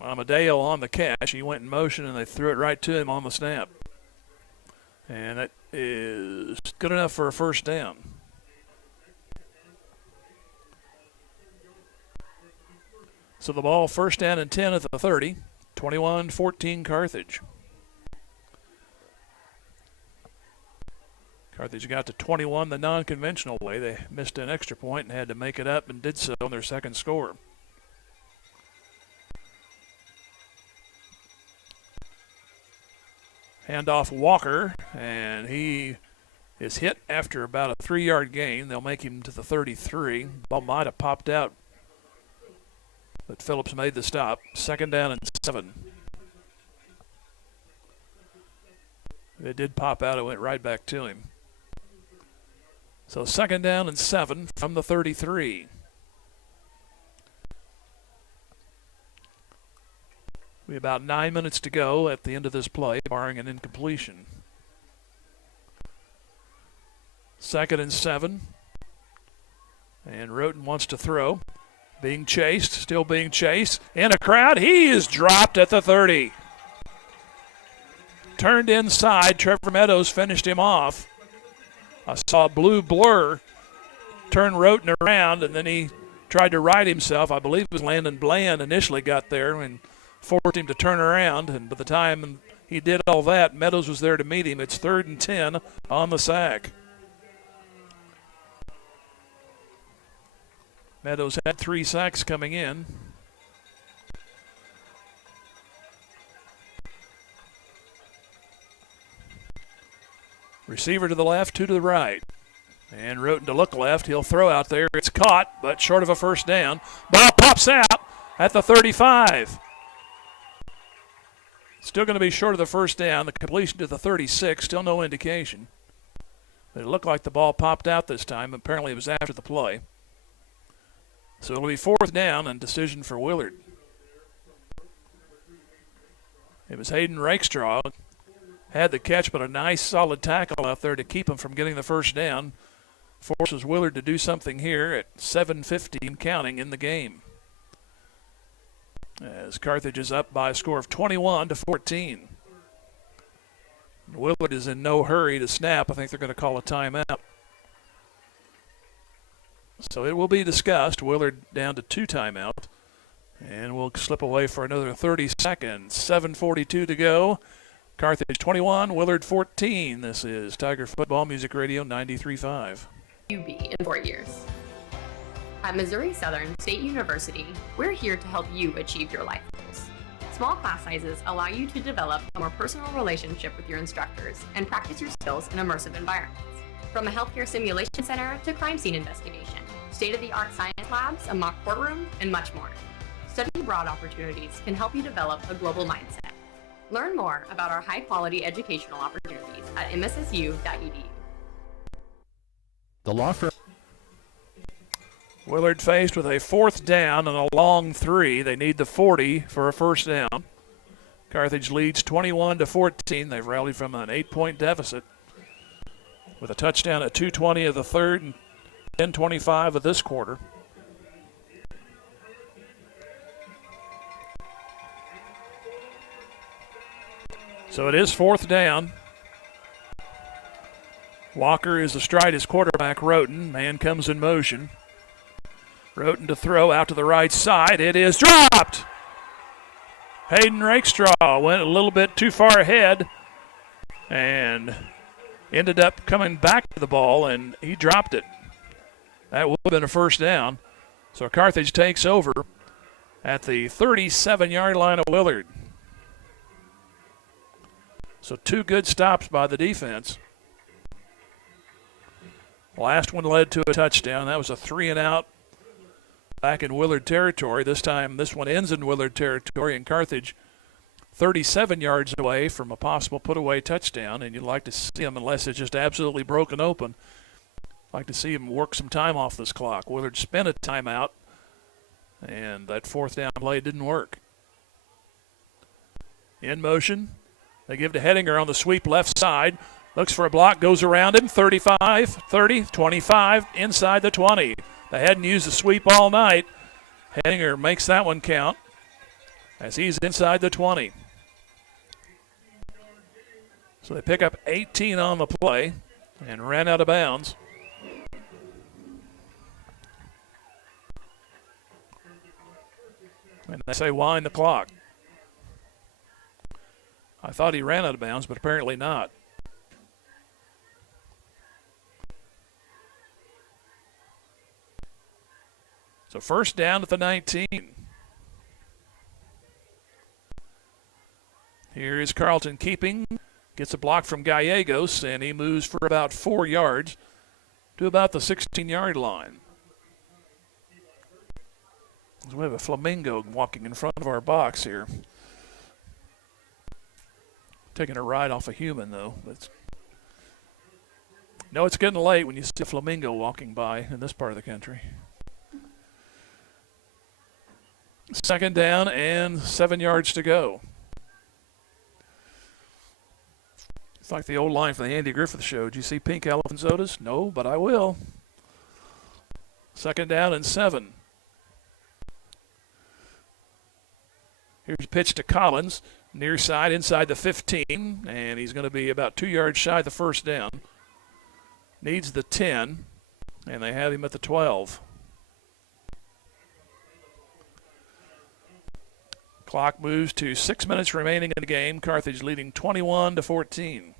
Amadeo on the catch. He went in motion, and they threw it right to him on the snap. And that is good enough for a first down. So the ball first down and 10 at the 30. 21-14 Carthage. Carthage got to 21 the non-conventional way. They missed an extra point and had to make it up and did so on their second score. Handoff Walker, and he is hit after about a 3-yard gain. They'll make him to the 33. Ball might have popped out, but Phillips made the stop. 2nd down and 7. It did pop out. It went right back to him. So 2nd down and 7 from the 33. We have about 9 minutes to go at the end of this play, barring an incompletion. 2nd and 7. And Roten wants to throw. Being chased, still being chased. In a crowd, he is dropped at the 30. Turned inside, Trevor Meadows finished him off. I saw a blue blur turn Roten around, and then he tried to right himself. I believe it was Landon Bland initially got there and forced him to turn around, and by the time he did all that, Meadows was there to meet him. It's 3rd and 10 on the sack. Meadows had 3 sacks coming in. Receiver to the left, 2 to the right. And Roten to look left. He'll throw out there. It's caught, but short of a first down. Ball pops out at the 35. Still going to be short of the first down. The completion to the 36, still no indication. But it looked like the ball popped out this time. Apparently it was after the play. So it'll be 4th down and decision for Willard. It was Hayden Rakestraw. Had the catch, but a nice solid tackle out there to keep him from getting the first down. Forces Willard to do something here at 7:15 counting in the game. As Carthage is up by a score of 21-14. Willard is in no hurry to snap. I think they're going to call a timeout. So it will be discussed. Willard down to 2 timeouts. And we'll slip away for another 30 seconds. 7:42 to go. Carthage 21, Willard 14. This is Tiger Football Music Radio 93.5. UB in 4 years. At Missouri Southern State University, we're here to help you achieve your life goals. Small class sizes allow you to develop a more personal relationship with your instructors and practice your skills in immersive environments. From a healthcare simulation center to crime scene investigation, state-of-the-art science labs, a mock courtroom, and much more. Study abroad opportunities can help you develop a global mindset. Learn more about our high-quality educational opportunities at mssu.edu. The law firm. Willard faced with a 4th down and a long 3. They need the 40 for a first down. Carthage leads 21-14. They've rallied from an 8-point deficit with a touchdown at 2:20 of the third and 10:25 of this quarter. So it is 4th down. Walker is astride his quarterback, Roten. Man comes in motion. Roten to throw out to the right side. It is dropped. Hayden Rakestraw went a little bit too far ahead and ended up coming back to the ball, and he dropped it. That would have been a first down. So Carthage takes over at the 37-yard line of Willard. So 2 good stops by the defense. The last one led to a touchdown. That was a 3-and-out back in Willard territory. This time, this one ends in Willard territory, and Carthage 37 yards away from a possible put-away touchdown, and you'd like to see them, unless it's just absolutely broken open, like to see him work some time off this clock. Willard spent a timeout, and that 4th down play didn't work. In motion. They give to Hedinger on the sweep left side. Looks for a block, goes around him. 35, 30, 25, inside the 20. They hadn't used the sweep all night. Hedinger makes that one count as he's inside the 20. So they pick up 18 on the play and ran out of bounds. And they say wind the clock. I thought he ran out of bounds, but apparently not. So first down at the 19. Here is Carlton keeping. Gets a block from Gallegos, and he moves for about 4 yards to about the 16-yard line. So we have a flamingo walking in front of our box here. Taking a ride off a human, though. No, it's getting late when you see a flamingo walking by in this part of the country. Second down and 7 yards to go. It's like the old line from the Andy Griffith Show. Did you see pink elephant sodas? No, but I will. Second down and 7. Here's a pitch to Collins. Near side, inside the 15, and he's going to be about 2 yards shy of the first down. Needs the 10, and they have him at the 12. Clock moves to 6 minutes remaining in the game. Carthage leading 21-14.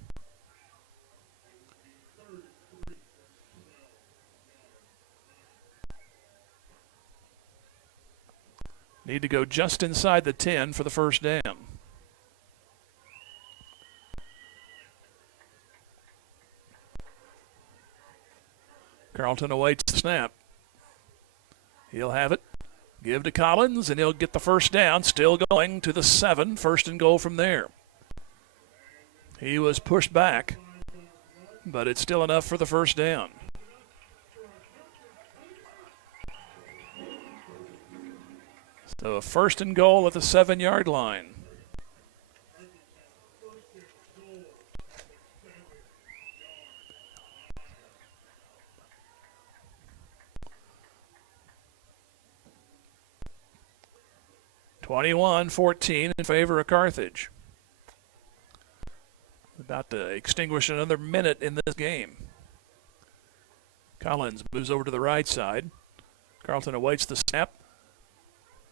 Need to go just inside the 10 for the first down. Carlton awaits the snap. He'll have it. Give to Collins, and he'll get the first down. Still going to the 7. First and goal from there. He was pushed back, but it's still enough for the first down. So a first and goal at the 7-yard line. (21-14) in favor of Carthage. About to extinguish another minute in this game. Collins moves over to the right side. Carlton awaits the snap.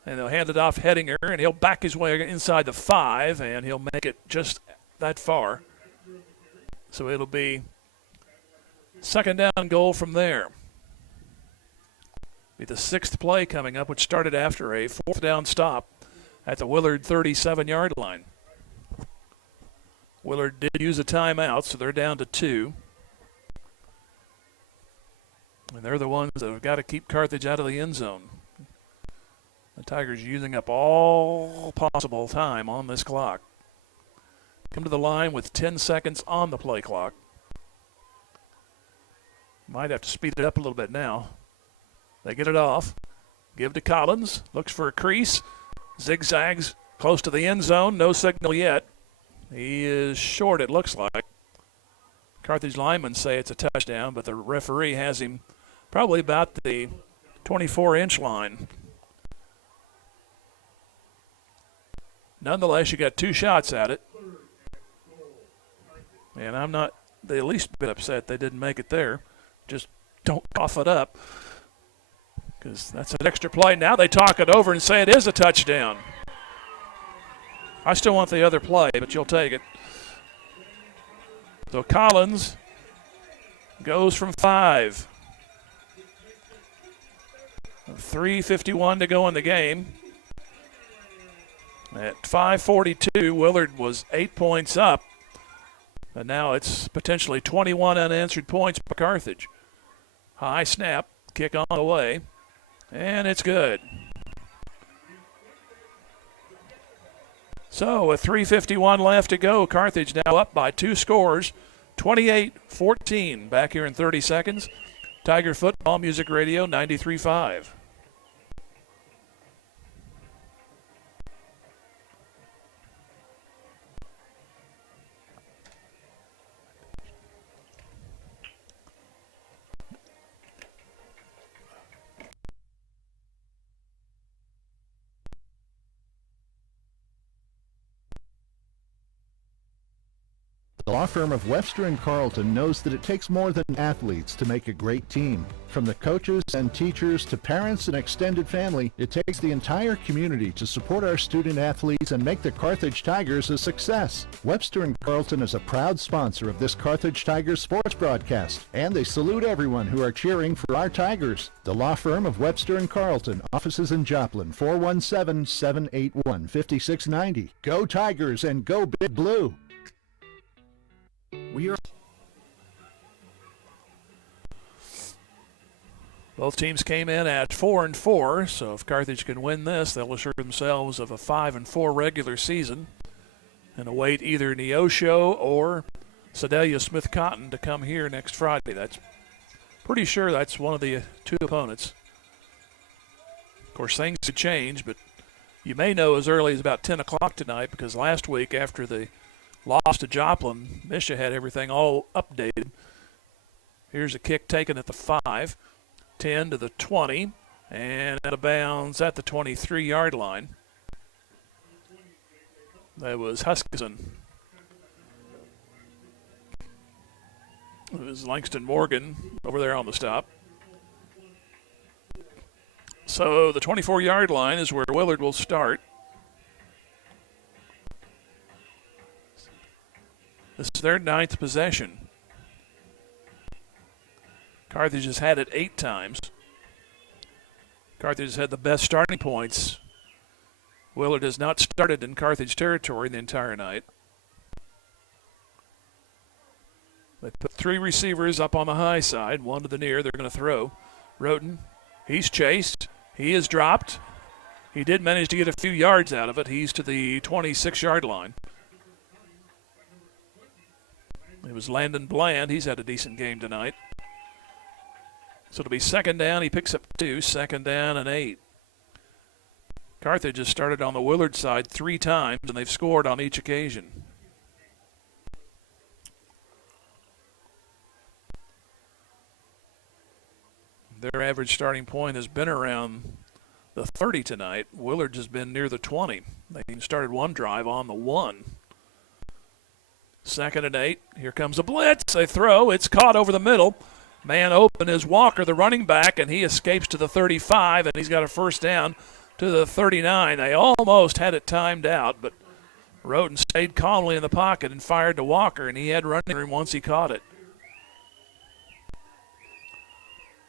And they'll hand it off Hedinger, and he'll back his way inside the 5, and he'll make it just that far. So it'll be second down goal from there. Be the 6th play coming up, which started after a 4th down stop at the Willard 37-yard line. Willard did use a timeout, so they're down to 2. And they're the ones that have got to keep Carthage out of the end zone. The Tigers using up all possible time on this clock. Come to the line with 10 seconds on the play clock. Might have to speed it up a little bit now. They get it off. Give to Collins. Looks for a crease. Zigzags close to the end zone. No signal yet. He is short, it looks like. Carthage linemen say it's a touchdown, but the referee has him probably about the 24-inch line. Nonetheless, you got 2 shots at it. And I'm not the least bit upset they didn't make it there. Just don't cough it up, because that's an extra play. Now they talk it over and say it is a touchdown. I still want the other play, but you'll take it. So Collins goes from 5. 3:51 to go in the game. At 5:42, Willard was 8 points up. And now it's potentially 21 unanswered points for Carthage. High snap, kick on the way, and it's good. So with 3:51 left to go, Carthage now up by 2 scores, 28-14. Back here in 30 seconds. Tiger Football Music Radio 93.5. The law firm of Webster & Carlton knows that it takes more than athletes to make a great team. From the coaches and teachers to parents and extended family, it takes the entire community to support our student athletes and make the Carthage Tigers a success. Webster & Carlton is a proud sponsor of this Carthage Tigers sports broadcast, and they salute everyone who are cheering for our Tigers. The law firm of Webster & Carlton, offices in Joplin, 417-781-5690. Go Tigers and go Big Blue! We are. Both teams came in at 4-4, so if Carthage can win this, they'll assure themselves of a 5-4 regular season and await either Neosho or Sedalia Smith Cotton to come here next Friday. That's pretty sure that's one of the two opponents. Of course, things could change, but you may know as early as about 10 o'clock tonight, because last week after the loss to Joplin, Misha had everything all updated. Here's a kick taken at the 5. 10 to the 20, and out of bounds at the 23-yard line. That was Huskisson. It was Langston Morgan over there on the stop. So the 24-yard line is where Willard will start. This is their 9th possession. Carthage has had it 8 times. Carthage has had the best starting points. Willard has not started in Carthage territory the entire night. They put 3 receivers up on the high side, 1 to the near. They're going to throw. Roten, he's chased. He is dropped. He did manage to get a few yards out of it. He's to the 26-yard line. It was Landon Bland. He's had a decent game tonight. So it'll be 2nd down. He picks up 2. 2nd down and 8. Carthage has started on the Willard side 3 times, and they've scored on each occasion. Their average starting point has been around the 30 tonight. Willard has been near the 20. They started one drive on the 1. 2nd and 8. Here comes a blitz. They throw. It's caught over the middle. Man open is Walker, the running back, and he escapes to the 35, and he's got a 1st down to the 39. They almost had it timed out, but Roten stayed calmly in the pocket and fired to Walker, and he had running room once he caught it.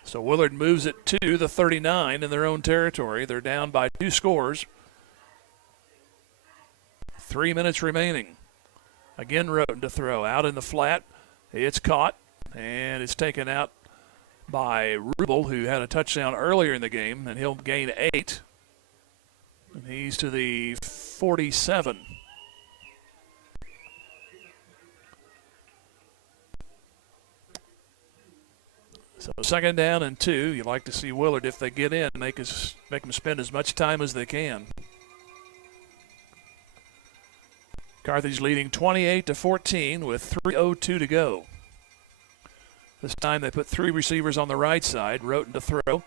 So Willard moves it to the 39 in their own territory. They're down by 2 scores. 3 minutes remaining. Again, Roten to throw out in the flat. It's caught. And it's taken out by Rubel, who had a touchdown earlier in the game, and he'll gain 8. And he's to the 47. So 2nd down and 2. You'd like to see Willard, if they get in, make them spend as much time as they can. Carthage leading 28-14 with 3:02 to go. This time they put 3 receivers on the right side. Roten to throw.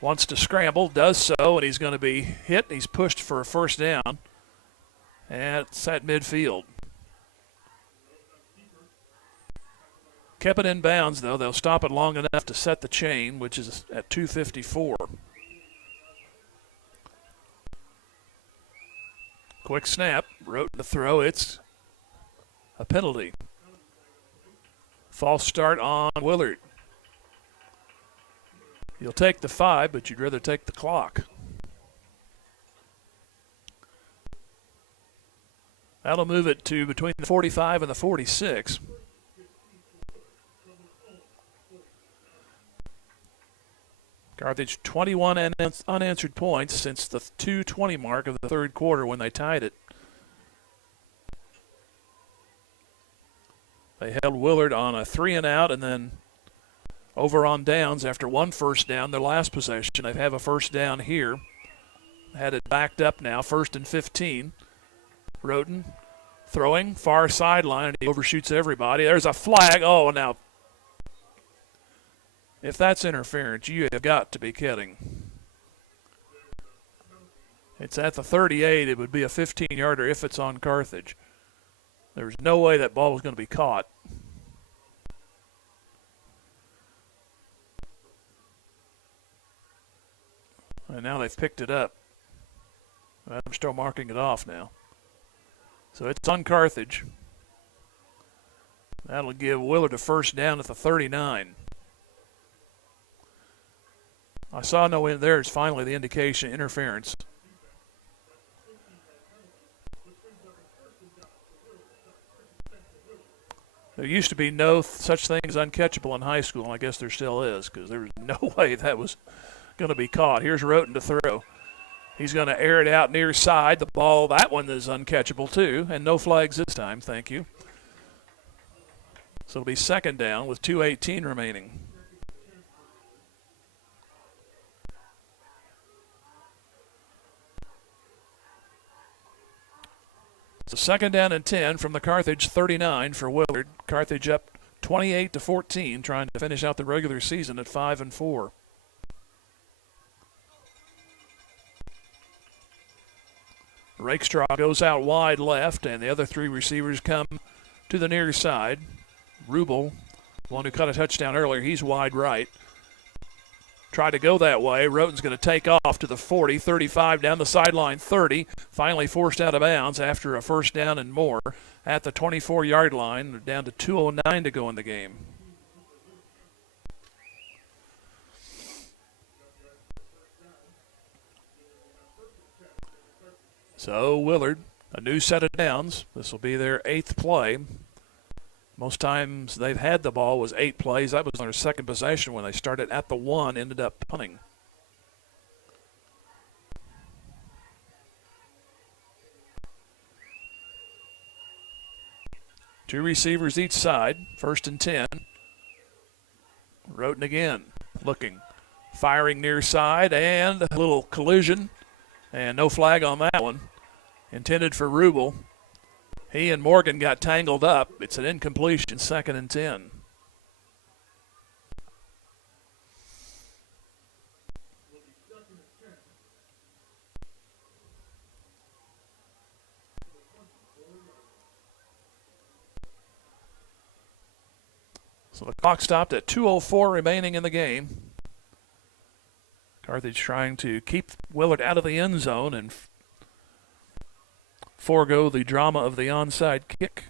Wants to scramble, does so, and he's going to be hit. He's pushed for a 1st down. And it's at midfield. Kept it in bounds, though. They'll stop it long enough to set the chain, which is at 2:54. Quick snap. Roten to throw. It's a penalty. False start on Willard. You'll take the 5, but you'd rather take the clock. That'll move it to between the 45 and the 46. Carthage 21 unanswered points since the 2:20 mark of the 3rd quarter when they tied it. They held Willard on a 3-and-out, and then over on downs after 1 1st down, their last possession. They have a 1st down here. Had it backed up now, 1st and 15. Roten throwing, far sideline, and he overshoots everybody. There's a flag. Oh, now, if that's interference, you have got to be kidding. It's at the 38. It would be a 15-yarder if it's on Carthage. There was no way that ball was going to be caught. And now they've picked it up. I'm still marking it off now. So it's on Carthage. That'll give Willard a first down at the 39. I saw no in there. It's finally the indication interference. There used to be no such thing as uncatchable in high school, and I guess there still is, because there was no way that was going to be caught. Here's Roten to throw. He's going to air it out near side. The ball, that one is uncatchable too, and no flags this time, thank you. So it'll be second down with 2:18 remaining. So second down and 10 from the Carthage 39 for Willard. Carthage up 28-14, trying to finish out the regular season at 5-4. Rakestraw goes out wide left, and the other three receivers come to the near side. Rubel, one who caught a touchdown earlier, he's wide right. Tried to go that way. Roten's going to take off to the 40, 35, down the sideline 30. Finally forced out of bounds after a first down and more at the 24-yard line. Down to 2:09 to go in the game. So Willard, a new set of downs. This will be their 8th play. Most times they've had the ball was 8 plays. That was their second possession when they started at the 1, ended up punting. Two receivers each side, 1st and 10. Roten again, looking, firing near side, and a little collision, and no flag on that one. Intended for Rubel. He and Morgan got tangled up. It's an incompletion, 2nd and 10. So the clock stopped at 2:04 remaining in the game. Carthage trying to keep Willard out of the end zone and forego the drama of the onside kick.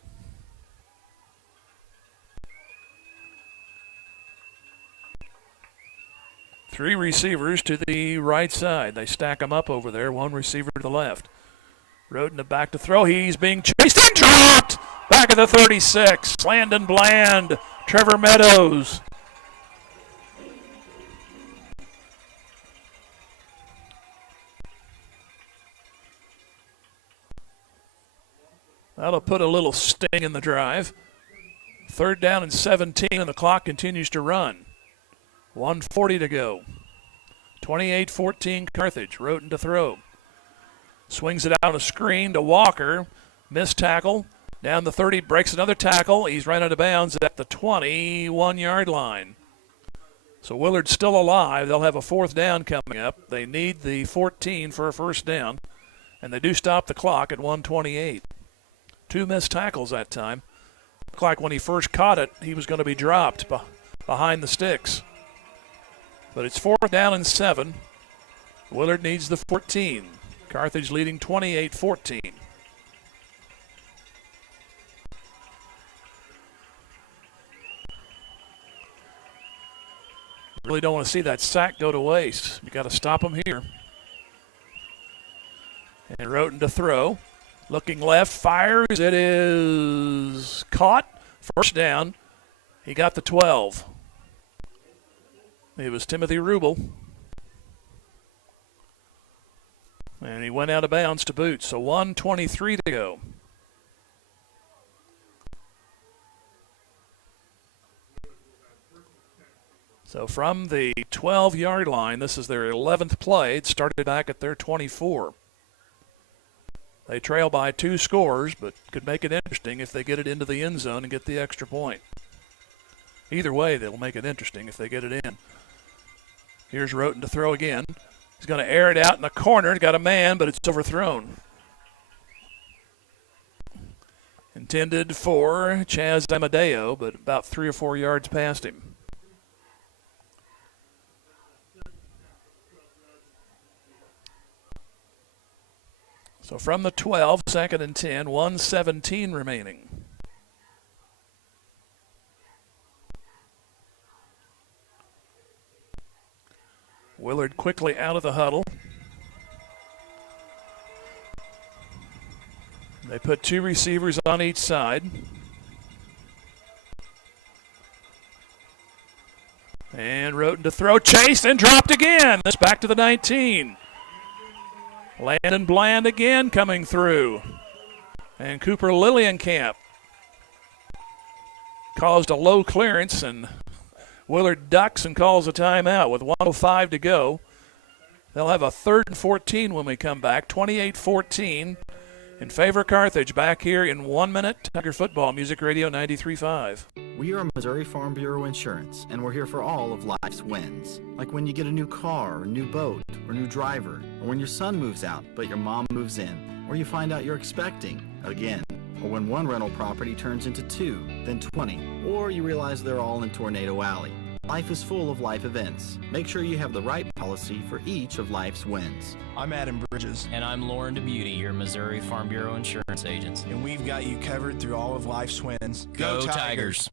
Three receivers to the right side. They stack them up over there. One receiver to the left. Roten back to throw. He's being chased and dropped! Back at the 36. Landon Bland. Trevor Meadows. That'll put a little sting in the drive. 3rd down and 17, and the clock continues to run. 1:40 to go. 28-14 Carthage. Roten to throw. Swings it out on a screen to Walker. Missed tackle. Down the 30, breaks another tackle. He's run out of bounds at the 21-yard line. So Willard's still alive. They'll have a 4th down coming up. They need the 14 for a first down, and they do stop the clock at 1:28. 2 missed tackles that time. Looked like when he first caught it, he was going to be dropped behind the sticks. But it's 4th down and 7. Willard needs the 14. Carthage leading 28-14. Really don't want to see that sack go to waste. You got to stop him here. And Roten to throw. Looking left, fires. It is caught. First down. He got the 12. It was Timothy Rubel. And he went out of bounds to boot. So 1:23 to go. So from the 12-yard line, this is their 11th play. It started back at their 24. They trail by 2 scores, but could make it interesting if they get it into the end zone and get the extra point. Either way, they'll make it interesting if they get it in. Here's Roten to throw again. He's going to air it out in the corner. Got a man, but it's overthrown. Intended for Chaz Amadeo, but about 3 or 4 yards past him. So from the 12, 2nd and 10, 1:17 remaining. Willard quickly out of the huddle. They put 2 receivers on each side. And Roten to throw, chased and dropped again. This back to the 19. Landon Bland again coming through. And Cooper Lillienkamp caused a low clearance, and Willard ducks and calls a timeout with 1:05 to go. They'll have a 3rd and 14 when we come back, 28-14 in favor of Carthage. Back here in 1 minute, Tiger Football, Music Radio 93.5. We are Missouri Farm Bureau Insurance, and we're here for all of life's wins. Like when you get a new car, or new boat, or new driver, or when your son moves out but your mom moves in, or you find out you're expecting again, or when one rental property turns into 2, then 20, or you realize they're all in Tornado Alley. Life is full of life events. Make sure you have the right policy for each of life's wins. I'm Adam Bridges. And I'm Lauren DeBeauty, your Missouri Farm Bureau insurance agent. And we've got you covered through all of life's wins. Go Tigers!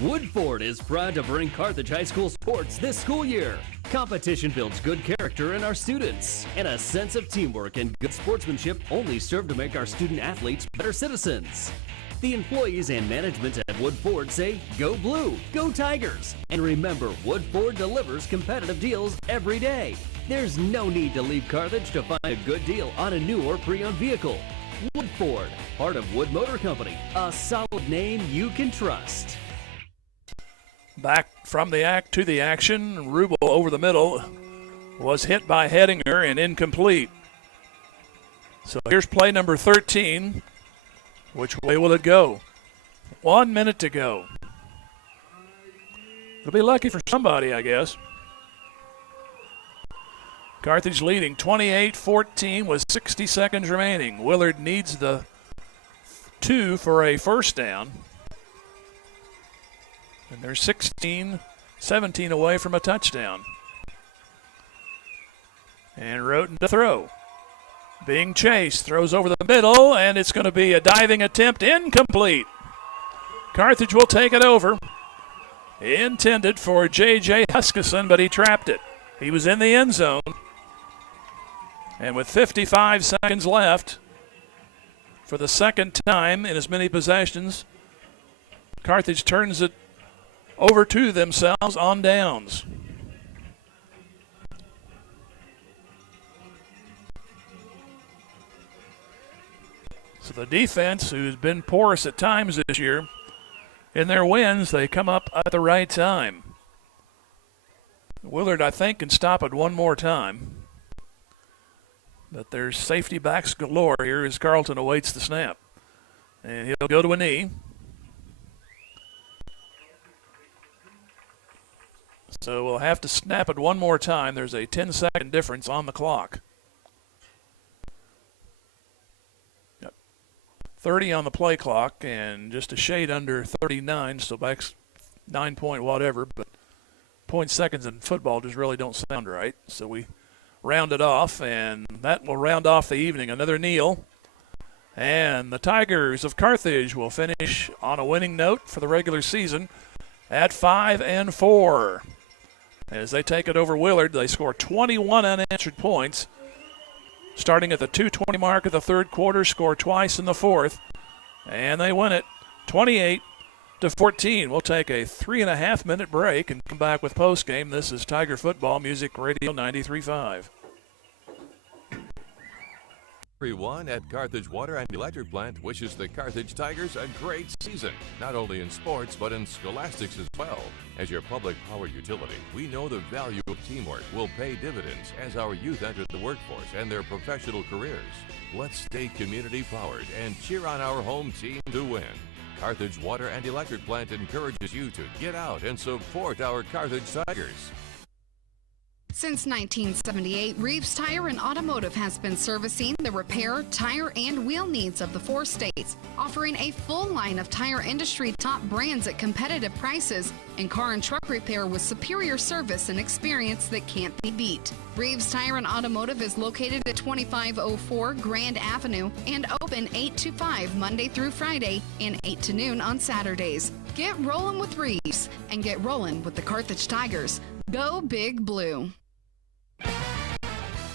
Woodford is proud to bring Carthage High School sports this school year. Competition builds good character in our students, and a sense of teamwork and good sportsmanship only serve to make our student athletes better citizens. The employees and management at Woodford say, go blue, go Tigers. And remember, Woodford delivers competitive deals every day. There's no need to leave Carthage to find a good deal on a new or pre-owned vehicle. Woodford, part of Wood Motor Company, a solid name you can trust. Back from the act to the action, Rubel over the middle was hit by Hedinger and incomplete. So here's play number 13. Which way will it go? 1 minute to go. It'll be lucky for somebody, I guess. Carthage leading 28-14 with 60 seconds remaining. Willard needs the 2 for a first down. And they're 17 away from a touchdown. And Roten to throw. Being chased, throws over the middle, and it's going to be a diving attempt, incomplete. Carthage will take it over. Intended for J.J. Huskisson, but he trapped it. He was in the end zone. And with 55 seconds left, for the second time in as many possessions, Carthage turns it over to themselves on downs. So the defense, who's been porous at times this year, in their wins, they come up at the right time. Willard, I think, can stop it one more time. But there's safety backs galore here as Carlton awaits the snap. And he'll go to a knee. So we'll have to snap it one more time. There's a 10-second difference on the clock. 30 on the play clock and just a shade under 39, so back's 9 point whatever, but point seconds in football just really don't sound right. So we round it off, and that will round off the evening. Another kneel. And the Tigers of Carthage will finish on a winning note for the regular season at 5-4. As they take it over Willard, they score 21 unanswered points. Starting at the 2:20 mark of the third quarter, score twice in the fourth, and they win it 28-14. We'll take a 3.5-minute break and come back with postgame. This is Tiger Football, Music Radio 93.5. Everyone at Carthage Water and Electric Plant wishes the Carthage Tigers a great season, not only in sports but in scholastics as well. As your public power utility, we know the value of teamwork will pay dividends as our youth enter the workforce and their professional careers. Let's stay community powered and cheer on our home team to win. Carthage Water and Electric Plant encourages you to get out and support our Carthage Tigers. Since 1978, Reeves Tire and Automotive has been servicing the repair, tire, and wheel needs of the 4 states, offering a full line of tire industry top brands at competitive prices and car and truck repair with superior service and experience that can't be beat. Reeves Tire and Automotive is located at 2504 Grand Avenue and open 8 to 5 Monday through Friday and 8 to noon on Saturdays. Get rolling with Reeves and get rolling with the Carthage Tigers. Go Big Blue.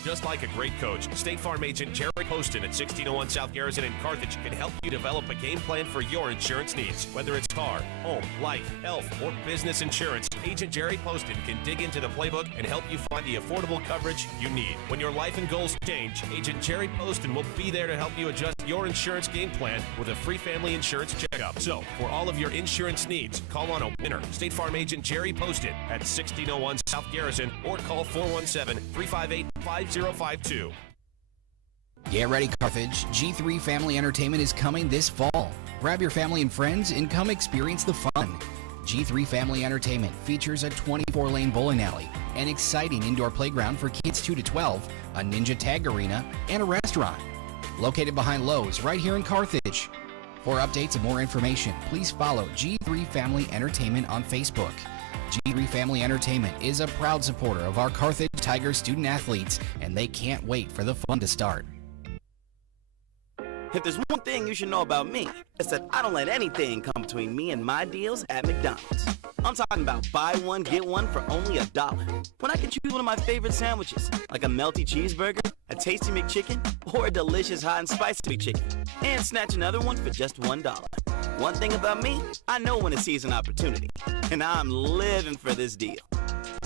Just like a great coach, State Farm agent Jerry Poston at 1601 South Garrison in Carthage can help you develop a game plan for your insurance needs. Whether it's car, home, life, health, or business insurance, Agent Jerry Poston can dig into the playbook and help you find the affordable coverage you need. When your life and goals change, Agent Jerry Poston will be there to help you adjust your insurance game plan with a free family insurance checkup. So, for all of your insurance needs, call on a winner. State Farm agent Jerry Poston at 1601 South Garrison or call 417-358-5052. Get ready, Carthage. G3 Family Entertainment is coming this fall. Grab your family and friends and come experience the fun. G3 Family Entertainment features a 24-lane bowling alley, an exciting indoor playground for kids 2 to 12, a ninja tag arena, and a restaurant. Located behind Lowe's right here in Carthage. For updates and more information, please follow G3 Family Entertainment on Facebook. G3 Family Entertainment is a proud supporter of our Carthage Tigers student athletes, and they can't wait for the fun to start. If there's one thing you should know about me, it's that I don't let anything come between me and my deals at McDonald's. I'm talking about buy one, get one for only $1. When I can choose one of my favorite sandwiches, like a melty cheeseburger, a tasty McChicken, or a delicious hot and spicy McChicken, and snatch another one for just $1. One thing about me, I know when to seize an opportunity, and I'm living for this deal.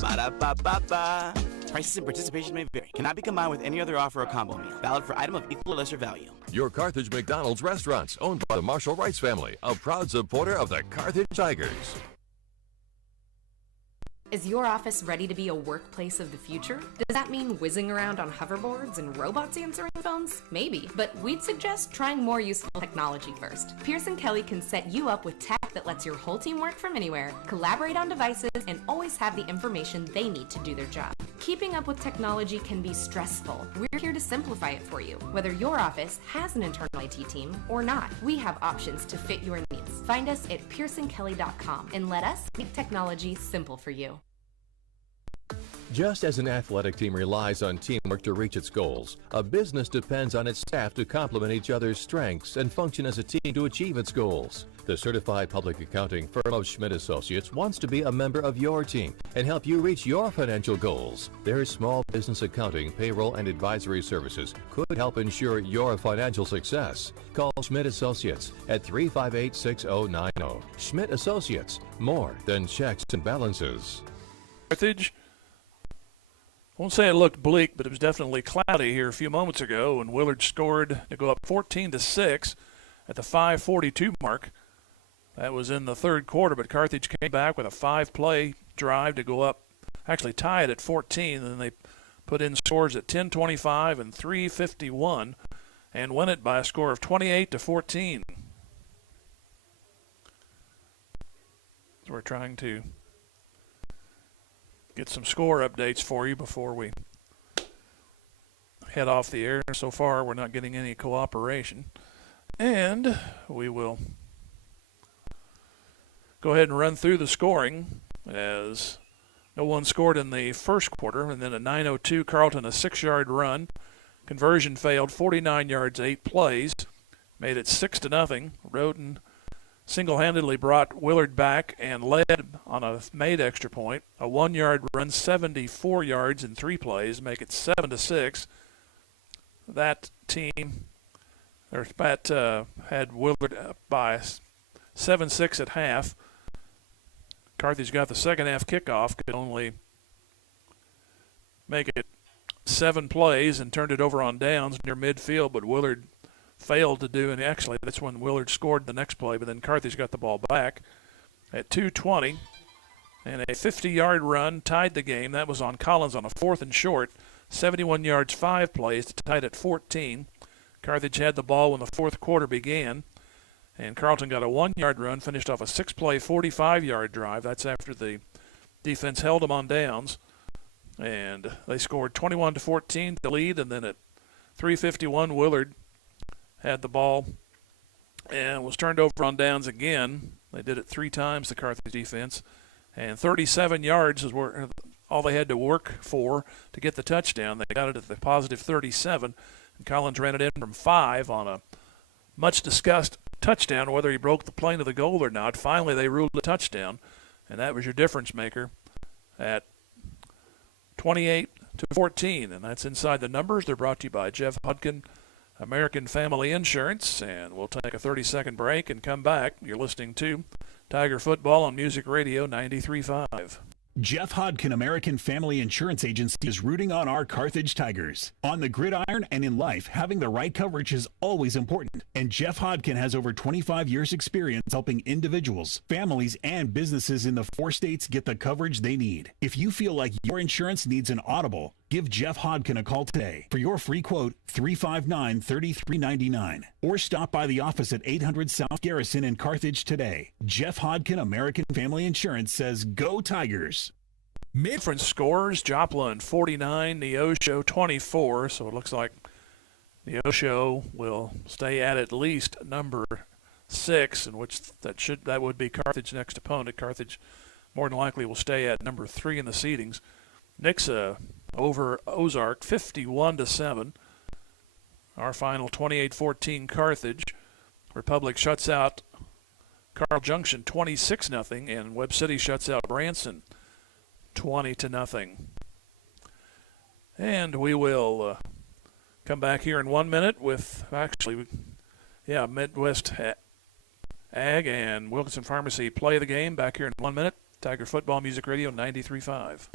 Ba-da-ba-ba-ba. Prices and participation may vary. Cannot be combined with any other offer or combo meal. Valid for item of equal or lesser value. Your Carthage McDonald's restaurants, owned by the Marshall Rice family, a proud supporter of the Carthage Tigers. Is your office ready to be a workplace of the future? Does that mean whizzing around on hoverboards and robots answering phones? Maybe, but we'd suggest trying more useful technology first. Pearson Kelly can set you up with tech that lets your whole team work from anywhere, collaborate on devices, and always have the information they need to do their job. Keeping up with technology can be stressful. We're here to simplify it for you. Whether your office has an internal IT team or not, we have options to fit your needs. Find us at pearsonkelly.com and let us make technology simple for you. Just as an athletic team relies on teamwork to reach its goals, a business depends on its staff to complement each other's strengths and function as a team to achieve its goals. The certified public accounting firm of Schmidt Associates wants to be a member of your team and help you reach your financial goals. Their small business accounting, payroll, and advisory services could help ensure your financial success. Call Schmidt Associates at 358-6090. Schmidt Associates, more than checks and balances. Carthage. I won't say it looked bleak, but it was definitely cloudy here a few moments ago, and Willard scored to go up 14-6 at the 5:42 mark. That was in the third quarter, but Carthage came back with a 5-play drive to go up, actually tied at 14, and then they put in scores at 10:25 and 3:51 and win it by a score of 28-14. So we're trying to get some score updates for you before we head off the air. So far, we're not getting any cooperation. And we will go ahead and run through the scoring, as no one scored in the first quarter. And then at 9:02, Carlton, a 6-yard run. Conversion failed, 49 yards, 8 plays. Made it 6-0. Roden single-handedly brought Willard back and led on a made extra point. A 1-yard run, 74 yards in 3 plays, make it 7-6. That team, had Willard up by 7-6 at half. Carthage got the second half kickoff, could only make it 7 plays and turned it over on downs near midfield, but Willard failed to do, and actually that's when Willard scored the next play, but then Carthage got the ball back at 2:20, and a 50-yard run tied the game. That was on Collins on a 4th and short, 71 yards, 5 plays, tied at 14. Carthage had the ball when the fourth quarter began, and Carlton got a 1-yard run, finished off a 6-play, 45-yard drive. That's after the defense held them on downs. And they scored 21-14 to lead, and then at 3:51, Willard had the ball and was turned over on downs again. They did it 3 times, the Carthage defense, and 37 yards is all they had to work for to get the touchdown. They got it at the positive 37, and Collins ran it in from 5 on a much-discussed touchdown, whether he broke the plane of the goal or not. Finally, they ruled a touchdown, and that was your difference maker at 28-14, and that's Inside the Numbers. They're brought to you by Jeff Hodkin, American Family Insurance, and we'll take a 30-second break and come back. You're listening to Tiger Football on Music Radio 93.5. Jeff Hodkin, American Family Insurance Agency, is rooting on our Carthage Tigers. On the gridiron and in life, having the right coverage is always important. And Jeff Hodkin has over 25 years experience helping individuals, families, and businesses in the 4 states get the coverage they need. If you feel like your insurance needs an audible, give Jeff Hodkin a call today. For your free quote, 359-3399. Or stop by the office at 800 South Garrison in Carthage today. Jeff Hodkin, American Family Insurance, says go Tigers. Different scores, Joplin 49, Neosho 24, so it looks like Neosho will stay at least number 6, in which that would be Carthage's next opponent. Carthage more than likely will stay at number 3 in the seedings. Nixa over Ozark 51-7. Our final 28-14 Carthage. Republic shuts out Carl Junction 26-0, and Webb City shuts out Branson 20-0. And we will come back here in 1 minute with Midwest Ag and Wilkinson Pharmacy play the game. Back here in 1 minute. Tiger Football Music Radio 93.5.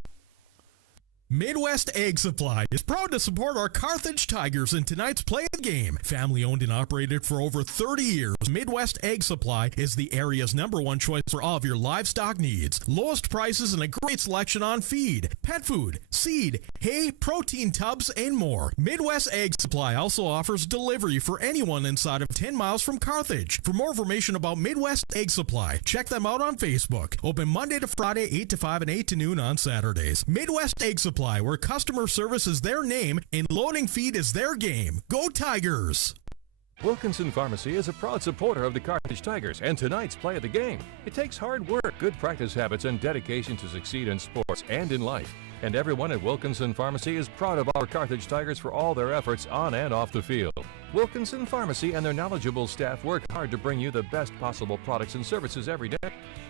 Midwest Ag Supply is proud to support our Carthage Tigers in tonight's play of the game. Family owned and operated for over 30 years, Midwest Ag Supply is the area's #1 choice for all of your livestock needs. Lowest prices and a great selection on feed, pet food, seed, hay, protein tubs, and more. Midwest Ag Supply also offers delivery for anyone inside of 10 miles from Carthage. For more information about Midwest Ag Supply, check them out on Facebook. Open Monday to Friday, 8 to 5 and 8 to noon on Saturdays. Midwest Ag Supply, where customer service is their name and loading feed is their game. Go Tigers! Wilkinson Pharmacy is a proud supporter of the Carthage Tigers and tonight's play of the game. It takes hard work, good practice habits, and dedication to succeed in sports and in life. And everyone at Wilkinson Pharmacy is proud of our Carthage Tigers for all their efforts on and off the field. Wilkinson Pharmacy and their knowledgeable staff work hard to bring you the best possible products and services every day.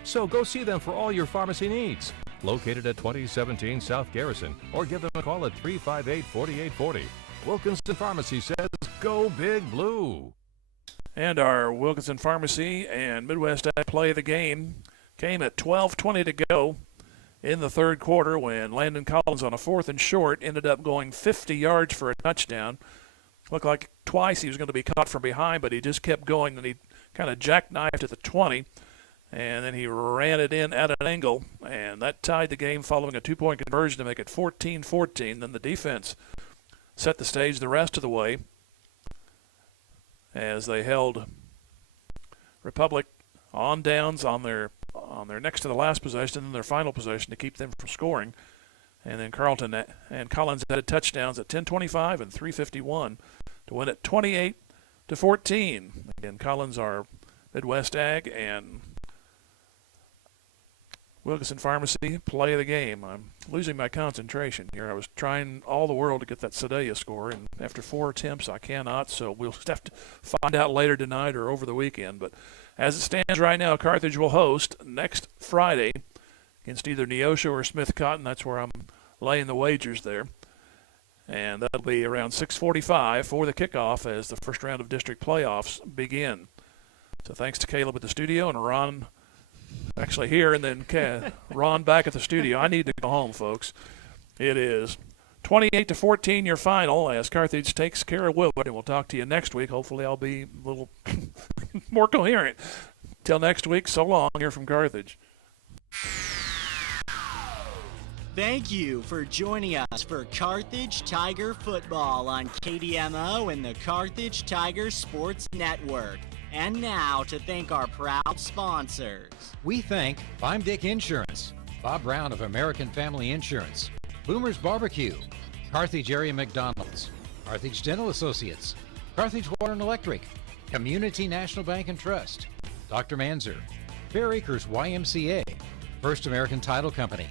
So go see them for all your pharmacy needs. Located at 2017 South Garrison, or give them a call at 358-4840. Wilkinson Pharmacy says, go Big Blue. And our Wilkinson Pharmacy and Midwest Ag play of the game came at 12:20 to go in the third quarter when Landon Collins on a 4th and short ended up going 50 yards for a touchdown. Looked like twice he was going to be caught from behind, but he just kept going, and he kind of jackknifed at the 20. And then he ran it in at an angle, and that tied the game following a 2-point conversion to make it 14-14. Then the defense set the stage the rest of the way as they held Republic on downs on their next to the last possession and their final possession to keep them from scoring. And then Carlton and Collins added touchdowns at 10:25 and 3:51 to win it 28-14. Again, Collins are Midwest Ag and Wilkinson Pharmacy play of the game. I'm losing my concentration here. I was trying all the world to get that Sedalia score, and after 4 attempts, I cannot, so we'll have to find out later tonight or over the weekend. But as it stands right now, Carthage will host next Friday against either Neosho or Smith Cotton. That's where I'm laying the wagers there. And that'll be around 6:45 for the kickoff as the first round of district playoffs begin. So thanks to Caleb at the studio and Ron actually here, and then Ron back at the studio. I need to go home, folks. It is 28-14 your final as Carthage takes care of Willard, and we'll talk to you next week. Hopefully I'll be a little more coherent. Till next week, so long here from Carthage. Thank you for joining us for Carthage Tiger Football on KDMO and the Carthage Tiger Sports Network. And now to thank our proud sponsors. We thank Fime Dick Insurance, Bob Brown of American Family Insurance, Boomer's Barbecue, Carthage Area McDonald's, Carthage Dental Associates, Carthage Water and Electric, Community National Bank and Trust, Dr. Manzer, Fair Acres YMCA, First American Title Company.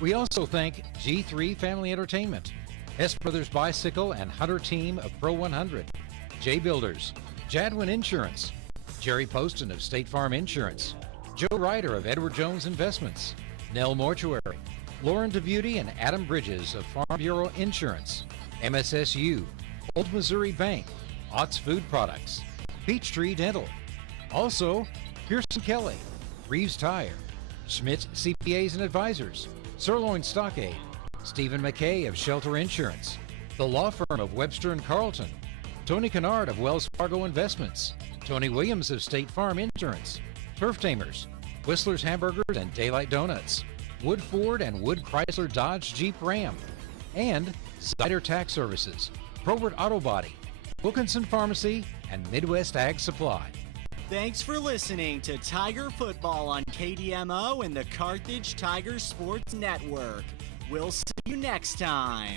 We also thank G3 Family Entertainment, S Brothers Bicycle and Hunter Team of Pro 100, J Builders, Jadwin Insurance, Jerry Poston of State Farm Insurance, Joe Ryder of Edward Jones Investments, Nell Mortuary, Lauren DeBeauty and Adam Bridges of Farm Bureau Insurance, MSSU, Old Missouri Bank, Ott's Food Products, Peachtree Dental. Also, Pearson Kelly, Reeves Tire, Schmidt CPAs and Advisors, Sirloin Stockade, Stephen McKay of Shelter Insurance, the law firm of Webster and Carlton, Tony Kennard of Wells Fargo Investments, Tony Williams of State Farm Insurance, Turf Tamers, Whistler's Hamburgers and Daylight Donuts, Wood Ford and Wood Chrysler Dodge Jeep Ram, and Zider Tax Services, Probert Auto Body, Wilkinson Pharmacy, and Midwest Ag Supply. Thanks for listening to Tiger Football on KDMO and the Carthage Tiger Sports Network. We'll see you next time.